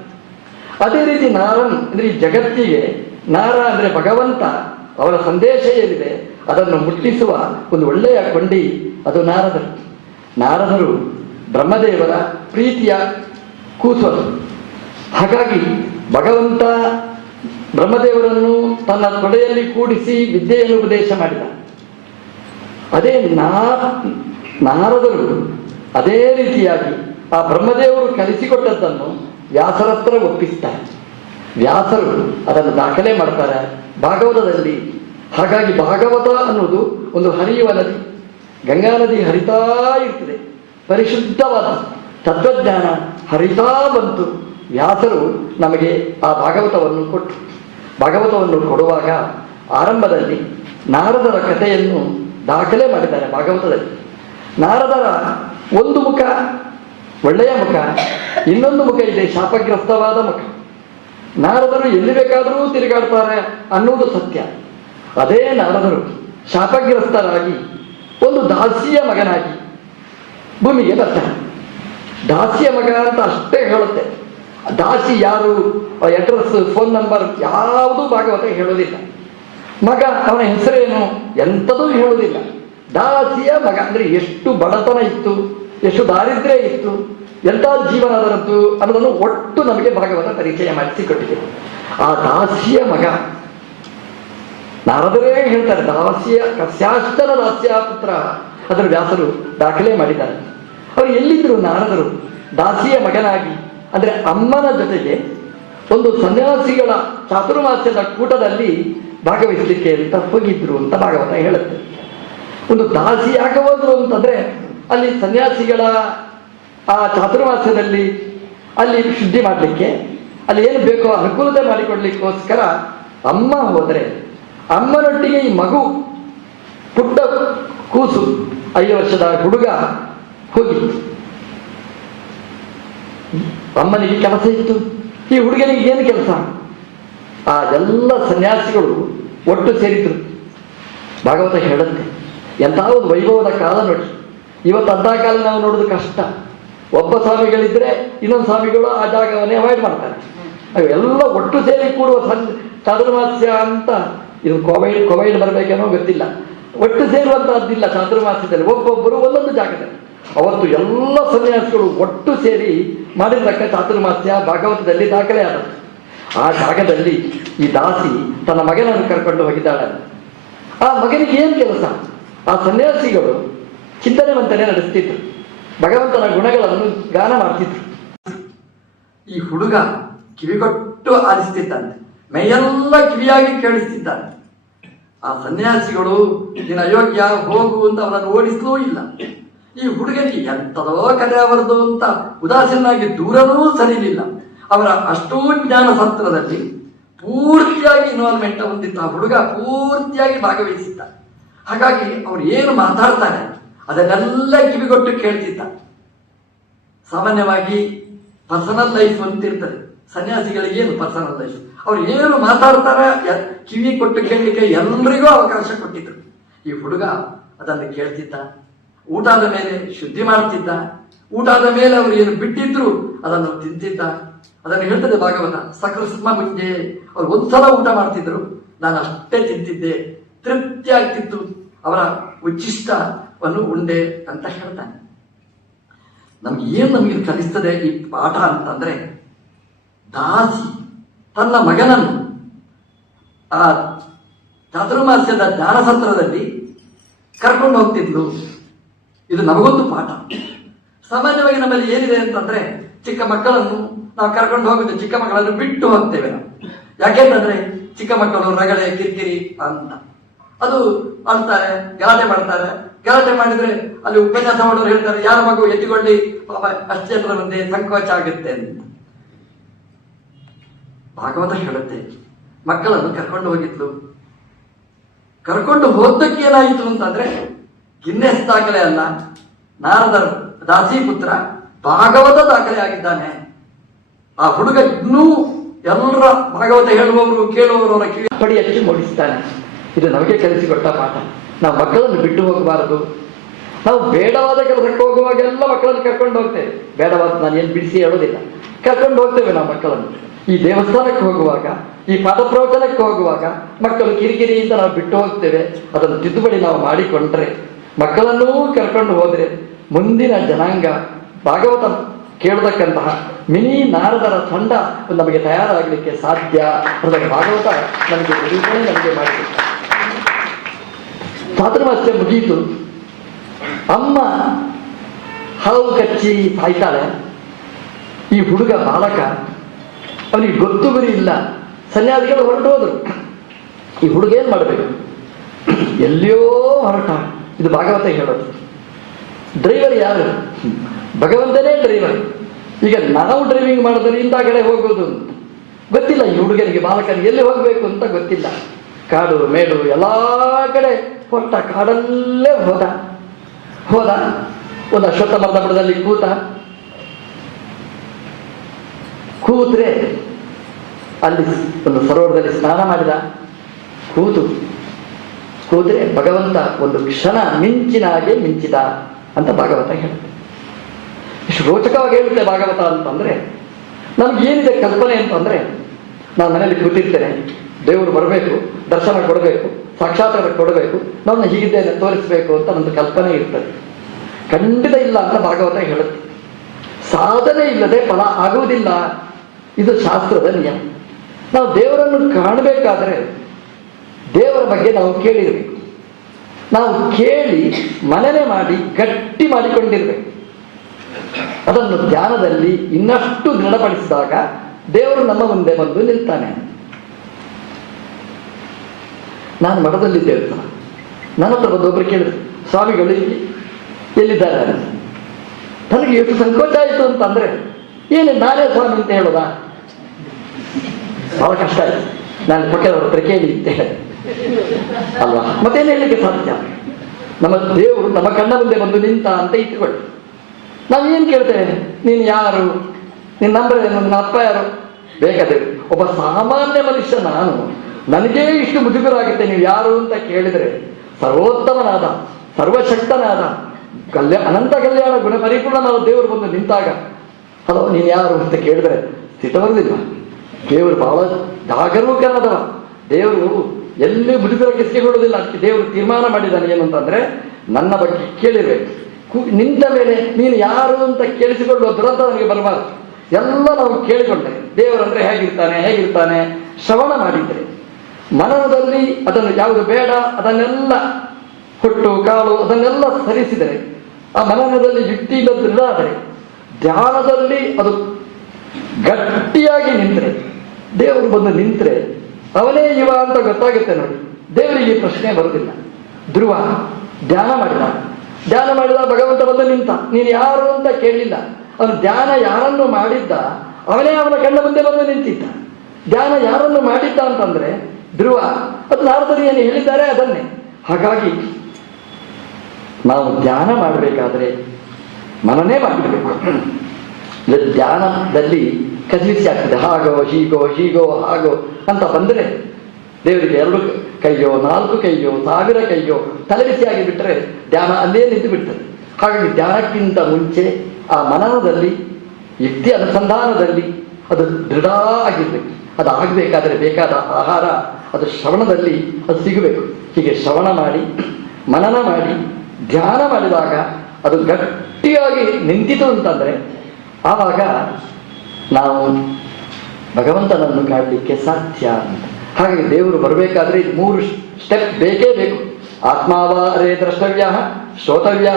ಅದೇ ರೀತಿ ನಾರಂ ಅಂದ್ರೆ ಈ ಜಗತ್ತಿಗೆ, ನಾರ ಅಂದ್ರೆ ಭಗವಂತ, ಅವರ ಸಂದೇಶ ಏನಿದೆ ಅದನ್ನು ಮುಟ್ಟಿಸುವ ಒಂದು ಒಳ್ಳೆಯ ಕೊಂಡಿ ಅದು ನಾರದರು. ನಾರದರು ಬ್ರಹ್ಮದೇವರ ಪ್ರೀತಿಯ ಕೂಸರು. ಹಾಗಾಗಿ ಭಗವಂತ ಬ್ರಹ್ಮದೇವರನ್ನು ತನ್ನ ತೊಡೆಯಲ್ಲಿ ಕೂಡಿಸಿ ವಿದ್ಯೆಯನ್ನು ಉಪದೇಶ ಮಾಡಿದ. ಅದೇ ನಾರದರು ಅದೇ ರೀತಿಯಾಗಿ ಆ ಬ್ರಹ್ಮದೇವರು ಕಲಿಸಿಕೊಟ್ಟದ್ದನ್ನು ವ್ಯಾಸರ ಹತ್ರ ಒಪ್ಪಿಸ್ತಾರೆ. ವ್ಯಾಸರು ಅದನ್ನು ದಾಖಲೆ ಮಾಡ್ತಾರೆ ಭಾಗವತದಲ್ಲಿ. ಹಾಗಾಗಿ ಭಾಗವತ ಅನ್ನೋದು ಒಂದು ಹರಿಯುವ ನದಿ. ಗಂಗಾ ನದಿ ಹರಿತಾ ಇರ್ತದೆ, ಪರಿಶುದ್ಧವಾದ ತತ್ವಜ್ಞಾನ ಹರಿತಾ ಬಂತು. ವ್ಯಾಸರು ನಮಗೆ ಆ ಭಾಗವತವನ್ನು ಕೊಟ್ಟರು. ಭಾಗವತವನ್ನು ಕೊಡುವಾಗ ಆರಂಭದಲ್ಲಿ ನಾರದರ ಕಥೆಯನ್ನು ದಾಖಲೆ ಮಾಡಿದ್ದಾರೆ ಭಾಗವತದಲ್ಲಿ. ನಾರದರ ಒಂದು ಮುಖ ಒಳ್ಳೆಯ ಮುಖ, ಇನ್ನೊಂದು ಮುಖ ಇದೆ ಶಾಪಗ್ರಸ್ತವಾದ ಮುಖ. ನಾರದರು ಎಲ್ಲಿ ಬೇಕಾದರೂ ತಿರುಗಾಡ್ತಾರೆ ಅನ್ನುವುದು ಸತ್ಯ. ಅದೇ ನಾರದರು ಶಾಪಗ್ರಸ್ತರಾಗಿ ಒಂದು ದಾಸಿಯ ಮಗನಾಗಿ ಭೂಮಿಗೆ ಬರ್ತಾರೆ. ದಾಸಿಯ ಮಗ ಅಂತ ಅಷ್ಟೇ ಹೇಳುತ್ತೆ. ದಾಸಿ ಯಾರು, ಅಡ್ರೆಸ್, ಫೋನ್ ನಂಬರ್ ಯಾವುದೂ ಭಾಗವತ ಹೇಳೋದಿಲ್ಲ. ಮಗ, ಅವನ ಹೆಸರೇನು ಎಂಥದೂ ಹೇಳೋದಿಲ್ಲ. ದಾಸಿಯ ಮಗ ಅಂದ್ರೆ ಎಷ್ಟು ಬಡತನ ಇತ್ತು, ಎಷ್ಟು ದಾರಿದ್ರ್ಯ ಇತ್ತು, ಎಂಥ ಜೀವನ ಅದರದ್ದು ಅನ್ನೋದನ್ನು ಒಟ್ಟು ನಮಗೆ ಭಾಗವತ ಪರಿಚಯ ಮಾಡಿಸಿಕೊಟ್ಟಿದೆ. ಆ ದಾಸಿಯ ಮಗ ನಾರದರೇ ಹೇಳ್ತಾರೆ, ದಾಸಿಯ ಕಸ್ಯಾಷ್ಟನ ದಾಸ್ಯ ಪುತ್ರ, ಅದರ ವ್ಯಾಸರು ದಾಖಲೆ ಮಾಡಿದ್ದಾರೆ. ಅವರು ಎಲ್ಲಿದ್ರು ನಾರದರು ದಾಸಿಯ ಮಗನಾಗಿ, ಅಂದ್ರೆ ಅಮ್ಮನ ಜೊತೆಗೆ ಒಂದು ಸನ್ಯಾಸಿಗಳ ಚಾತುರ್ಮಾಸ್ಯದ ಕೂಟದಲ್ಲಿ ಭಾಗವಹಿಸಲಿಕ್ಕೆ ಅಂತ ಹೋಗಿದ್ರು ಅಂತ ಭಾಗವತ ಹೇಳುತ್ತೆ. ಒಂದು ದಾಸಿ ಯಾಕೆ ಹೋದ್ರು ಅಂತಂದ್ರೆ ಅಲ್ಲಿ ಸನ್ಯಾಸಿಗಳ ಆ ಚಾತುರ್ಮಾಸ್ಯದಲ್ಲಿ ಅಲ್ಲಿ ಶುದ್ಧಿ ಮಾಡಲಿಕ್ಕೆ, ಅಲ್ಲಿ ಏನು ಬೇಕೋ ಅನುಕೂಲತೆ ಮಾಡಿಕೊಡ್ಲಿಕ್ಕೋಸ್ಕರ ಅಮ್ಮ ಹೋದರೆ, ಅಮ್ಮನೊಟ್ಟಿಗೆ ಈ ಮಗು ಪುಟ್ಟ ಕೂಸು 5 ವರ್ಷದ ಹುಡುಗ ಹೋಗಿತ್ತು. ಅಮ್ಮನಿಗೆ ಕೆಲಸ ಇತ್ತು, ಈ ಹುಡುಗನಿಗೆ ಏನು ಕೆಲಸ? ಆ ಎಲ್ಲ ಸನ್ಯಾಸಿಗಳು ಒಟ್ಟು ಸೇರಿದ್ರು. ಭಾಗವತ ಹೇಳುತ್ತೆ, ಎಂಥ ಒಂದು ವೈಭವದ ಕಾಲ ನೋಡಿ. ಇವತ್ತು ಅಂಥ ಕಾಲ ನಾವು ನೋಡೋದು ಕಷ್ಟ. ಒಬ್ಬ ಸ್ವಾಮಿಗಳಿದ್ರೆ ಇನ್ನೊಂದು ಸ್ವಾಮಿಗಳು ಆ ಜಾಗವನ್ನೇ ಅವಾಯ್ಡ್ ಮಾಡ್ತಾರೆ. ಎಲ್ಲ ಒಟ್ಟು ಸೇರಿ ಕೂಡುವ ಚಾತುರ್ಮಾಸ್ಯ ಅಂತ, ಇದು ಕೋವಿಡ್ ಬರಬೇಕೇನೋ ಗೊತ್ತಿಲ್ಲ, ಒಟ್ಟು ಸೇರುವಂತಹದ್ದಿಲ್ಲ ಚಾತುರ್ಮಾಸ್ಯದಲ್ಲಿ. ಒಬ್ಬೊಬ್ಬರು ಒಂದೊಂದು ಜಾಗದಲ್ಲಿ. ಅವತ್ತು ಎಲ್ಲ ಸನ್ಯಾಸಿಗಳು ಒಟ್ಟು ಸೇರಿ ಮಾಡಿರ್ತಕ್ಕ ಚಾತುರ್ಮಾಸ್ಯ ಭಾಗವತದಲ್ಲಿ ದಾಖಲೆ ಆದದ್ದು. ಆ ಜಾಗದಲ್ಲಿ ಈ ದಾಸಿ ತನ್ನ ಮಗನನ್ನು ಕರ್ಕೊಂಡು ಹೋಗಿದ್ದಾಳೆ. ಆ ಮಗನಿಗೆ ಏನು ಕೆಲಸ? ಆ ಸನ್ಯಾಸಿಗಳು ಚಿಂತನೆ ಮಂಥನೆ ನಡೆಸ್ತಿದ್ರು, ಭಗವಂತನ ಗುಣಗಳನ್ನು ಗಾನ ಮಾಡ್ತಿದ್ರು. ಈ ಹುಡುಗ ಕಿವಿಗೊಟ್ಟು ಆಲಿಸ್ತಿದ್ದಾನೆ, ಮೈಯೆಲ್ಲ ಕಿವಿಯಾಗಿ ಕೇಳಿಸ್ತಿದ್ದಾನೆ. ಆ ಸನ್ಯಾಸಿಗಳು ನೀನು ಅಯೋಗ್ಯ, ಹೋಗು ಅಂತ ಅವನನ್ನು ಓಡಿಸಲೂ ಇಲ್ಲ. ಈ ಹುಡುಗನಿಗೆ ಎಂಥದೋ ಕಥೆ ಅವರದು ಅಂತ ಉದಾಸೀನಾಗಿ ದೂರನೂ ಸರಿಲಿಲ್ಲ. ಅವರ ಅಷ್ಟೂ ಜ್ಞಾನ ಸತ್ರದಲ್ಲಿ ಪೂರ್ತಿಯಾಗಿ ಇನ್ವಾಲ್ವ್ಮೆಂಟ್ ಹೊಂದಿದ್ದ ಆ ಹುಡುಗ ಪೂರ್ತಿಯಾಗಿ ಭಾಗವಹಿಸಿದ್ದ. ಹಾಗಾಗಿ ಅವ್ರು ಏನು ಮಾತಾಡ್ತಾರೆ ಅದನ್ನೆಲ್ಲ ಕಿವಿಗೊಟ್ಟು ಕೇಳ್ತಿದ್ದ. ಸಾಮಾನ್ಯವಾಗಿ ಪರ್ಸನಲ್ ಲೈಫ್ ಅಂತಿರ್ತದೆ, ಸನ್ಯಾಸಿಗಳಿಗೆ ಏನು ಪರ್ಸನಲ್ ಲೈಫ್, ಅವ್ರು ಏನು ಮಾತಾಡ್ತಾರೆ ಕಿವಿ ಕೊಟ್ಟು ಕೇಳಲಿಕ್ಕೆ ಎಲ್ರಿಗೂ ಅವಕಾಶ ಕೊಟ್ಟಿದ್ರು. ಈ ಹುಡುಗ ಅದನ್ನು ಕೇಳ್ತಿದ್ದ. ಊಟ ಆದ ಮೇಲೆ ಶುದ್ಧಿ ಮಾಡ್ತಿದ್ದ. ಊಟ ಆದ ಮೇಲೆ ಅವರು ಏನು ಬಿಟ್ಟಿದ್ರು ಅದನ್ನು ತಿಂತಿದ್ದ. ಅದನ್ನು ಹೇಳ್ತದೆ ಭಾಗವತ, ಸಕೃಷ್ಮ ಮುಂಜೆ ಅವ್ರು ಒಂದ್ಸಲ ಊಟ ಮಾಡ್ತಿದ್ರು, ನಾನು ಅಷ್ಟೇ ತಿಂತಿದ್ದೆ, ತೃಪ್ತಿ ಆಗ್ತಿತ್ತು, ಅವರ ಉಚ್ಚಿಷ್ಟವನ್ನು ಉಂಡೆ ಅಂತ ಹೇಳ್ತಾನೆ. ನಮಗೆ ಕಲಿಸ್ತದೆ ಈ ಪಾಠ ಅಂತಂದ್ರೆ, ದಾಸಿ ತನ್ನ ಮಗನನ್ನು ಆ ಚಾತುರ್ಮಾಸ್ಯದ ಜ್ಞಾನಸತ್ರದಲ್ಲಿ ಕರ್ಕೊಂಡು ಹೋಗ್ತಿದ್ಲು. ಇದು ನಮಗೊಂದು ಪಾಠ. ಸಾಮಾನ್ಯವಾಗಿ ನಮ್ಮಲ್ಲಿ ಏನಿದೆ ಅಂತಂದ್ರೆ, ಚಿಕ್ಕ ಮಕ್ಕಳನ್ನು ನಾವು ಕರ್ಕೊಂಡು ಹೋಗುದು, ಚಿಕ್ಕ ಮಕ್ಕಳನ್ನು ಬಿಟ್ಟು ಹೋಗ್ತೇವೆ ನಾವು. ಯಾಕೆಂತಂದ್ರೆ ಚಿಕ್ಕ ಮಕ್ಕಳು ರಗಳೆ ಕಿರಿಕಿರಿ ಅಂತ. ಅದು ಅಂತಾರೆ, ಗಲಾಟೆ ಮಾಡ್ತಾರೆ. ಗಲಾಟೆ ಮಾಡಿದ್ರೆ ಅಲ್ಲಿ ಉಪನ್ಯಾಸ ಮಾಡೋರು ಹೇಳ್ತಾರೆ, ಯಾರ ಮಗು ಎತ್ತಿಕೊಳ್ಳಿ, ಪಾಪ ಅಷ್ಟು ಜನರ ಮುಂದೆ ಸಂಕೋಚ ಆಗುತ್ತೆ ಅಂತ. ಭಾಗವತ ಹೇಳುತ್ತೆ, ಮಕ್ಕಳನ್ನು ಕರ್ಕೊಂಡು ಹೋಗಿದ್ಲು. ಕರ್ಕೊಂಡು ಹೋದಕ್ಕೆ ಏನಾಯಿತು ಅಂತಂದ್ರೆ ಗಿನ್ನೆಸ್ ದಾಖಲೆ ಅಲ್ಲ, ನಾರದರು ದಾಸಿ ಪುತ್ರ ಭಾಗವತ ದಾಖಲೆ ಆಗಿದ್ದಾನೆ. ಆ ಹುಡುಗ ಇನ್ನೂ ಎಲ್ಲರ ಭಾಗವತ ಹೇಳುವವರು ಕೇಳುವವರವರ ಕಿವಿ ಪಡಿ ಹಚ್ಚಿ ಮೂಡಿಸ್ತಾನೆ. ಇದು ನಮಗೆ ಕಲಿಸಿಕೊಟ್ಟ ಪಾಠ. ನಾವು ಮಕ್ಕಳನ್ನು ಬಿಟ್ಟು ಹೋಗಬಾರದು. ನಾವು ಬೇಡವಾದ ಕೆಲಸಕ್ಕೆ ಹೋಗುವಾಗೆಲ್ಲ ಮಕ್ಕಳನ್ನು ಕರ್ಕೊಂಡು ಹೋಗ್ತೇವೆ. ಬೇಡವಾದ ನಾನು ಏನು ಬಿಡಿಸಿ ಹೇಳೋದಿಲ್ಲ, ಕರ್ಕೊಂಡು ಹೋಗ್ತೇವೆ ನಾವು ಮಕ್ಕಳನ್ನು. ಈ ದೇವಸ್ಥಾನಕ್ಕೆ ಹೋಗುವಾಗ, ಈ ಪಾಠ ಪ್ರವಚನಕ್ಕೆ ಹೋಗುವಾಗ ಮಕ್ಕಳು ಕಿರಿಕಿರಿಯಿಂದ ನಾವು ಬಿಟ್ಟು ಹೋಗ್ತೇವೆ. ಅದನ್ನು ತಿದ್ದುಪಡಿ ನಾವು ಮಾಡಿಕೊಂಡ್ರೆ, ಮಕ್ಕಳನ್ನೂ ಕರ್ಕೊಂಡು ಹೋದ್ರೆ ಮುಂದಿನ ಜನಾಂಗ ಭಾಗವತ ಕೇಳತಕ್ಕಂತಹ ಮಿನಿ ನಾರದರ ತಂಡ ನಮಗೆ ತಯಾರಾಗಲಿಕ್ಕೆ ಸಾಧ್ಯ. ಅದಕ್ಕೆ ಭಾಗವತ ನಮಗೆ ನಿರೂಪಣೆ ನಮಗೆ ಮಾಡಿದೆ. ಚಾತುರ್ಮಾಸ್ಯ ಮುಗಿಯಿತು. ಅಮ್ಮ ಹಾವು ಕಚ್ಚಿ ಸಾಯ್ತಾಳೆ. ಈ ಹುಡುಗ ಬಾಲಕ, ಅವನಿಗೆ ಗೊತ್ತು ಗುರಿ ಇಲ್ಲ. ಸನ್ಯಾಸಿಗಳು ಹೊರಟು ಹೋದ್ರು. ಈ ಹುಡುಗ ಏನ್ ಮಾಡಬೇಕು? ಎಲ್ಲಿಯೋ ಹೊರಟ. ಇದು ಭಾಗವತ ಹೇಳೋದು. ಡ್ರೈವರ್ ಯಾರು? ಭಗವಂತನೇ ಡ್ರೈವರ್. ಈಗ ನಾವು ಡ್ರೈವಿಂಗ್ ಮಾಡಿದ್ರೆ ಇಂಥ ಕಡೆ ಹೋಗೋದು ಅಂತ ಗೊತ್ತಿಲ್ಲ. ಈ ಹುಡುಗನಿಗೆ, ಬಾಲಕನಿಗೆ ಎಲ್ಲಿ ಹೋಗಬೇಕು ಅಂತ ಗೊತ್ತಿಲ್ಲ. ಕಾಡು ಮೇಡು ಎಲ್ಲ ಕಡೆ ಹೊರಟ. ಕಾಡಲ್ಲೇ ಹೋದ. ಒಂದು ಅಶ್ವತ್ಥ ಮರದ ಬುಡದಲ್ಲಿ ಕೂತ್ರೆ ಅಲ್ಲಿ ಒಂದು ಸರೋವರದಲ್ಲಿ ಸ್ನಾನ ಮಾಡಿದ. ಕೂತ್ರೆ ಭಗವಂತ ಒಂದು ಕ್ಷಣ ಮಿಂಚಿನ ಹಾಗೆ ಮಿಂಚಿದ ಅಂತ ಭಾಗವತ ಹೇಳುತ್ತೆ. ಇಷ್ಟು ರೋಚಕವಾಗಿ ಹೇಳುತ್ತೆ ಭಾಗವತ ಅಂತಂದ್ರೆ, ನಮ್ಗೇನಿದೆ ಕಲ್ಪನೆ ಅಂತಂದ್ರೆ, ನಾನು ಮನೆಯಲ್ಲಿ ಕೂತಿರ್ತೇನೆ, ದೇವರು ಬರಬೇಕು, ದರ್ಶನ ಕೊಡಬೇಕು, ಸಾಕ್ಷಾತ್ಕಾರ ಕೊಡಬೇಕು, ನನ್ನ ಹೀಗಿದ್ದೇನೆ ತೋರಿಸ್ಬೇಕು ಅಂತ ಒಂದು ಕಲ್ಪನೆ ಇರ್ತದೆ. ಖಂಡಿತ ಇಲ್ಲ ಅಂತ ಭಾಗವತ ಹೇಳುತ್ತೆ. ಸಾಧನೆ ಇಲ್ಲದೆ ಫಲ ಆಗುವುದಿಲ್ಲ. ಇದು ಶಾಸ್ತ್ರದ ನಿಯಮ. ನಾವು ದೇವರನ್ನು ಕಾಣಬೇಕಾದ್ರೆ ದೇವರ ಬಗ್ಗೆ ನಾವು ಕೇಳಿರ್ಬೇಕು. ನಾವು ಕೇಳಿ ಮನನೆ ಮಾಡಿ ಗಟ್ಟಿ ಮಾಡಿಕೊಂಡಿರ್ಬೇಕು. ಅದನ್ನು ಧ್ಯಾನದಲ್ಲಿ ಇನ್ನಷ್ಟು ದೃಢಪಡಿಸಿದಾಗ ದೇವರು ನಮ್ಮ ಮುಂದೆ ಬಂದು ನಿಲ್ತಾನೆ. ನಾನು ಮಠದಲ್ಲಿದ್ದೇವೆ. ನನ್ನ ಹತ್ರ ಬಂದು ಒಬ್ಬರು ಕೇಳಿದ್ರು, ಸ್ವಾಮಿಗಳು ಎಲ್ಲಿದ್ದಾರೆ? ನನಗೆ ಎಷ್ಟು ಸಂಕೋಚ ಆಯಿತು ಅಂತಂದ್ರೆ, ಏನು ನಾನೇ ಸ್ವಾಮಿ ಅಂತ ಹೇಳೋದಾ? ಬಹಳ ಕಷ್ಟ ಆಯ್ತು. ನಾನು ಪಕ್ಕದವ್ರ ಹತ್ರ ಕೇಳಿ ಅಂತ ಹೇಳಿ ಅಲ್ವಾ, ಮತ್ತೇನು ಹೇಳಲಿಕ್ಕೆ ಸಾಧ್ಯ? ನಮ್ಮ ದೇವರು ನಮ್ಮ ಕಣ್ಣ ಮುಂದೆ ಬಂದು ನಿಂತ ಅಂತ ಇಟ್ಟುಕೊಳ್ಳಿ. ನಾವೇನು ಕೇಳ್ತೇವೆ? ನೀನು ಯಾರು? ನಿನ್ನ ನಂಬರ್ ಏನು? ನನ್ನ ಅಪ್ಪ ಯಾರು? ಬೇಕಾದ್ರೆ ಒಬ್ಬ ಸಾಮಾನ್ಯ ಮನುಷ್ಯ ನಾನು, ನನಗೇ ಇಷ್ಟು ಮುಜುಗರ ಆಗುತ್ತೆ ನೀವು ಯಾರು ಅಂತ ಕೇಳಿದರೆ, ಸರ್ವೋತ್ತಮನಾದ ಸರ್ವಶಕ್ತನಾದ ಅನಂತ ಕಲ್ಯಾಣ ಗುಣ ಪರಿಪೂರ್ಣನಾದ ದೇವರು ಬಂದು ನಿಂತಾಗ ಹಲೋ ನೀನು ಯಾರು ಅಂತ ಕೇಳಿದ್ರೆ ಸಿಟ್ಟ ಬರುದಿಲ್ಲ. ದೇವರು ಬಹಳ ಜಾಗರೂಕನಾದವ. ದೇವರು ಎಲ್ಲಿ ಮುಜುಗರಕ್ಕೆ ಸಿಗೊಳ್ಳೋದಿಲ್ಲ. ಅದಕ್ಕೆ ದೇವರು ತೀರ್ಮಾನ ಮಾಡಿದ್ದಾನೆ ಏನು ಅಂತಂದ್ರೆ, ನನ್ನ ಬಗ್ಗೆ ಕೇಳಿರ್ಬೇಕು. ನಿಂತ ಮೇಲೆ ನೀನು ಯಾರು ಅಂತ ಕೇಳಿಸಿಕೊಳ್ಳುವ ದುರಂತ ನನಗೆ ಬರಬಾರ್ದು. ಎಲ್ಲ ನಾವು ಕೇಳಿಕೊಂಡ್ರೆ ದೇವರಂದ್ರೆ ಹೇಗಿರ್ತಾನೆ ಶ್ರವಣ ಮಾಡಿದ್ರೆ, ಮನನದಲ್ಲಿ ಅದನ್ನು ಯಾವುದು ಬೇಡ ಅದನ್ನೆಲ್ಲ ಹೊಟ್ಟು ಕಾಲು ಅದನ್ನೆಲ್ಲ ಸರಿಸಿದರೆ, ಆ ಮನನದಲ್ಲಿ ಯುಕ್ತಿಯಿಂದ ದೃಢ ಆದರೆ, ಧ್ಯಾನದಲ್ಲಿ ಅದು ಗಟ್ಟಿಯಾಗಿ ನಿಂತರೆ, ದೇವರು ಬಂದು ನಿಂತರೆ ಅವನೇ ಇವ ಅಂತ ಗೊತ್ತಾಗುತ್ತೆ ನೋಡಿ. ದೇವರಿಗೆ ಪ್ರಶ್ನೆ ಬರುವುದಿಲ್ಲ. ಧ್ರುವ ಧ್ಯಾನ ಮಾಡಿದ ಭಗವಂತ ಬಂದು ನಿಂತ. ನೀನು ಯಾರು ಅಂತ ಕೇಳಲಿಲ್ಲ. ಅವನು ಧ್ಯಾನ ಯಾರನ್ನು ಮಾಡಿದ್ದ ಅವನೇ ಅವನ ಕಣ್ಣ ಮುಂದೆ ಬಂದು ನಿಂತಿದ್ದ. ಧ್ಯಾನ ಯಾರನ್ನು ಮಾಡಿದ್ದ ಅಂತಂದ್ರೆ ಧ್ರುವ. ಅದು ನಾರದರು ಏನು ಹೇಳಿದ್ದಾರೆ ಅದನ್ನೇ. ಹಾಗಾಗಿ ನಾವು ಧ್ಯಾನ ಮಾಡಬೇಕಾದ್ರೆ ಮನನೇ ಮಾಡಿರ್ಬೇಕು. ಧ್ಯಾನದಲ್ಲಿ ಕಸಿವಿಸಿ ಆಗ್ತದೆ. ಹೀಗೋ ಹಾಗೋ ಅಂತ ಬಂದರೆ ದೇವರಿಗೆ 2 ಕೈಯೋ 4 ಕೈಯೋ 1000 ಕೈಯೋ ತಲೆಬಿಸಿಯಾಗಿ ಬಿಟ್ಟರೆ ಧ್ಯಾನ ಅಲ್ಲೇ ನಿಂತು ಬಿಡ್ತದೆ. ಹಾಗಾಗಿ ಧ್ಯಾನಕ್ಕಿಂತ ಮುಂಚೆ ಆ ಮನನದಲ್ಲಿ ಯುಕ್ತಿ ಅನುಸಂಧಾನದಲ್ಲಿ ಅದು ದೃಢ ಆಗಿರ್ಬೇಕು. ಅದು ಆಗಬೇಕಾದ್ರೆ ಬೇಕಾದ ಆಹಾರ ಅದು ಶ್ರವಣದಲ್ಲಿ ಅದು ಸಿಗಬೇಕು. ಹೀಗೆ ಶ್ರವಣ ಮಾಡಿ ಮನನ ಮಾಡಿ ಧ್ಯಾನ ಮಾಡಿದಾಗ ಅದು ಗಟ್ಟಿಯಾಗಿ ನಿಂತಿತು ಅಂತಂದರೆ ಆವಾಗ ನಾವು ಭಗವಂತನನ್ನು ಕಾಣಲಿಕ್ಕೆ ಸಾಧ್ಯ ಅಂತ. ಹಾಗಾಗಿ ದೇವರು ಬರಬೇಕಾದ್ರೆ 3 ಸ್ಟೆಪ್ ಬೇಕೇ ಬೇಕು. ಆತ್ಮಾವಾರೇ ದ್ರಷ್ಟವ್ಯ, ಶ್ರೋತವ್ಯ,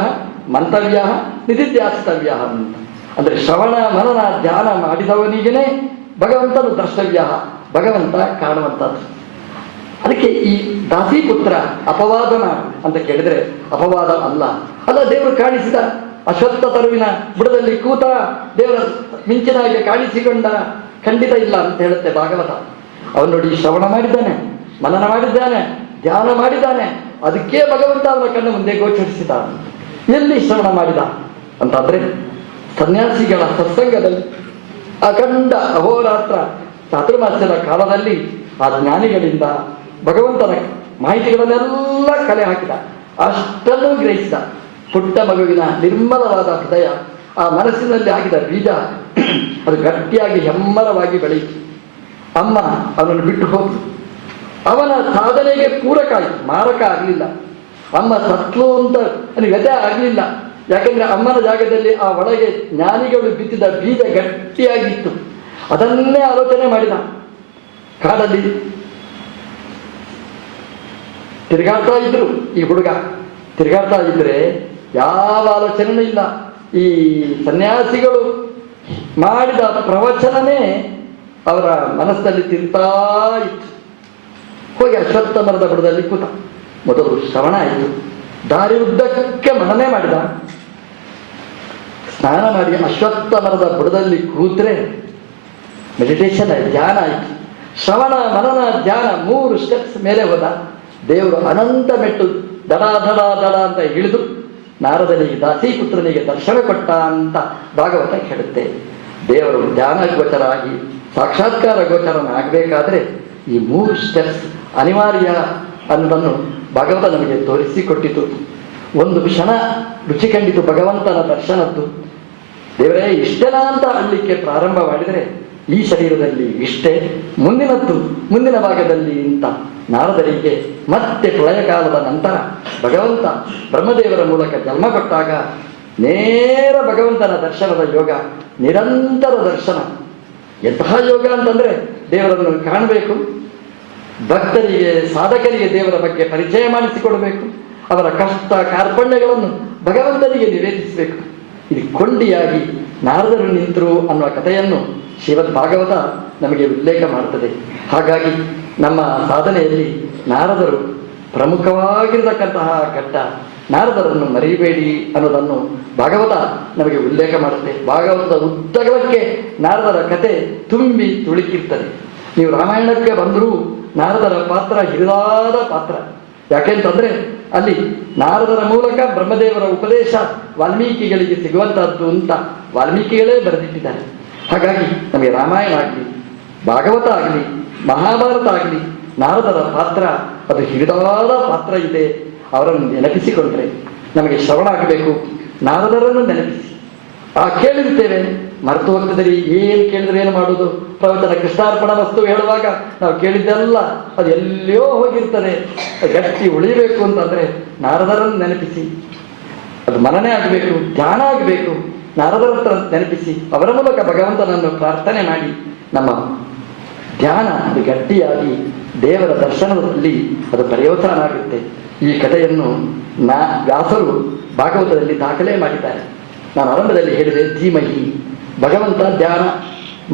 ಮಂತವ್ಯ, ನಿಧಿಧ್ಯಾಸಿತವ್ಯ ಅಂತ. ಅಂದರೆ ಶ್ರವಣ ಮನನ ಧ್ಯಾನ ಮಾಡಿದವನಿಗೇ ಭಗವಂತನು ದ್ರಷ್ಟವ್ಯ, ಭಗವಂತ ಕಾಣುವಂಥದ್ದು. ಅದಕ್ಕೆ ಈ ದಾಸಿಪುತ್ರ ಅಪವಾದನ ಅಂತ ಕೇಳಿದ್ರೆ ಅಪವಾದ ಅಲ್ಲ. ಅಲ್ಲ, ದೇವರು ಕಾಣಿಸಿದ ಅಶ್ವತ್ಥ ತರುವಿನ ಬುಡದಲ್ಲಿ ಕೂತ ದೇವರ ಮಿಂಚಿನ ಹಾಗೆ ಕಾಣಿಸಿಕೊಂಡ, ಖಂಡಿತ ಇಲ್ಲ ಅಂತ ಹೇಳುತ್ತೆ ಭಾಗವತ. ಅವನು ನೋಡಿ ಶ್ರವಣ ಮಾಡಿದ್ದಾನೆ, ಮನನ ಮಾಡಿದ್ದಾನೆ, ಧ್ಯಾನ ಮಾಡಿದ್ದಾನೆ, ಅದಕ್ಕೆ ಭಗವಂತ ಅವನ ಕಣ್ಣ ಮುಂದೆ ಗೋಚರಿಸಿದ. ಎಲ್ಲಿ ಶ್ರವಣ ಮಾಡಿದ ಅಂತಾದ್ರೆ ಸನ್ಯಾಸಿಗಳ ಸತ್ಸಂಗದಲ್ಲಿ ಅಖಂಡ ಅಹೋರಾತ್ರ ಚಾತುರ್ಮಾಸ್ಯದ ಕಾಲದಲ್ಲಿ ಆ ಜ್ಞಾನಿಗಳಿಂದ ಭಗವಂತನ ಮಾಹಿತಿಗಳನ್ನೆಲ್ಲ ಕಲೆ ಹಾಕಿದ, ಅಷ್ಟನ್ನು ಗ್ರಹಿಸಿದ. ಪುಟ್ಟ ಮಗುವಿನ ನಿರ್ಮಲವಾದ ಹೃದಯ, ಆ ಮನಸ್ಸಿನಲ್ಲಿ ಹಾಕಿದ ಬೀಜ ಅದು ಗಟ್ಟಿಯಾಗಿ ಹೆಮ್ಮರವಾಗಿ ಬೆಳೆಯಿತು. ಅಮ್ಮ ಅವನನ್ನು ಬಿಟ್ಟು ಹೋದ್ರು. ಅವನ ಸಾಧನೆಗೆ ಪೂರಕ ಆಯಿತು, ಮಾರಕ ಆಗಲಿಲ್ಲ. ಅಮ್ಮ ಸತ್ಲು ಅಂತ ವ್ಯಥೆ ಆಗಲಿಲ್ಲ. ಯಾಕಂದ್ರೆ ಅಮ್ಮನ ಜಾಗದಲ್ಲಿ ಆ ಒಳಗೆ ಜ್ಞಾನಿಗಳು ಬಿತ್ತಿದ ಬೀಜ ಗಟ್ಟಿಯಾಗಿತ್ತು. ಅದನ್ನೇ ಆಲೋಚನೆ ಮಾಡಿದ. ಕಾಡಲ್ಲಿ ತಿರುಗಾಡ್ತಾ ಇದ್ರು ಈ ಹುಡುಗ. ತಿರುಗಾಡ್ತಾ ಇದ್ರೆ ಯಾವ ಆಲೋಚನೆಯೂ ಇಲ್ಲ. ಈ ಸನ್ಯಾಸಿಗಳು ಮಾಡಿದ ಪ್ರವಚನನೇ ಅವರ ಮನಸ್ಸಲ್ಲಿ ತಿರುಗ್ತಾ ಇತ್ತು. ಹೋಗಿ ಅಶ್ವತ್ಥ ಮರದ ಬುಡದಲ್ಲಿ ಕೂತ. ಮೊದಲು ಶ್ರವಣ ಆಯಿತು, ದಾರಿ ಉದ್ದಕ್ಕೆ ಮನನೇ ಮಾಡಿದ. ಸ್ನಾನ ಮಾಡಿ ಅಶ್ವತ್ಥ ಮರದ ಬುಡದಲ್ಲಿ ಕೂತ್ರೆ ಮೆಡಿಟೇಷನ್ ಆಯ್ತು, ಧ್ಯಾನ ಆಯಿತು. ಶ್ರವಣ ಮನನ ಧ್ಯಾನ 3 ಸ್ಟೆಪ್ಸ್ ಮೇಲೆ ಹೋದ. ದೇವರು ಅನಂತ ಮೆಟ್ಟು ದಡ ದಡ ದಡ ಅಂತ ಇಳಿದು ನಾರದನಿಗೆ ದಾಸಿಪುತ್ರನಿಗೆ ದರ್ಶನ ಕೊಟ್ಟ ಅಂತ ಭಾಗವತ ಹೇಳುತ್ತೆ. ದೇವರು ಧ್ಯಾನ ಗೋಚರ ಆಗಿ ಸಾಕ್ಷಾತ್ಕಾರ ಗೋಚರನಾಗಬೇಕಾದ್ರೆ ಈ 3 ಸ್ಟೆಪ್ಸ್ ಅನಿವಾರ್ಯ ಅನ್ನೋದನ್ನು ಭಾಗವತ ನಮಗೆ ತೋರಿಸಿಕೊಟ್ಟಿತು. ಒಂದು ಕ್ಷಣ ರುಚಿ ಕಂಡಿತು ಭಗವಂತನ ದರ್ಶನದ್ದು. ದೇವರೇ ಇಷ್ಟೇನಾ ಅಂತ ಅಲ್ಲಿಕ್ಕೆ ಪ್ರಾರಂಭ ಮಾಡಿದರೆ ಈ ಶರೀರದಲ್ಲಿ ಇಷ್ಟೇ, ಮುಂದಿನದ್ದು ಮುಂದಿನ ಭಾಗದಲ್ಲಿ ಇಂತ ನಾರದರಿಗೆ ಮತ್ತೆ ಪ್ರಳಯ ಕಾಲದ ನಂತರ ಭಗವಂತ ಬ್ರಹ್ಮದೇವರ ಮೂಲಕ ಜನ್ಮ ಕೊಟ್ಟಾಗ ನೇರ ಭಗವಂತನ ದರ್ಶನದ ಯೋಗ, ನಿರಂತರ ದರ್ಶನ. ಎಂತಹ ಯೋಗ ಅಂತಂದ್ರೆ ದೇವರನ್ನು ಕಾಣಬೇಕು, ಭಕ್ತರಿಗೆ ಸಾಧಕರಿಗೆ ದೇವರ ಬಗ್ಗೆ ಪರಿಚಯ ಮಾಡಿಸಿಕೊಡಬೇಕು, ಅವರ ಕಷ್ಟ ಕಾರ್ಪಣ್ಯಗಳನ್ನು ಭಗವಂತನಿಗೆ ನಿವೇದಿಸಬೇಕು. ಇದು ಕೊಂಡಿಯಾಗಿ ನಾರದರು ನಿಂತರು ಅನ್ನುವ ಕಥೆಯನ್ನು ಶ್ರೀಮದ್ ಭಾಗವತ ನಮಗೆ ಉಲ್ಲೇಖ ಮಾಡುತ್ತದೆ. ಹಾಗಾಗಿ ನಮ್ಮ ಸಾಧನೆಯಲ್ಲಿ ನಾರದರು ಪ್ರಮುಖವಾಗಿರತಕ್ಕಂತಹ ಘಟ್ಟ. ನಾರದರನ್ನು ಮರೆಯಬೇಡಿ ಅನ್ನೋದನ್ನು ಭಾಗವತ ನಮಗೆ ಉಲ್ಲೇಖ ಮಾಡುತ್ತೆ. ಭಾಗವತದ ಉದ್ದಗಲಕ್ಕೆ ನಾರದರ ಕತೆ ತುಂಬಿ ತುಳುಕಿರ್ತದೆ. ನೀವು ರಾಮಾಯಣಕ್ಕೆ ಬಂದರೂ ನಾರದರ ಪಾತ್ರ ಹಿರಿದಾದ ಪಾತ್ರ. ಯಾಕೆಂತಂದ್ರೆ ಅಲ್ಲಿ ನಾರದರ ಮೂಲಕ ಬ್ರಹ್ಮದೇವರ ಉಪದೇಶ ವಾಲ್ಮೀಕಿಗಳಿಗೆ ಸಿಗುವಂತಹದ್ದು ಅಂತ ವಾಲ್ಮೀಕಿಗಳೇ ಬರೆದಿಟ್ಟಿದ್ದಾರೆ. ಹಾಗಾಗಿ ನಮಗೆ ರಾಮಾಯಣ ಆಗಲಿ, ಭಾಗವತ ಆಗಲಿ, ಮಹಾಭಾರತ ಆಗಲಿ, ನಾರದರ ಪಾತ್ರ ಅದು ಹಿರಿದಾದ ಪಾತ್ರ ಇದೆ. ಅವರನ್ನು ನೆನಪಿಸಿಕೊಂಡ್ರೆ ನಮಗೆ ಶ್ರವಣ ಆಗಬೇಕು. ನಾರದರನ್ನು ನೆನಪಿಸಿ ಕೇಳಿರ್ತೇವೆ, ಮರೆತು ಹೋಗ್ತದೆ. ಏನು ಕೇಳಿದ್ರೆ ಏನು ಮಾಡೋದು? ಪ್ರವಚನ ಕೃಷ್ಣಾರ್ಪಣ ವಸ್ತು ಹೇಳುವಾಗ ನಾವು ಕೇಳಿದ್ದೆಲ್ಲ ಅದು ಎಲ್ಲಿಯೋ ಹೋಗಿರ್ತದೆ. ಗಟ್ಟಿ ಉಳಿಬೇಕು ಅಂತಂದ್ರೆ ನಾರದರನ್ನು ನೆನಪಿಸಿ, ಅದು ಮನನೇ ಆಗಬೇಕು, ಧ್ಯಾನ ಆಗಬೇಕು. ನಾರದರ ಹತ್ರ ನೆನಪಿಸಿ ಅವರ ಮೂಲಕ ಭಗವಂತನನ್ನು ಪ್ರಾರ್ಥನೆ ಮಾಡಿ ನಮ್ಮ ಧ್ಯಾನ ಅದು ಗಟ್ಟಿಯಾಗಿ ದೇವರ ದರ್ಶನದಲ್ಲಿ ಅದು ಪರ್ಯವಸಾನ ಆಗುತ್ತೆ. ಈ ಕಥೆಯನ್ನು ವ್ಯಾಸರು ಭಾಗವತದಲ್ಲಿ ದಾಖಲೆ ಮಾಡಿದ್ದಾರೆ. ನಾನು ಆರಂಭದಲ್ಲಿ ಹೇಳಿದೆ, ಧೀಮಹಿ, ಭಗವಂತ ಧ್ಯಾನ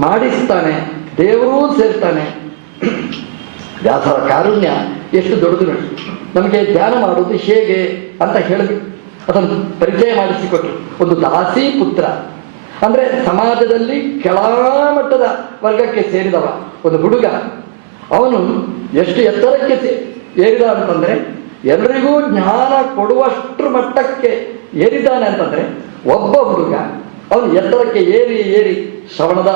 ಮಾಡಿಸ್ತಾನೆ, ದೇವರೂ ಸೇರ್ತಾನೆ. ವ್ಯಾಸರ ಕಾರುಣ್ಯ ಎಷ್ಟು ದೊಡ್ಡದು ನೋಡಿ. ನಮಗೆ ಧ್ಯಾನ ಮಾಡುವುದು ಹೇಗೆ ಅಂತ ಹೇಳಬೇಕು, ಅದನ್ನು ಪರಿಚಯ ಮಾಡಿಸಿಕೊಟ್ರು. ಒಂದು ದಾಸಿ ಪುತ್ರ ಅಂದ್ರೆ ಸಮಾಜದಲ್ಲಿ ಕೆಳಮಟ್ಟದ ವರ್ಗಕ್ಕೆ ಸೇರಿದವ ಒಂದು ಹುಡುಗ. ಅವನು ಎಷ್ಟು ಎತ್ತರಕ್ಕೆ ಏರಿದ ಅಂತಂದ್ರೆ ಎಲ್ರಿಗೂ ಜ್ಞಾನ ಕೊಡುವಷ್ಟು ಮಟ್ಟಕ್ಕೆ ಏರಿದ್ದಾನೆ ಅಂತಂದ್ರೆ ಒಬ್ಬ ಹುಡುಗ ಅವನು ಎತ್ತರಕ್ಕೆ ಏರಿ ಏರಿ ಶ್ರವಣದ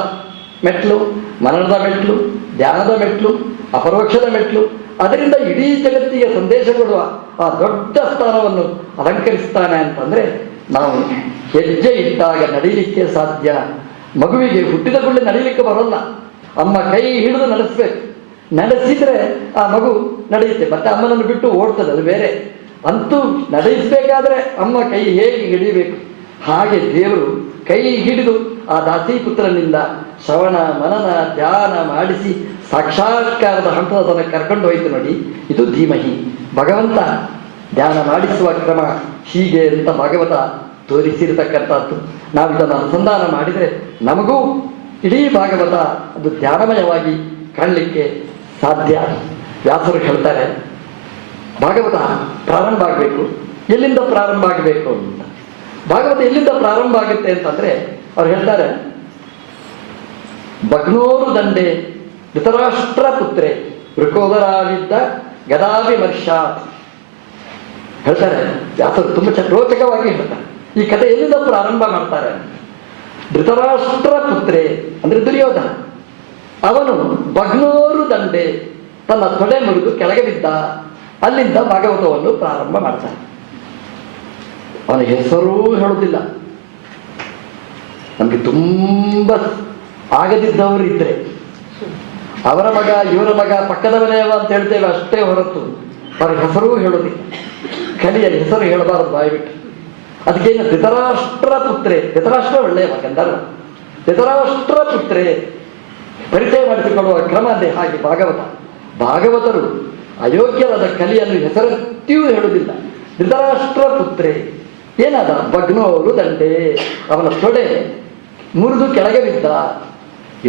ಮೆಟ್ಲು, ಮನನದ ಮೆಟ್ಲು, ಧ್ಯಾನದ ಮೆಟ್ಲು, ಅಪರೋಕ್ಷದ ಮೆಟ್ಲು, ಅದರಿಂದ ಇಡೀ ಜಗತ್ತಿಗೆ ಸಂದೇಶ ಕೊಡುವ ಆ ದೊಡ್ಡ ಸ್ಥಾನವನ್ನು ಅಲಂಕರಿಸ್ತಾನೆ ಅಂತಂದ್ರೆ ನಾವು ಹೆಜ್ಜೆ ಇಟ್ಟಾಗ ನಡೀಲಿಕ್ಕೆ ಸಾಧ್ಯ. ಮಗುವಿಗೆ ಹುಟ್ಟಿದ ಕೂಡಲೇ ನಡೀಲಿಕ್ಕೆ ಬರೋಲ್ಲ, ಅಮ್ಮ ಕೈ ಹಿಡಿದು ನಡೆಸ್ಬೇಕು. ನಡೆಸಿದ್ರೆ ಆ ಮಗು ನಡೆಯುತ್ತೆ, ಮತ್ತೆ ಅಮ್ಮನನ್ನು ಬಿಟ್ಟು ಓಡ್ತದೆ, ಅದು ಬೇರೆ. ಅಂತೂ ನಡೆಸಬೇಕಾದ್ರೆ ಅಮ್ಮ ಕೈ ಹೇಗೆ ಹಿಡಿಯಬೇಕು, ಹಾಗೆ ದೇವರು ಕೈ ಹಿಡಿದು ಆ ದಾಸಿ ಪುತ್ರನಿಂದ ಶ್ರವಣ ಮನನ ಧ್ಯಾನ ಮಾಡಿಸಿ ಸಾಕ್ಷಾತ್ಕಾರದ ಹಂತದ ತನಕ ಕರ್ಕೊಂಡು ಹೋಯ್ತು ನೋಡಿ. ಇದು ಧೀಮಹಿ. ಭಗವಂತ ಧ್ಯಾನ ಮಾಡಿಸುವ ಕ್ರಮ ಹೀಗೆ ಅಂತ ಭಾಗವತ ತೋರಿಸಿರತಕ್ಕಂಥದ್ದು. ನಾವು ಇದನ್ನು ಅನುಸಂಧಾನ ಮಾಡಿದರೆ ನಮಗೂ ಇಡೀ ಭಾಗವತ ಅದು ಧ್ಯಾನಮಯವಾಗಿ ಕಾಣಲಿಕ್ಕೆ ಸಾಧ್ಯ. ವ್ಯಾಸರು ಹೇಳ್ತಾರೆ ಭಾಗವತ ಪ್ರಾರಂಭ ಆಗಬೇಕು, ಎಲ್ಲಿಂದ ಪ್ರಾರಂಭ ಆಗಬೇಕು ಅಂತ. ಭಾಗವತ ಎಲ್ಲಿಂದ ಪ್ರಾರಂಭ ಆಗುತ್ತೆ ಅಂತಂದ್ರೆ ಅವ್ರು ಹೇಳ್ತಾರೆ, ಭಗ್ನೋರು ದಂಡೆ ಧೃತರಾಷ್ಟ್ರ ಪುತ್ರೆ ವೃಕೋದರಾವಿದ್ದ ಗದಾಭಿಮರ್ಶಾತ್ ಹೇಳ್ತಾರೆ ವ್ಯಾಸರು. ತುಂಬ ರೋಚಕವಾಗಿ ಹೇಳ್ತಾರೆ. ಈ ಕಥೆ ಎಲ್ಲಿಂದ ಪ್ರಾರಂಭ ಮಾಡ್ತಾರೆ? ಧೃತರಾಷ್ಟ್ರ ಪುತ್ರೆ ಅಂದ್ರೆ ದುರ್ಯೋಧನ, ಅವನು ಭಗ್ನೋರು ದಂಡೆ ತನ್ನ ತೊಡೆ ಮುರಿದು ಕೆಳಗೆ ಬಿದ್ದ, ಅಲ್ಲಿಂದ ಭಾಗವತವನ್ನು ಪ್ರಾರಂಭ ಮಾಡ್ತಾನೆ. ಅವನ ಹೆಸರೂ ಹೇಳುವುದಿಲ್ಲ. ನಮ್ಗೆ ತುಂಬ ಆಗದಿದ್ದವರು ಇದ್ರೆ ಅವರ ಮಗ ಇವರ ಮಗ ಪಕ್ಕದ ಮನೆಯವ ಅಂತ ಹೇಳ್ತೇವೆ ಅಷ್ಟೇ ಹೊರತು ಅವರ ಹೆಸರೂ ಹೇಳೋದಿಲ್ಲ. ಕಲಿಯ ಹೆಸರು ಹೇಳಬಾರದು ಬಾಯ್ಬಿಟ್ಟು. ಅದಕ್ಕೇನು ಧೃತರಾಷ್ಟ್ರ ಪುತ್ರೆ, ಧೃತರಾಷ್ಟ್ರ ಒಳ್ಳೆಯ ಗಂಧರ್ವ, ಧೃತರಾಷ್ಟ್ರ ಪುತ್ರೆ ಪರಿಚಯ ಮಾಡಿಸಿಕೊಳ್ಳುವ ಕ್ರಮ ಅದೇ ಹಾಗೆ. ಭಾಗವತರು ಅಯೋಗ್ಯರಾದ ಕಲಿಯನ್ನು ಹೆಸರತ್ತಿಯೂ ಹೇಳುವುದಿಲ್ಲ. ಧೃತರಾಷ್ಟ್ರ ಪುತ್ರೆ ಏನಾದ? ಭಗ್ನೋರು ದಂಡೆ, ಅವನ ತೊಡೆ ಮುರಿದು ಕೆಳಗೆ ಬಿದ್ದ.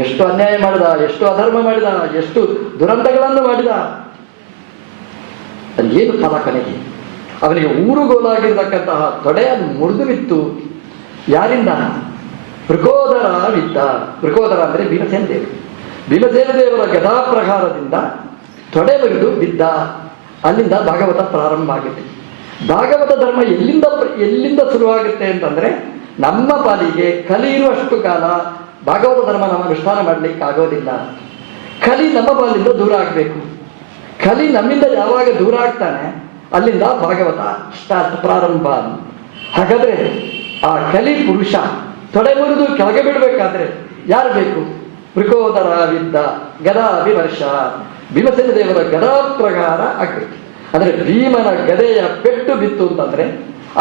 ಎಷ್ಟು ಅನ್ಯಾಯ ಮಾಡಿದ, ಎಷ್ಟು ಅಧರ್ಮ ಮಾಡಿದ, ಎಷ್ಟು ದುರಂತಗಳನ್ನು ಮಾಡಿದ. ಅದು ಏನು ಫಲ ಕೊನೆಗೆ? ಅವನಿಗೆ ಊರುಗೋಲಾಗಿರ್ತಕ್ಕಂತಹ ತೊಡೆ ಅದು ಮುರಿದು ಬಿತ್ತು. ಯಾರಿಂದ? ವೃಕೋದರ ಬಿದ್ದ. ವೃಕೋದರ ಅಂದರೆ ಭೀಮಸೇನ ದೇವರು. ಭೀಮಸೇನ ದೇವರ ಗದಾಪ್ರಹಾರದಿಂದ ತೊಡೆ ಮುರಿದು ಬಿದ್ದ. ಅಲ್ಲಿಂದ ಭಾಗವತ ಪ್ರಾರಂಭ ಆಗುತ್ತೆ. ಭಾಗವತ ಧರ್ಮ ಎಲ್ಲಿಂದ ಶುರುವಾಗುತ್ತೆ ಅಂತಂದ್ರೆ, ನಮ್ಮ ಪಾಲಿಗೆ ಕಲಿ ಇರುವಷ್ಟು ಕಾಲ ಭಾಗವತ ಧರ್ಮ ನಾವು ಅನುಷ್ಠಾನ ಮಾಡಲಿಕ್ಕೆ ಆಗೋದಿಲ್ಲ. ಕಲಿ ನಮ್ಮ ಪಾಲಿಂದ ದೂರ ಆಗಬೇಕು. ಕಲಿ ನಮ್ಮಿಂದ ಯಾವಾಗ ದೂರ ಆಗ್ತಾನೆ ಅಲ್ಲಿಂದ ಭಾಗವತ ಪ್ರಾರಂಭ. ಹಾಗಾದ್ರೆ ಆ ಕಲಿ ಪುರುಷ ತೊಡೆ ಮುರಿದು ಕೆಳಗೆ ಬಿಡಬೇಕಾದ್ರೆ ಯಾರು ಬೇಕು? ವೃಕೋದರಾವಿದ್ದ ಗದಾಭಿಮರ್ಶ, ಭೀಮಸೇನ ದೇವರ ಗದಾ ಪ್ರಕಾರ ಆಗ್ಬೇಕು. ಅಂದ್ರೆ ಭೀಮನ ಗದೆಯ ಪೆಟ್ಟು ಬಿತ್ತು ಅಂತಂದ್ರೆ,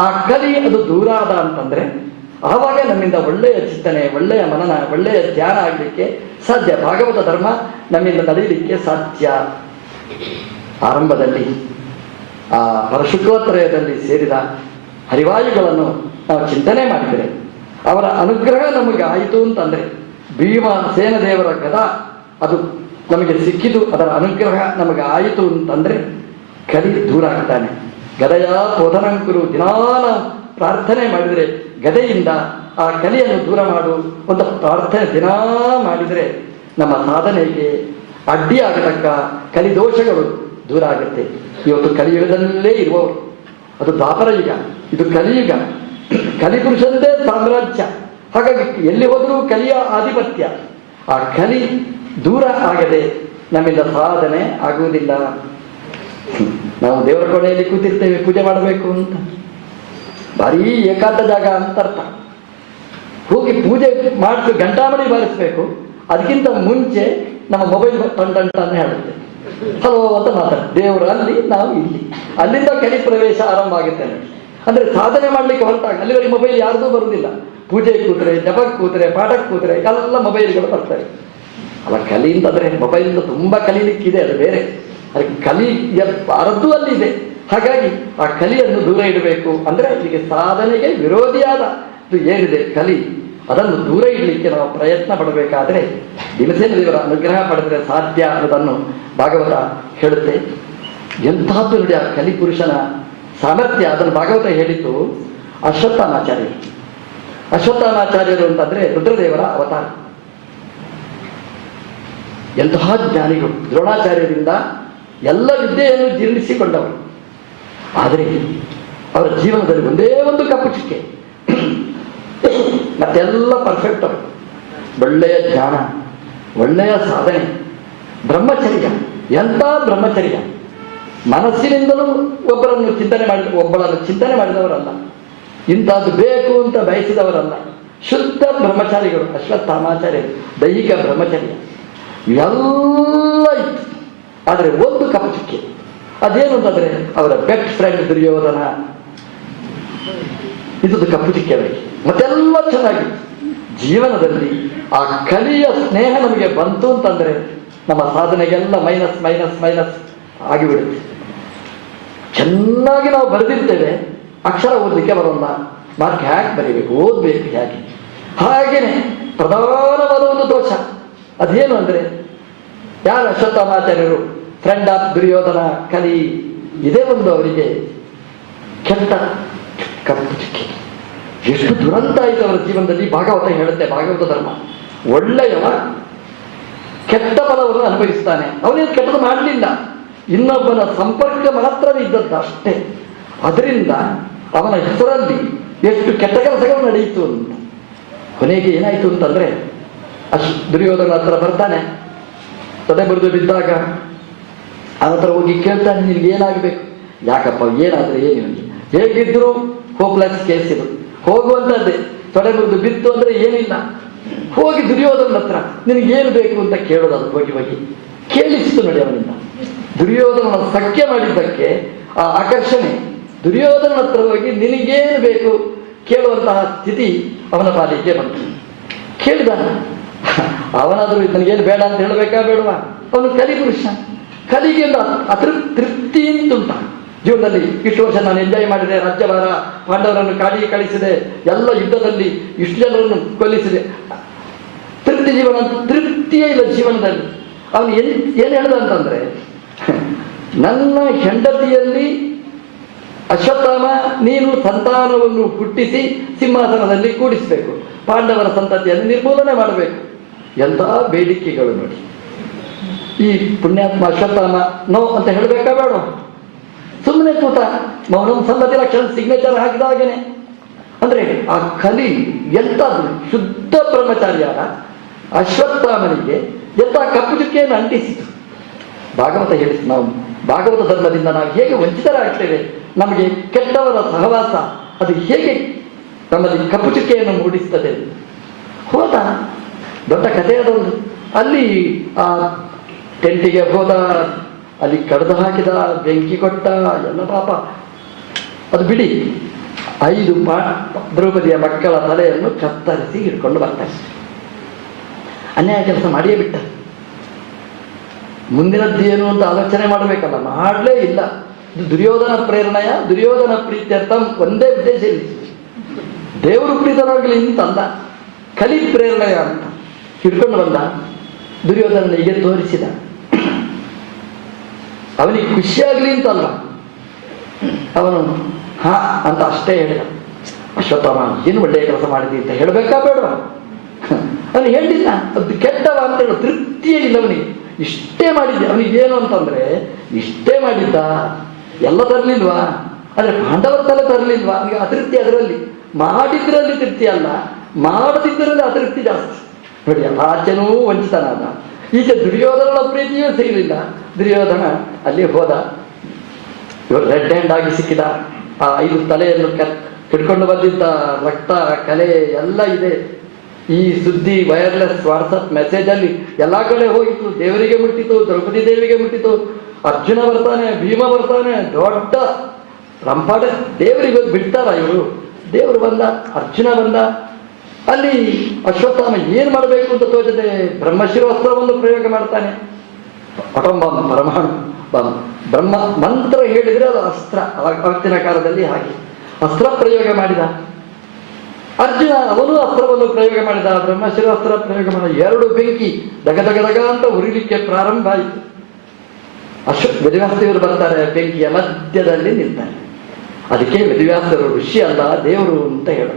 ಆ ಕಲಿ ಅದು ದೂರ ಆದ ಅಂತಂದ್ರೆ ಆವಾಗ ನಮ್ಮಿಂದ ಒಳ್ಳೆಯ ಚಿಂತನೆ, ಒಳ್ಳೆಯ ಮನನ, ಒಳ್ಳೆಯ ಧ್ಯಾನ ಆಗಲಿಕ್ಕೆ ಸಾಧ್ಯ. ಭಾಗವತ ಧರ್ಮ ನಮ್ಮಿಂದ ನಡೆಯಲಿಕ್ಕೆ ಸಾಧ್ಯ. ಆರಂಭದಲ್ಲಿ ಆ ಪರಶುಕ್ಲತ್ರಯದಲ್ಲಿ ಸೇರಿದ ಹರಿವಾಯುಗಳನ್ನು ನಾವು ಚಿಂತನೆ ಮಾಡಿದರೆ ಅವರ ಅನುಗ್ರಹ ನಮಗೆ ಆಯಿತು ಅಂತಂದ್ರೆ, ಭೀಮಸೇನ ದೇವರ ಗದಾ ಅದು ನಮಗೆ ಸಿಕ್ಕಿತು, ಅದರ ಅನುಗ್ರಹ ನಮಗೆ ಆಯಿತು ಅಂತಂದ್ರೆ ಕಲಿ ದೂರ ಆಗ್ತಾನೆ. ಗದೆಯ ಪೋಧನಂಕುರು ದಿನಾ ನಾವು ಪ್ರಾರ್ಥನೆ ಮಾಡಿದರೆ ಗದೆಯಿಂದ ಆ ಕಲಿಯನ್ನು ದೂರ ಮಾಡು ಒಂದು ಪ್ರಾರ್ಥನೆ ದಿನಾ ಮಾಡಿದರೆ ನಮ್ಮ ಸಾಧನೆಗೆ ಅಡ್ಡಿಯಾಗತಕ್ಕ ಕಲಿದೋಷಗಳು ದೂರ ಆಗುತ್ತೆ. ಇವತ್ತು ಕಲಿಯುಗದಲ್ಲೇ ಇರುವವರು, ಅದು ದ್ವಾಪರ ಯುಗ, ಇದು ಕಲಿಯುಗ, ಕಲಿಪುರುಷಂದೇ ಸಾಮ್ರಾಜ್ಯ. ಹಾಗಾಗಿ ಎಲ್ಲಿ ಹೋದರೂ ಕಲಿಯ ಆಧಿಪತ್ಯ. ಆ ಕಲಿ ದೂರ ಆಗದೆ ನಮ್ಮಿಂದ ಸಾಧನೆ ಆಗುವುದಿಲ್ಲ. ನಾವು ದೇವರ ಕೋಣೆಯಲ್ಲಿ ಕೂತಿರ್ತೇವೆ ಪೂಜೆ ಮಾಡಬೇಕು ಅಂತ, ಭಾರೀ ಏಕಾಂತ ಜಾಗ ಅಂತ ಅರ್ಥ. ಹೋಗಿ ಪೂಜೆ ಮಾಡಿಸಿ ಗಂಟಾಮಣಿ ಬಾರಿಸ್ಬೇಕು. ಅದಕ್ಕಿಂತ ಮುಂಚೆ ನಮ್ಮ ಮೊಬೈಲ್ ಟಂಟಂಟನ್ನು ಹೇಳುತ್ತೆ, ಹಲೋ ಅಂತ ಮಾತಾಡ್ತಾರೆ. ದೇವರು ಅಲ್ಲಿ, ನಾವು ಇಲ್ಲಿ, ಅಲ್ಲಿಂದ ಕಲಿ ಪ್ರವೇಶ ಆರಂಭ ಆಗುತ್ತೆ. ಅಂದ್ರೆ ಸಾಧನೆ ಮಾಡ್ಲಿಕ್ಕೆ ಹೊರಟಾಗ ಅಲ್ಲಿವರೆಗೆ ಮೊಬೈಲ್ ಯಾರ್ದೂ ಬರುವುದಿಲ್ಲ. ಪೂಜೆಗೆ ಕೂತ್ರೆ, ಜಪಕ್ಕೆ ಕೂತ್ರೆ, ಪಾಠಕ್ಕೆ ಕೂತ್ರೆ ಎಲ್ಲ ಮೊಬೈಲ್ಗಳು ಬರ್ತವೆ. ಅಲ್ಲ, ಕಲಿ ಅಂತಂದ್ರೆ ಮೊಬೈಲಿಂದ ತುಂಬಾ ಕಲೀಲಿಕ್ಕಿದೆ, ಅದು ಬೇರೆ. ಅದಕ್ಕೆ ಕಲಿಯ ಅರ್ಧೂ ಅಲ್ಲಿದೆ. ಹಾಗಾಗಿ ಆ ಕಲಿಯನ್ನು ದೂರ ಇಡಬೇಕು. ಅಂದ್ರೆ ಇದಕ್ಕೆ ಸಾಧನೆಗೆ ವಿರೋಧಿಯಾದ ಏನಿದೆ ಕಲಿ, ಅದನ್ನು ದೂರ ಇಡಲಿಕ್ಕೆ ನಾವು ಪ್ರಯತ್ನ ಪಡಬೇಕಾದ್ರೆ ಭೀಮಸೇನ ದೇವರ ಅನುಗ್ರಹ ಪಡೆದರೆ ಸಾಧ್ಯ ಅನ್ನೋದನ್ನು ಭಾಗವತ ಹೇಳುತ್ತೆ. ಎಂತಹದ್ದು ನೋಡಿ ಆ ಕಲಿಪುರುಷನ ಸಾಮರ್ಥ್ಯ. ಅದನ್ನು ಭಾಗವತ ಹೇಳಿದ್ದು ಅಶ್ವತ್ಥಾಮಾಚಾರ್ಯರು. ಅಶ್ವತ್ಥಾಮಾಚಾರ್ಯರು ಅಂತಂದ್ರೆ ರುದ್ರದೇವರ ಅವತಾರ. ಎಂತಹ ಜ್ಞಾನಿಗಳು, ದ್ರೋಣಾಚಾರ್ಯರಿಂದ ಎಲ್ಲ ವಿದ್ಯೆಯನ್ನು ಜೀರ್ಣಿಸಿಕೊಂಡವರು. ಆದರೆ ಅವರ ಜೀವನದಲ್ಲಿ ಒಂದೇ ಒಂದು ಕಪ್ಪು ಚಿಕ್ಕೆ, ಮತ್ತೆಲ್ಲ ಪರ್ಫೆಕ್ಟ್. ಅವರು ಒಳ್ಳೆಯ ಜ್ಞಾನ, ಒಳ್ಳೆಯ ಸಾಧನೆ, ಬ್ರಹ್ಮಚರ್ಯ. ಎಂಥ ಬ್ರಹ್ಮಚರ್ಯ! ಮನಸ್ಸಿನಿಂದಲೂ ಒಬ್ಬಳನ್ನು ಚಿಂತನೆ ಮಾಡಿದವರಲ್ಲ, ಇಂಥದ್ದು ಬೇಕು ಅಂತ ಬಯಸಿದವರಲ್ಲ. ಶುದ್ಧ ಬ್ರಹ್ಮಚಾರಿಗಳು ಅಶ್ವತ್ಥಾಮಾಚಾರ್ಯರು. ದೈಹಿಕ ಬ್ರಹ್ಮಚರ್ಯ ಎಲ್ಲ ಇತ್ತು. ಆದರೆ ಒಂದು ಕಪ್ಪು ಚಿಕ್ಕೆ, ಅದೇನು ಅಂತಂದ್ರೆ ಅವರ ಬೆಸ್ಟ್ ಫ್ರೆಂಡ್ ದುರ್ಯೋಧನ. ಇದು ಕಪ್ಪು ಚಿಕ್ಕೆ ಅವರಿಗೆ. ಮತ್ತೆಲ್ಲ ಚೆನ್ನಾಗಿತ್ತು. ಜೀವನದಲ್ಲಿ ಆ ಕಲಿಯ ಸ್ನೇಹ ನಮಗೆ ಬಂತು ಅಂತಂದ್ರೆ ನಮ್ಮ ಸಾಧನೆಗೆಲ್ಲ ಮೈನಸ್ ಮೈನಸ್ ಮೈನಸ್ ಆಗಿಬಿಡುತ್ತೆ. ಚೆನ್ನಾಗಿ ನಾವು ಬರೆದಿರ್ತೇವೆ, ಅಕ್ಷರ ಓದಲಿಕ್ಕೆ ಬರೋಲ್ಲ. ಮಾರ್ಕ್ ಹ್ಯಾಕ್ ಬರೀಬೇಕು, ಓದಬೇಕು ಹೇಗೆ. ಹಾಗೇನೆ ಪ್ರಧಾನವಾದ ಒಂದು ದೋಷ ಅದೇನು ಅಂದ್ರೆ, ಯಾರು ಅಶ್ವತ್ಥಾಮಾಚಾರ್ಯರು ಫ್ರೆಂಡ್ ಆಫ್ ದುರ್ಯೋಧನ ಕಲಿ, ಇದೇ ಒಂದು ಅವರಿಗೆ ಕೆಟ್ಟ ಕಪ್ಪು ಚುಕ್ಕಿ. ಎಷ್ಟು ದುರಂತ ಆಯಿತು ಅವರ ಜೀವನದಲ್ಲಿ. ಭಾಗವತ ಹೇಳುತ್ತೆ, ಭಾಗವತ ಧರ್ಮ ಒಳ್ಳೆಯವ ಕೆಟ್ಟ ಫಲವನ್ನು ಅನುಭವಿಸ್ತಾನೆ. ಅವನೇನು ಕೆಟ್ಟದ್ದು ಮಾಡಲಿಲ್ಲ, ಇನ್ನೊಬ್ಬನ ಸಂಪರ್ಕ ಮಾತ್ರವೇ ಇದ್ದದ್ದು ಅಷ್ಟೇ. ಅದರಿಂದ ಅವನ ಹೆಸರಲ್ಲಿ ಎಷ್ಟು ಕೆಟ್ಟ ಕೆಲಸಗಳು ನಡೆಯಿತು ಅಂತ. ಕೊನೆಗೆ ಏನಾಯಿತು ಅಂತಂದ್ರೆ, ದುರ್ಯೋಧನ ಹತ್ರ ಬರ್ತಾನೆ, ತಲೆ ಬರೆದು ಬಿದ್ದಾಗ ಅವನ ಹತ್ರ ಹೋಗಿ ಕೇಳ್ತಾನೆ, ನಿನ್ಗೆ ಏನಾಗಬೇಕು? ಯಾಕಪ್ಪ ಏನಾದ್ರೆ ಏನು, ಹೇಗಿದ್ರು ಹೋಪ್ಲೆಸ್ ಕೇಸ್ ಇದು, ಹೋಗುವಂಥದ್ದೇ. ತೊಡೆ ಮುರಿದು ಬಿತ್ತು ಅಂದ್ರೆ ಏನಿಲ್ಲ. ಹೋಗಿ ದುರ್ಯೋಧನ ಹತ್ರ ನಿನಗೇನು ಬೇಕು ಅಂತ ಕೇಳೋದು. ಅದು ಹೋಗಿ ಹೋಗಿ ಕೇಳಿಸ್ತು ನೋಡಿ ಅವನಿಂದ. ದುರ್ಯೋಧನ ಸಖ್ಯ ಮಾಡಿದ್ದಕ್ಕೆ ಆ ಆಕರ್ಷಣೆ, ದುರ್ಯೋಧನ ಹತ್ರ ಹೋಗಿ ನಿನಗೇನು ಬೇಕು ಕೇಳುವಂತಹ ಸ್ಥಿತಿ ಅವನ ಪಾಲಿಗೆ ಬಂತು. ಕೇಳಿದ, ಅವನಾದರೂ ನನಗೇನು ಬೇಡ ಅಂತ ಹೇಳಬೇಕಾ ಬೇಡವಾ? ಅವನು ಕಲಿಪುರುಷ. ಕಲಿಗೆ ತೃಪ್ತಿ ಅಂತುಂಟ ಜೀವನದಲ್ಲಿ. ಇಷ್ಟು ವರ್ಷ ನಾನು ಎಂಜಾಯ್ ಮಾಡಿದೆ, ರಾಜ್ಯಭಾರ, ಪಾಂಡವರನ್ನು ಕಾಡಿಗೆ ಕಳಿಸಿದೆ, ಎಲ್ಲ ಯುದ್ಧದಲ್ಲಿ ಇಷ್ಟು ಜನರನ್ನು ಕೊಲ್ಲಿಸಿದೆ. ತೃಪ್ತಿ ಜೀವನ, ತೃಪ್ತಿಯೇ ಇಲ್ಲ ಜೀವನದಲ್ಲಿ. ಅವನು ಏನು ಹೇಳ್ದ ಅಂತಂದ್ರೆ, ನನ್ನ ಹೆಂಡತಿಯಲ್ಲಿ ಅಶ್ವತ್ಥಾಮ ನೀನು ಸಂತಾನವನ್ನು ಹುಟ್ಟಿಸಿ ಸಿಂಹಾಸನದಲ್ಲಿ ಕೂಡಿಸಬೇಕು, ಪಾಂಡವರ ಸಂತತಿಯನ್ನು ನಿರ್ಮೂಲನೆ ಮಾಡಬೇಕು. ಎಂಥ ಬೇಡಿಕೆಗಳು ನೋಡಿ. ಈ ಪುಣ್ಯಾತ್ಮ ಅಶ್ವತ್ಥಾಮ ನೋ ಅಂತ ಹೇಳಬೇಕಾ ಬೇಡ? ಸುಮ್ಮನೆ ಕೂತ ಮೌನಂ ಸಮ್ಮತಿ ಲಕ್ಷಣ ಸಿಗ್ನೇಚರ್ ಹಾಕಿದಾಗೇನೆ. ಅಂದ್ರೆ ಆ ಕಲಿ ಎಂಥದ್ದು ಶುದ್ಧ ಬ್ರಹ್ಮಚಾರ್ಯರ ಅಶ್ವತ್ಥಾಮನಿಗೆ ಎಂಥ ಕಪ್ಪು ಚುಕ್ಕೆಯನ್ನು ಅಂಟಿಸಿತು. ಭಾಗವತ ಹೇಳಿತು, ನಾವು ಭಾಗವತ ಧರ್ಮದಿಂದ ನಾವು ಹೇಗೆ ವಂಚಿತರಾಗ್ತೇವೆ, ನಮಗೆ ಕೆಟ್ಟವರ ಸಹವಾಸ ಅದು ಹೇಗೆ ನಮ್ಮಲ್ಲಿ ಕಪ್ಪು ಚುಕ್ಕೆಯನ್ನು ಮೂಡಿಸ್ತದೆ. ಹೋದ, ದೊಡ್ಡ ಕಥೆ ಅದೊಂದು. ಅಲ್ಲಿ ಆ ಟೆಂಟಿಗೆ ಹೋದ, ಅಲ್ಲಿ ಕಡ್ದು ಹಾಕಿದ, ಬೆಂಕಿ ಕೊಟ್ಟ, ಎಲ್ಲ ಪಾಪ. ಅದು ಬಿಡಿ, 5 ದ್ರೌಪದಿಯ ಮಕ್ಕಳ ತಲೆಯನ್ನು ಕತ್ತರಿಸಿ ಹಿಡ್ಕೊಂಡು ಬರ್ತಾರೆ. ಅನ್ಯಾಯ ಕೆಲಸ ಮಾಡಿಯೇ ಬಿಟ್ಟ. ಮುಂದಿನದ್ದೇನು ಅಂತ ಆಲೋಚನೆ ಮಾಡಬೇಕಲ್ಲ, ಮಾಡಲೇ ಇಲ್ಲ. ಇದು ದುರ್ಯೋಧನ ಪ್ರೇರಣೆಯ, ದುರ್ಯೋಧನ ಪ್ರೀತ್ಯರ್ಥ ಒಂದೇ ಉದ್ದೇಶ ಇಲ್ಲ. ದೇವರು ಪ್ರೀತನಾಗಲಿ ಅಂತಲ್ಲ, ಕಲಿ ಪ್ರೇರಣೆಯ ಅಂತ ಹಿಡ್ಕೊಂಡು ಬಂದ. ದುರ್ಯೋಧನನಿಗೆ ತೋರಿಸಿದ. ಅವನಿಗೆ ಖುಷಿಯಾಗಲಿ ಅಂತಲ್ಲ, ಅವನು ಹಾ ಅಂತ ಅಷ್ಟೇ ಹೇಳಿದ. ಅಶ್ವತ್ಥಾಮ ಏನು ಒಳ್ಳೆಯ ಕೆಲಸ ಮಾಡಿದಿ ಅಂತ ಹೇಳಬೇಕಾ ಬೇಡ? ಅವನು ಹೇಳಿಲ್ಲ, ಅದು ಕೆಟ್ಟವ ಅಂತ ಹೇಳೋ ತೃಪ್ತಿಯೇ ಇಲ್ಲ ಅವನಿಗೆ. ಇಷ್ಟೇ ಮಾಡಿದ್ದೆ ಅವನಿಗೆ. ಏನು ಅಂತಂದ್ರೆ, ಇಷ್ಟೇ ಮಾಡಿದ್ದ, ಎಲ್ಲ ತರಲಿಲ್ವಾ? ಆದರೆ ಪಾಂಡವರ ತಲೆ ತರಲಿಲ್ವಾ? ಅವನಿಗೆ ಅತೃಪ್ತಿ ಅದರಲ್ಲಿ. ಮಾಡಿದ್ರಲ್ಲಿ ತೃಪ್ತಿ ಅಲ್ಲ, ಮಾಡದಿದ್ದರಲ್ಲಿ ಅತೃಪ್ತಿ ಜಾಸ್ತಿ ನೋಡಿ. ಆಚೆನೂ ವಂಚಿತನಾದ, ಈಚೆ ದುರ್ಯೋಧನನ ಪ್ರೀತಿಯೂ ಸಿಗಲಿಲ್ಲ. ದುರ್ಯೋಧನ ಅಲ್ಲಿ ಹೋದ, ಇವರು ರೆಡ್ ಹ್ಯಾಂಡ್ ಆಗಿ ಸಿಕ್ಕಿದ. ಆ 5 ತಲೆಯನ್ನು ಹಿಡ್ಕೊಂಡು ಬಂದಿದ್ದ, ರಕ್ತ ಕಲೆ ಎಲ್ಲ ಇದೆ. ಈ ಸುದ್ದಿ ವೈರ್ಲೆಸ್ ವಾಟ್ಸಪ್ ಮೆಸೇಜಲ್ಲಿ ಎಲ್ಲ ಕಡೆ ಹೋಗಿತ್ತು. ದೇವರಿಗೆ ಮುಟ್ಟಿತು, ದ್ರೌಪದಿ ದೇವಿಗೆ ಮುಟ್ಟಿತು. ಅರ್ಜುನ ಬರ್ತಾನೆ, ಭೀಮ ಬರ್ತಾನೆ, ದೊಡ್ಡ ರಂಪಾಟ. ದೇವರಿಗೆ ಬಿಡ್ತಾರ ಇವರು? ದೇವರು ಬಂದ, ಅರ್ಜುನ ಬಂದ. ಅಲ್ಲಿ ಅಶ್ವತ್ಥಾಮ ಏನು ಮಾಡಬೇಕು ಅಂತ ತೋಚದೆ ಬ್ರಹ್ಮಶಿರೋಸ್ತ್ರವನ್ನು ಪ್ರಯೋಗ ಮಾಡ್ತಾನೆ. ಅಟೋಮ್ ಬಾಂಬ್, ಪರಮಾಣು ಬಾಂಬ್. ಬ್ರಹ್ಮ ಮಂತ್ರ ಹೇಳಿದರೆ ಅದು ಅಸ್ತ್ರ. ಅವತ್ತಿನ ಕಾಲದಲ್ಲಿ ಹಾಗೆ ಅಸ್ತ್ರ ಪ್ರಯೋಗ ಮಾಡಿದ. ಅರ್ಜುನ ಅವನು ಅಸ್ತ್ರವನ್ನು ಪ್ರಯೋಗ ಮಾಡಿದ, ಬ್ರಹ್ಮಶಿರೋಸ್ತ್ರ ಪ್ರಯೋಗ ಮಾಡಿದ. 2 ಬೆಂಕಿ ದಗ ದಗ ದಗ ಅಂತ ಉರಿಲಿಕ್ಕೆ ಪ್ರಾರಂಭ ಆಯಿತು. ವೇದವ್ಯಾಸದೇವರು ಬರ್ತಾರೆ, ಬೆಂಕಿಯ ಮಧ್ಯದಲ್ಲಿ ನಿಲ್ತಾರೆ. ಅದಕ್ಕೆ ವೇದವ್ಯಾಸರು ಋಷಿ ಅಲ್ಲ ದೇವರು ಅಂತ ಹೇಳ.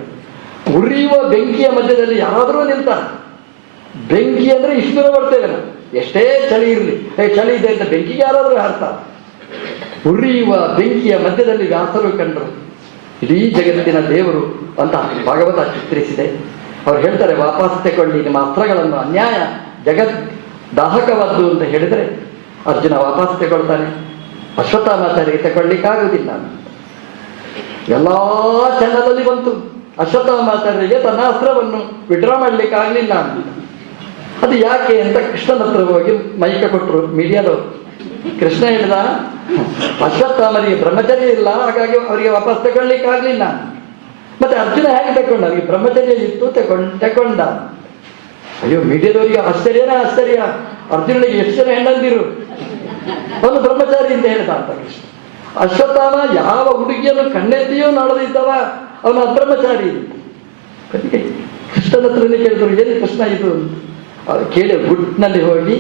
ಉರಿಯುವ ಬೆಂಕಿಯ ಮಧ್ಯದಲ್ಲಿ ಯಾರಾದರೂ ನಿಲ್ತಾರೆ. ಬೆಂಕಿ ಅಂದ್ರೆ ಇಷ್ಟು ದೂರ ಬರ್ತೇವೆ ನಾವು, ಎಷ್ಟೇ ಚಳಿ ಇರಲಿ, ಚಳಿ ಇದೆ ಅಂತ ಬೆಂಕಿಗೆ ಯಾರಾದರೂ ಹಾರ್ತಾರೆ. ಉರಿಯುವ ಬೆಂಕಿಯ ಮಧ್ಯದಲ್ಲಿ ವ್ಯಾಸರು ಕಂಡರು ಇಡೀ ಜಗತ್ತಿನ ದೇವರು ಅಂತ ಭಾಗವತ ಚಿತ್ರಿಸಿದೆ. ಅವ್ರು ಹೇಳ್ತಾರೆ, ವಾಪಸ್ ತಗೊಳ್ಳಿ ನಿಮ್ಮ ಅಸ್ತ್ರಗಳನ್ನು, ಅನ್ಯಾಯ ಜಗತ್ ದಾಹಕವಾದ್ದು ಅಂತ ಹೇಳಿದರೆ ಅರ್ಜುನ ವಾಪಸ್ ತಗೊಳ್ತಾನೆ. ಅಶ್ವತ್ಥಾಮಾಚಾರ್ಯರಿಗೆ ತಗೊಳ್ಳಿಕ್ಕಾಗುವುದಿಲ್ಲ. ಎಲ್ಲ ಚಂದದಲ್ಲಿ ಬಂತು. ಅಶ್ವತ್ಥಾಮಾಚಾರ್ಯರಿಗೆ ತನ್ನ ಅಸ್ತ್ರವನ್ನು ವಿಡ್ರಾ ಮಾಡ್ಲಿಕ್ಕೆ ಆಗಲಿಲ್ಲ ಅಂತ. ಅದು ಯಾಕೆ ಅಂತ ಕೃಷ್ಣನ ಹತ್ರ ಹೋಗಿ ಮೈಕ ಕೊಟ್ಟರು ಮೀಡಿಯಾದವರು. ಕೃಷ್ಣ ಹೇಳಿದ, ಅಶ್ವತ್ಥಾಮರಿಗೆ ಬ್ರಹ್ಮಚರ್ಯ ಇಲ್ಲ, ಹಾಗಾಗಿ ಅವರಿಗೆ ವಾಪಸ್ ತಗೊಳ್ಲಿಕ್ಕೆ ಆಗ್ಲಿಲ್ಲ. ಮತ್ತೆ ಅರ್ಜುನ ಹೇಗೆ ತಗೊಂಡ? ಅವರಿಗೆ ಬ್ರಹ್ಮಚರ್ಯ ಇತ್ತು, ತಗೊಂಡ. ಅಯ್ಯೋ, ಮೀಡಿಯಾದವರಿಗೆ ಆಶ್ಚರ್ಯನೇ ಆಶ್ಚರ್ಯ. ಅರ್ಜುನನಿಗೆ ಎಷ್ಟು ಜನ ಹೆಣ್ಣಂದಿರು, ಒಂದು ಬ್ರಹ್ಮಚಾರಿ ಅಂತ ಹೇಳಿದ ಅಂತ ಕೃಷ್ಣ. ಅಶ್ವತ್ಥಾಮ ಯಾವ ಹುಡುಗಿಯನ್ನು ಕಣ್ಣೆತ್ತಿಯೂ ನೋಡದಿದ್ದವ, ಅವನ ಅಬ್ರಹ್ಮಚಾರಿ. ಕೃಷ್ಣನ ಹತ್ರನೇ ಕೇಳಿದ್ರು, ಏನು ಕೃಷ್ಣ ಇದು ಅಂತ. ಕೇಳಿ ಗುಟ್ನಲ್ಲಿ ಹೋಗಿ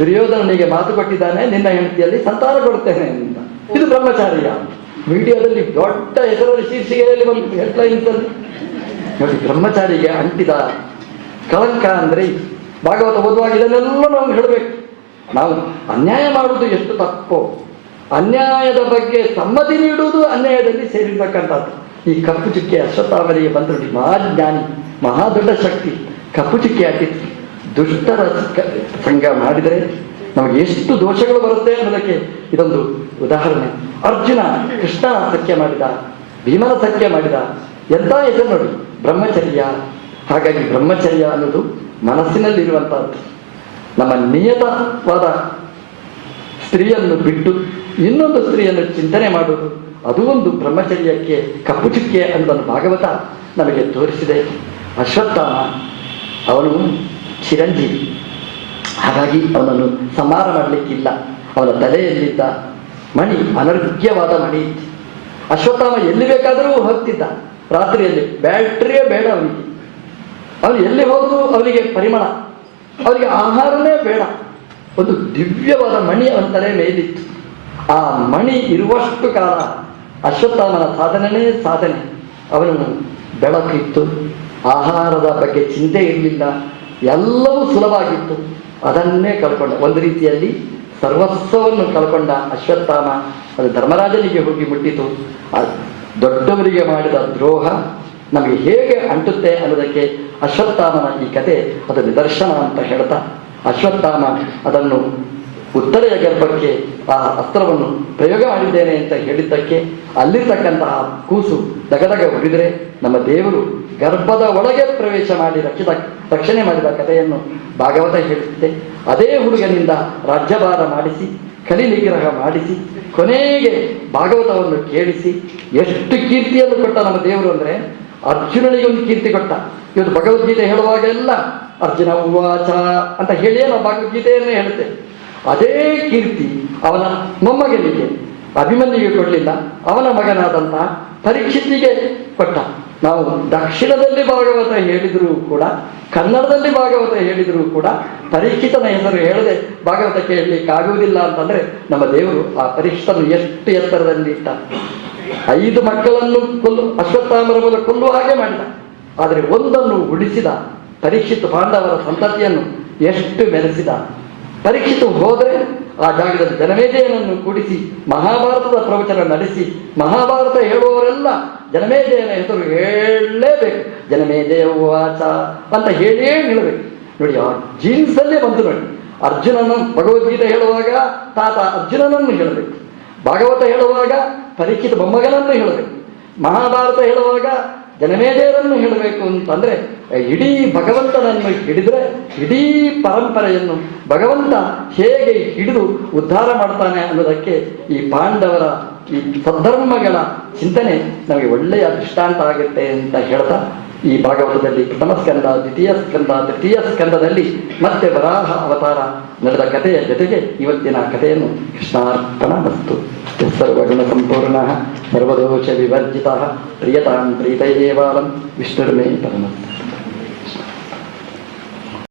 ದುರ್ಯೋಧನನಿಗೆ ಮಾತು ಕೊಟ್ಟಿದ್ದಾನೆ, ನಿನ್ನ ಹೆಂಡತಿಯಲ್ಲಿ ಸಂತಾನ ಕೊಡ್ತೇನೆ ಅಂತ. ಇದು ಬ್ರಹ್ಮಚಾರ್ಯ. ಮೀಡಿಯಾದಲ್ಲಿ ದೊಡ್ಡ ಹೆಸರಲ್ಲಿ ಶೀರ್ಷಿಕೆಯಲ್ಲಿ ಬಂದು ಹೆಡ್ಲೈನ್ಸ್ ಅಲ್ಲಿ ನೋಡಿ, ಬ್ರಹ್ಮಚಾರಿಗೆ ಅಂಟಿದ ಕಳಂಕ ಅಂದ್ರೆ ಭಾಗವತ ಓದುವಾಗ ಇದನ್ನೆಲ್ಲ ನಾವು ಹೇಳಬೇಕು. ನಾವು ಅನ್ಯಾಯ ಮಾಡುವುದು ಎಷ್ಟು ತಪ್ಪೋ, ಅನ್ಯಾಯದ ಬಗ್ಗೆ ಸಮ್ಮತಿ ನೀಡುವುದು ಅನ್ಯಾಯದಲ್ಲಿ ಸೇರಿರ್ತಕ್ಕಂಥದ್ದು. ಈ ಕಪ್ಪು ಚುಕ್ಕೆ ಅಶ್ವತ್ಥಾಮನಿಗೆ ಬಂದು ನೋಡಿ, ಮಹಾಜ್ಞಾನಿ, ಮಹಾ ದೊಡ್ಡ ಶಕ್ತಿ, ಕಪ್ಪು ಚುಕ್ಕೆ ಹಾಕಿತ್ತು. ದುಷ್ಟರ ಸಂಘ ಮಾಡಿದರೆ ನಮಗೆ ಎಷ್ಟು ದೋಷಗಳು ಬರುತ್ತೆ ಅನ್ನೋದಕ್ಕೆ ಇದೊಂದು ಉದಾಹರಣೆ. ಅರ್ಜುನ ಕೃಷ್ಣ ಸಖ್ಯ ಮಾಡಿದ, ಭೀಮನ ಸಖ್ಯ ಮಾಡಿದ, ಎಂಥ ಹೆಸರು ನೋಡಿ, ಬ್ರಹ್ಮಚರ್ಯ. ಹಾಗಾಗಿ ಬ್ರಹ್ಮಚರ್ಯ ಅನ್ನೋದು ಮನಸ್ಸಿನಲ್ಲಿರುವಂತಹದ್ದು. ನಮ್ಮ ನಿಯತವಾದ ಸ್ತ್ರೀಯನ್ನು ಬಿಟ್ಟು ಇನ್ನೊಂದು ಸ್ತ್ರೀಯನ್ನು ಚಿಂತನೆ ಮಾಡುವುದು, ಅದು ಒಂದು ಬ್ರಹ್ಮಚರ್ಯಕ್ಕೆ ಕಪ್ಪು ಚುಕ್ಕೆ ಅನ್ನೋದನ್ನು ಭಾಗವತ ನಮಗೆ ತೋರಿಸಿದೆ. ಅಶ್ವತ್ಥಾಮ ಅವನು ಚಿರಂಜೀವಿ, ಹಾಗಾಗಿ ಅವನನ್ನು ಸಂಹಾರ ಮಾಡಲಿಕ್ಕಿಲ್ಲ. ಅವನ ತಲೆಯಲ್ಲಿದ್ದ ಮಣಿ ಅನರ್ಘ್ಯವಾದ ಮಣಿ ಇತ್ತು. ಅಶ್ವತ್ಥಾಮ ಎಲ್ಲಿ ಬೇಕಾದರೂ ಹೋಗ್ತಿದ್ದ. ರಾತ್ರಿಯಲ್ಲಿ ಬ್ಯಾಟ್ರಿಯೇ ಬೇಡ ಅವನಿಗೆ, ಅವನು ಎಲ್ಲಿ ಹೋದರೂ ಅವನಿಗೆ ಪರಿಮಳ, ಅವನಿಗೆ ಆಹಾರನೇ ಬೇಡ. ಒಂದು ದಿವ್ಯವಾದ ಮಣಿ ಅವನ ತಲೆ ಮೇಲಿತ್ತು. ಆ ಮಣಿ ಇರುವಷ್ಟು ಕಾಲ ಅಶ್ವತ್ಥಾಮನ ಸಾಧನೆಯೇ ಸಾಧನೆ. ಅವನು ಬೆಳಕು ಇತ್ತು, ಆಹಾರದ ಬಗ್ಗೆ ಚಿಂತೆ ಇರಲಿಲ್ಲ, ಎಲ್ಲವೂ ಸುಲಭವಾಗಿತ್ತು. ಅದನ್ನೇ ಕಳ್ಕೊಂಡ, ಒಂದು ರೀತಿಯಲ್ಲಿ ಸರ್ವಸ್ವವನ್ನು ಕಳ್ಕೊಂಡ ಅಶ್ವತ್ಥಾಮ. ಅದು ಧರ್ಮರಾಜನಿಗೆ ಹೋಗಿ ಮುಟ್ಟಿತು. ದೊಡ್ಡವರಿಗೆ ಮಾಡಿದ ದ್ರೋಹ ನಮಗೆ ಹೇಗೆ ಅಂಟುತ್ತೆ ಅನ್ನೋದಕ್ಕೆ ಅಶ್ವತ್ಥಾಮನ ಈ ಕತೆ ಅದು ನಿದರ್ಶನ ಅಂತ ಹೇಳ್ತಾ, ಅಶ್ವತ್ಥಾಮ ಅದನ್ನು ಉತ್ತರೆಯ ಗರ್ಭಕ್ಕೆ ಆ ಅಸ್ತ್ರವನ್ನು ಪ್ರಯೋಗ ಮಾಡಿದ್ದೇನೆ ಅಂತ ಹೇಳಿದ್ದಕ್ಕೆ ಅಲ್ಲಿರ್ತಕ್ಕಂತಹ ಕೂಸು ದಗದಗ ಉಳಿದರೆ ನಮ್ಮ ದೇವರು ಗರ್ಭದ ಒಳಗೆ ಪ್ರವೇಶ ಮಾಡಿ ರಕ್ಷಣೆ ಮಾಡಿದ ಕಥೆಯನ್ನು ಭಾಗವತ ಹೇಳುತ್ತೆ. ಅದೇ ಹುಡುಗನಿಂದ ರಾಜ್ಯಭಾರ ಮಾಡಿಸಿ, ಕಲಿ ನಿಗ್ರಹ ಮಾಡಿಸಿ, ಕೊನೆಗೆ ಭಾಗವತವನ್ನು ಕೇಳಿಸಿ ಎಷ್ಟು ಕೀರ್ತಿಯನ್ನು ಕೊಟ್ಟ ನಮ್ಮ ದೇವರು ಅಂದರೆ, ಅರ್ಜುನನಿಗೆ ಒಂದು ಕೀರ್ತಿ ಕೊಟ್ಟ. ಇವತ್ತು ಭಗವದ್ಗೀತೆ ಹೇಳುವಾಗ ಎಲ್ಲ ಅರ್ಜುನ ಉವಾಚ ಅಂತ ಹೇಳಿಯೇ ನಾವು ಭಗವದ್ಗೀತೆಯನ್ನೇ ಹೇಳುತ್ತೇವೆ. ಅದೇ ಕೀರ್ತಿ ಅವನ ಮೊಮ್ಮಗನಿಗೆ ಅಭಿಮನ್ಯುಗೆ ಕೊಡಲಿಲ್ಲ, ಅವನ ಮಗನಾದಂತಹ ಪರೀಕ್ಷಿತಿಗೆ ಕೊಟ್ಟ. ನಾವು ದಕ್ಷಿಣದಲ್ಲಿ ಭಾಗವತ ಹೇಳಿದರೂ ಕೂಡ, ಕನ್ನಡದಲ್ಲಿ ಭಾಗವತ ಹೇಳಿದರೂ ಕೂಡ ಪರೀಕ್ಷಿತನ ಹೆಸರು ಹೇಳದೆ ಭಾಗವತ ಕೇಳಲಿಕ್ಕಾಗುವುದಿಲ್ಲ ಅಂತಂದ್ರೆ ನಮ್ಮ ದೇವರು ಆ ಪರೀಕ್ಷಿತನ್ನು ಎಷ್ಟು ಎತ್ತರದಲ್ಲಿ ಇಟ್ಟ. 5 ಮಕ್ಕಳನ್ನು ಅಶ್ವತ್ಥಾಮರ ಮೂಲಕ ಕೊಲ್ಲುವ ಹಾಗೆ ಮಾಡಿದ. ಆದರೆ ಒಂದನ್ನು ಉಳಿಸಿದ. ಪರೀಕ್ಷಿತ ಪಾಂಡವರ ಸಂತತಿಯನ್ನು ಎಷ್ಟು ಮೆರೆಸಿದ. ಪರೀಕ್ಷಿತ ಹೋದರೆ ಆ ಜಾಗದಲ್ಲಿ ಜನಮೇಜಯನನ್ನು ಕೂಡಿಸಿ ಮಹಾಭಾರತದ ಪ್ರವಚನ ನಡೆಸಿ, ಮಹಾಭಾರತ ಹೇಳುವವರೆಲ್ಲ ಜನಮೇಜಯನ ಹೆಸರು ಹೇಳಲೇಬೇಕು. ಜನಮೇಜಯ ಉವಾಚ ಅಂತ ಹೇಳಿಯೇ ಹೇಳಬೇಕು. ನೋಡಿ, ಆ ಜೀನ್ಸಲ್ಲೇ ಬಂತು ನೋಡಿ. ಅರ್ಜುನನ ಭಗವದ್ಗೀತೆ ಹೇಳುವಾಗ ತಾತ ಅರ್ಜುನನನ್ನು ಹೇಳಬೇಕು, ಭಾಗವತ ಹೇಳುವಾಗ ಪರೀಕ್ಷಿತ ಮೊಮ್ಮಗನನ್ನು ಹೇಳಬೇಕು, ಮಹಾಭಾರತ ಹೇಳುವಾಗ ಜನಮೇಜಯರನ್ನು ಹೇಳಬೇಕು ಅಂತಂದ್ರೆ ಇಡೀ ಭಗವಂತನನ್ನು ಹಿಡಿದ್ರೆ ಇಡೀ ಪರಂಪರೆಯನ್ನು ಭಗವಂತ ಹೇಗೆ ಹಿಡಿದು ಉದ್ಧಾರ ಮಾಡ್ತಾನೆ ಅನ್ನೋದಕ್ಕೆ ಈ ಪಾಂಡವರ ಈ ಸದ್ಧರ್ಮಗಳ ಚಿಂತನೆ ನಮಗೆ ಒಳ್ಳೆಯ ದೃಷ್ಟಾಂತ ಆಗುತ್ತೆ ಅಂತ ಹೇಳ್ತಾ, ಈ ಭಾಗವತದಲ್ಲಿ ಪ್ರಥಮ ಸ್ಕಂದ, ದ್ವಿತೀಯ ಸ್ಕಂದ, ತೃತೀಯ ಸ್ಕಂದದಲ್ಲಿ ಮತ್ತೆ ವರಾಹ ಅವತಾರ ನಡೆದ ಕಥೆಯ ಜೊತೆಗೆ ಇವತ್ತಿನ ಕಥೆಯನ್ನು ಕೃಷ್ಣಾರ್ಪಣ ವಸ್ತು. ಸರ್ವಗುಣ ಸಂಪೂರ್ಣ ಸರ್ವದೋಷ ವಿವರ್ಜಿತ ಪ್ರಿಯತಾಂ ಪ್ರೀತಯೇವಾಲಂ ವಿಷ್ಣುರ್ಮೇ ಪರಮಸ್ತು.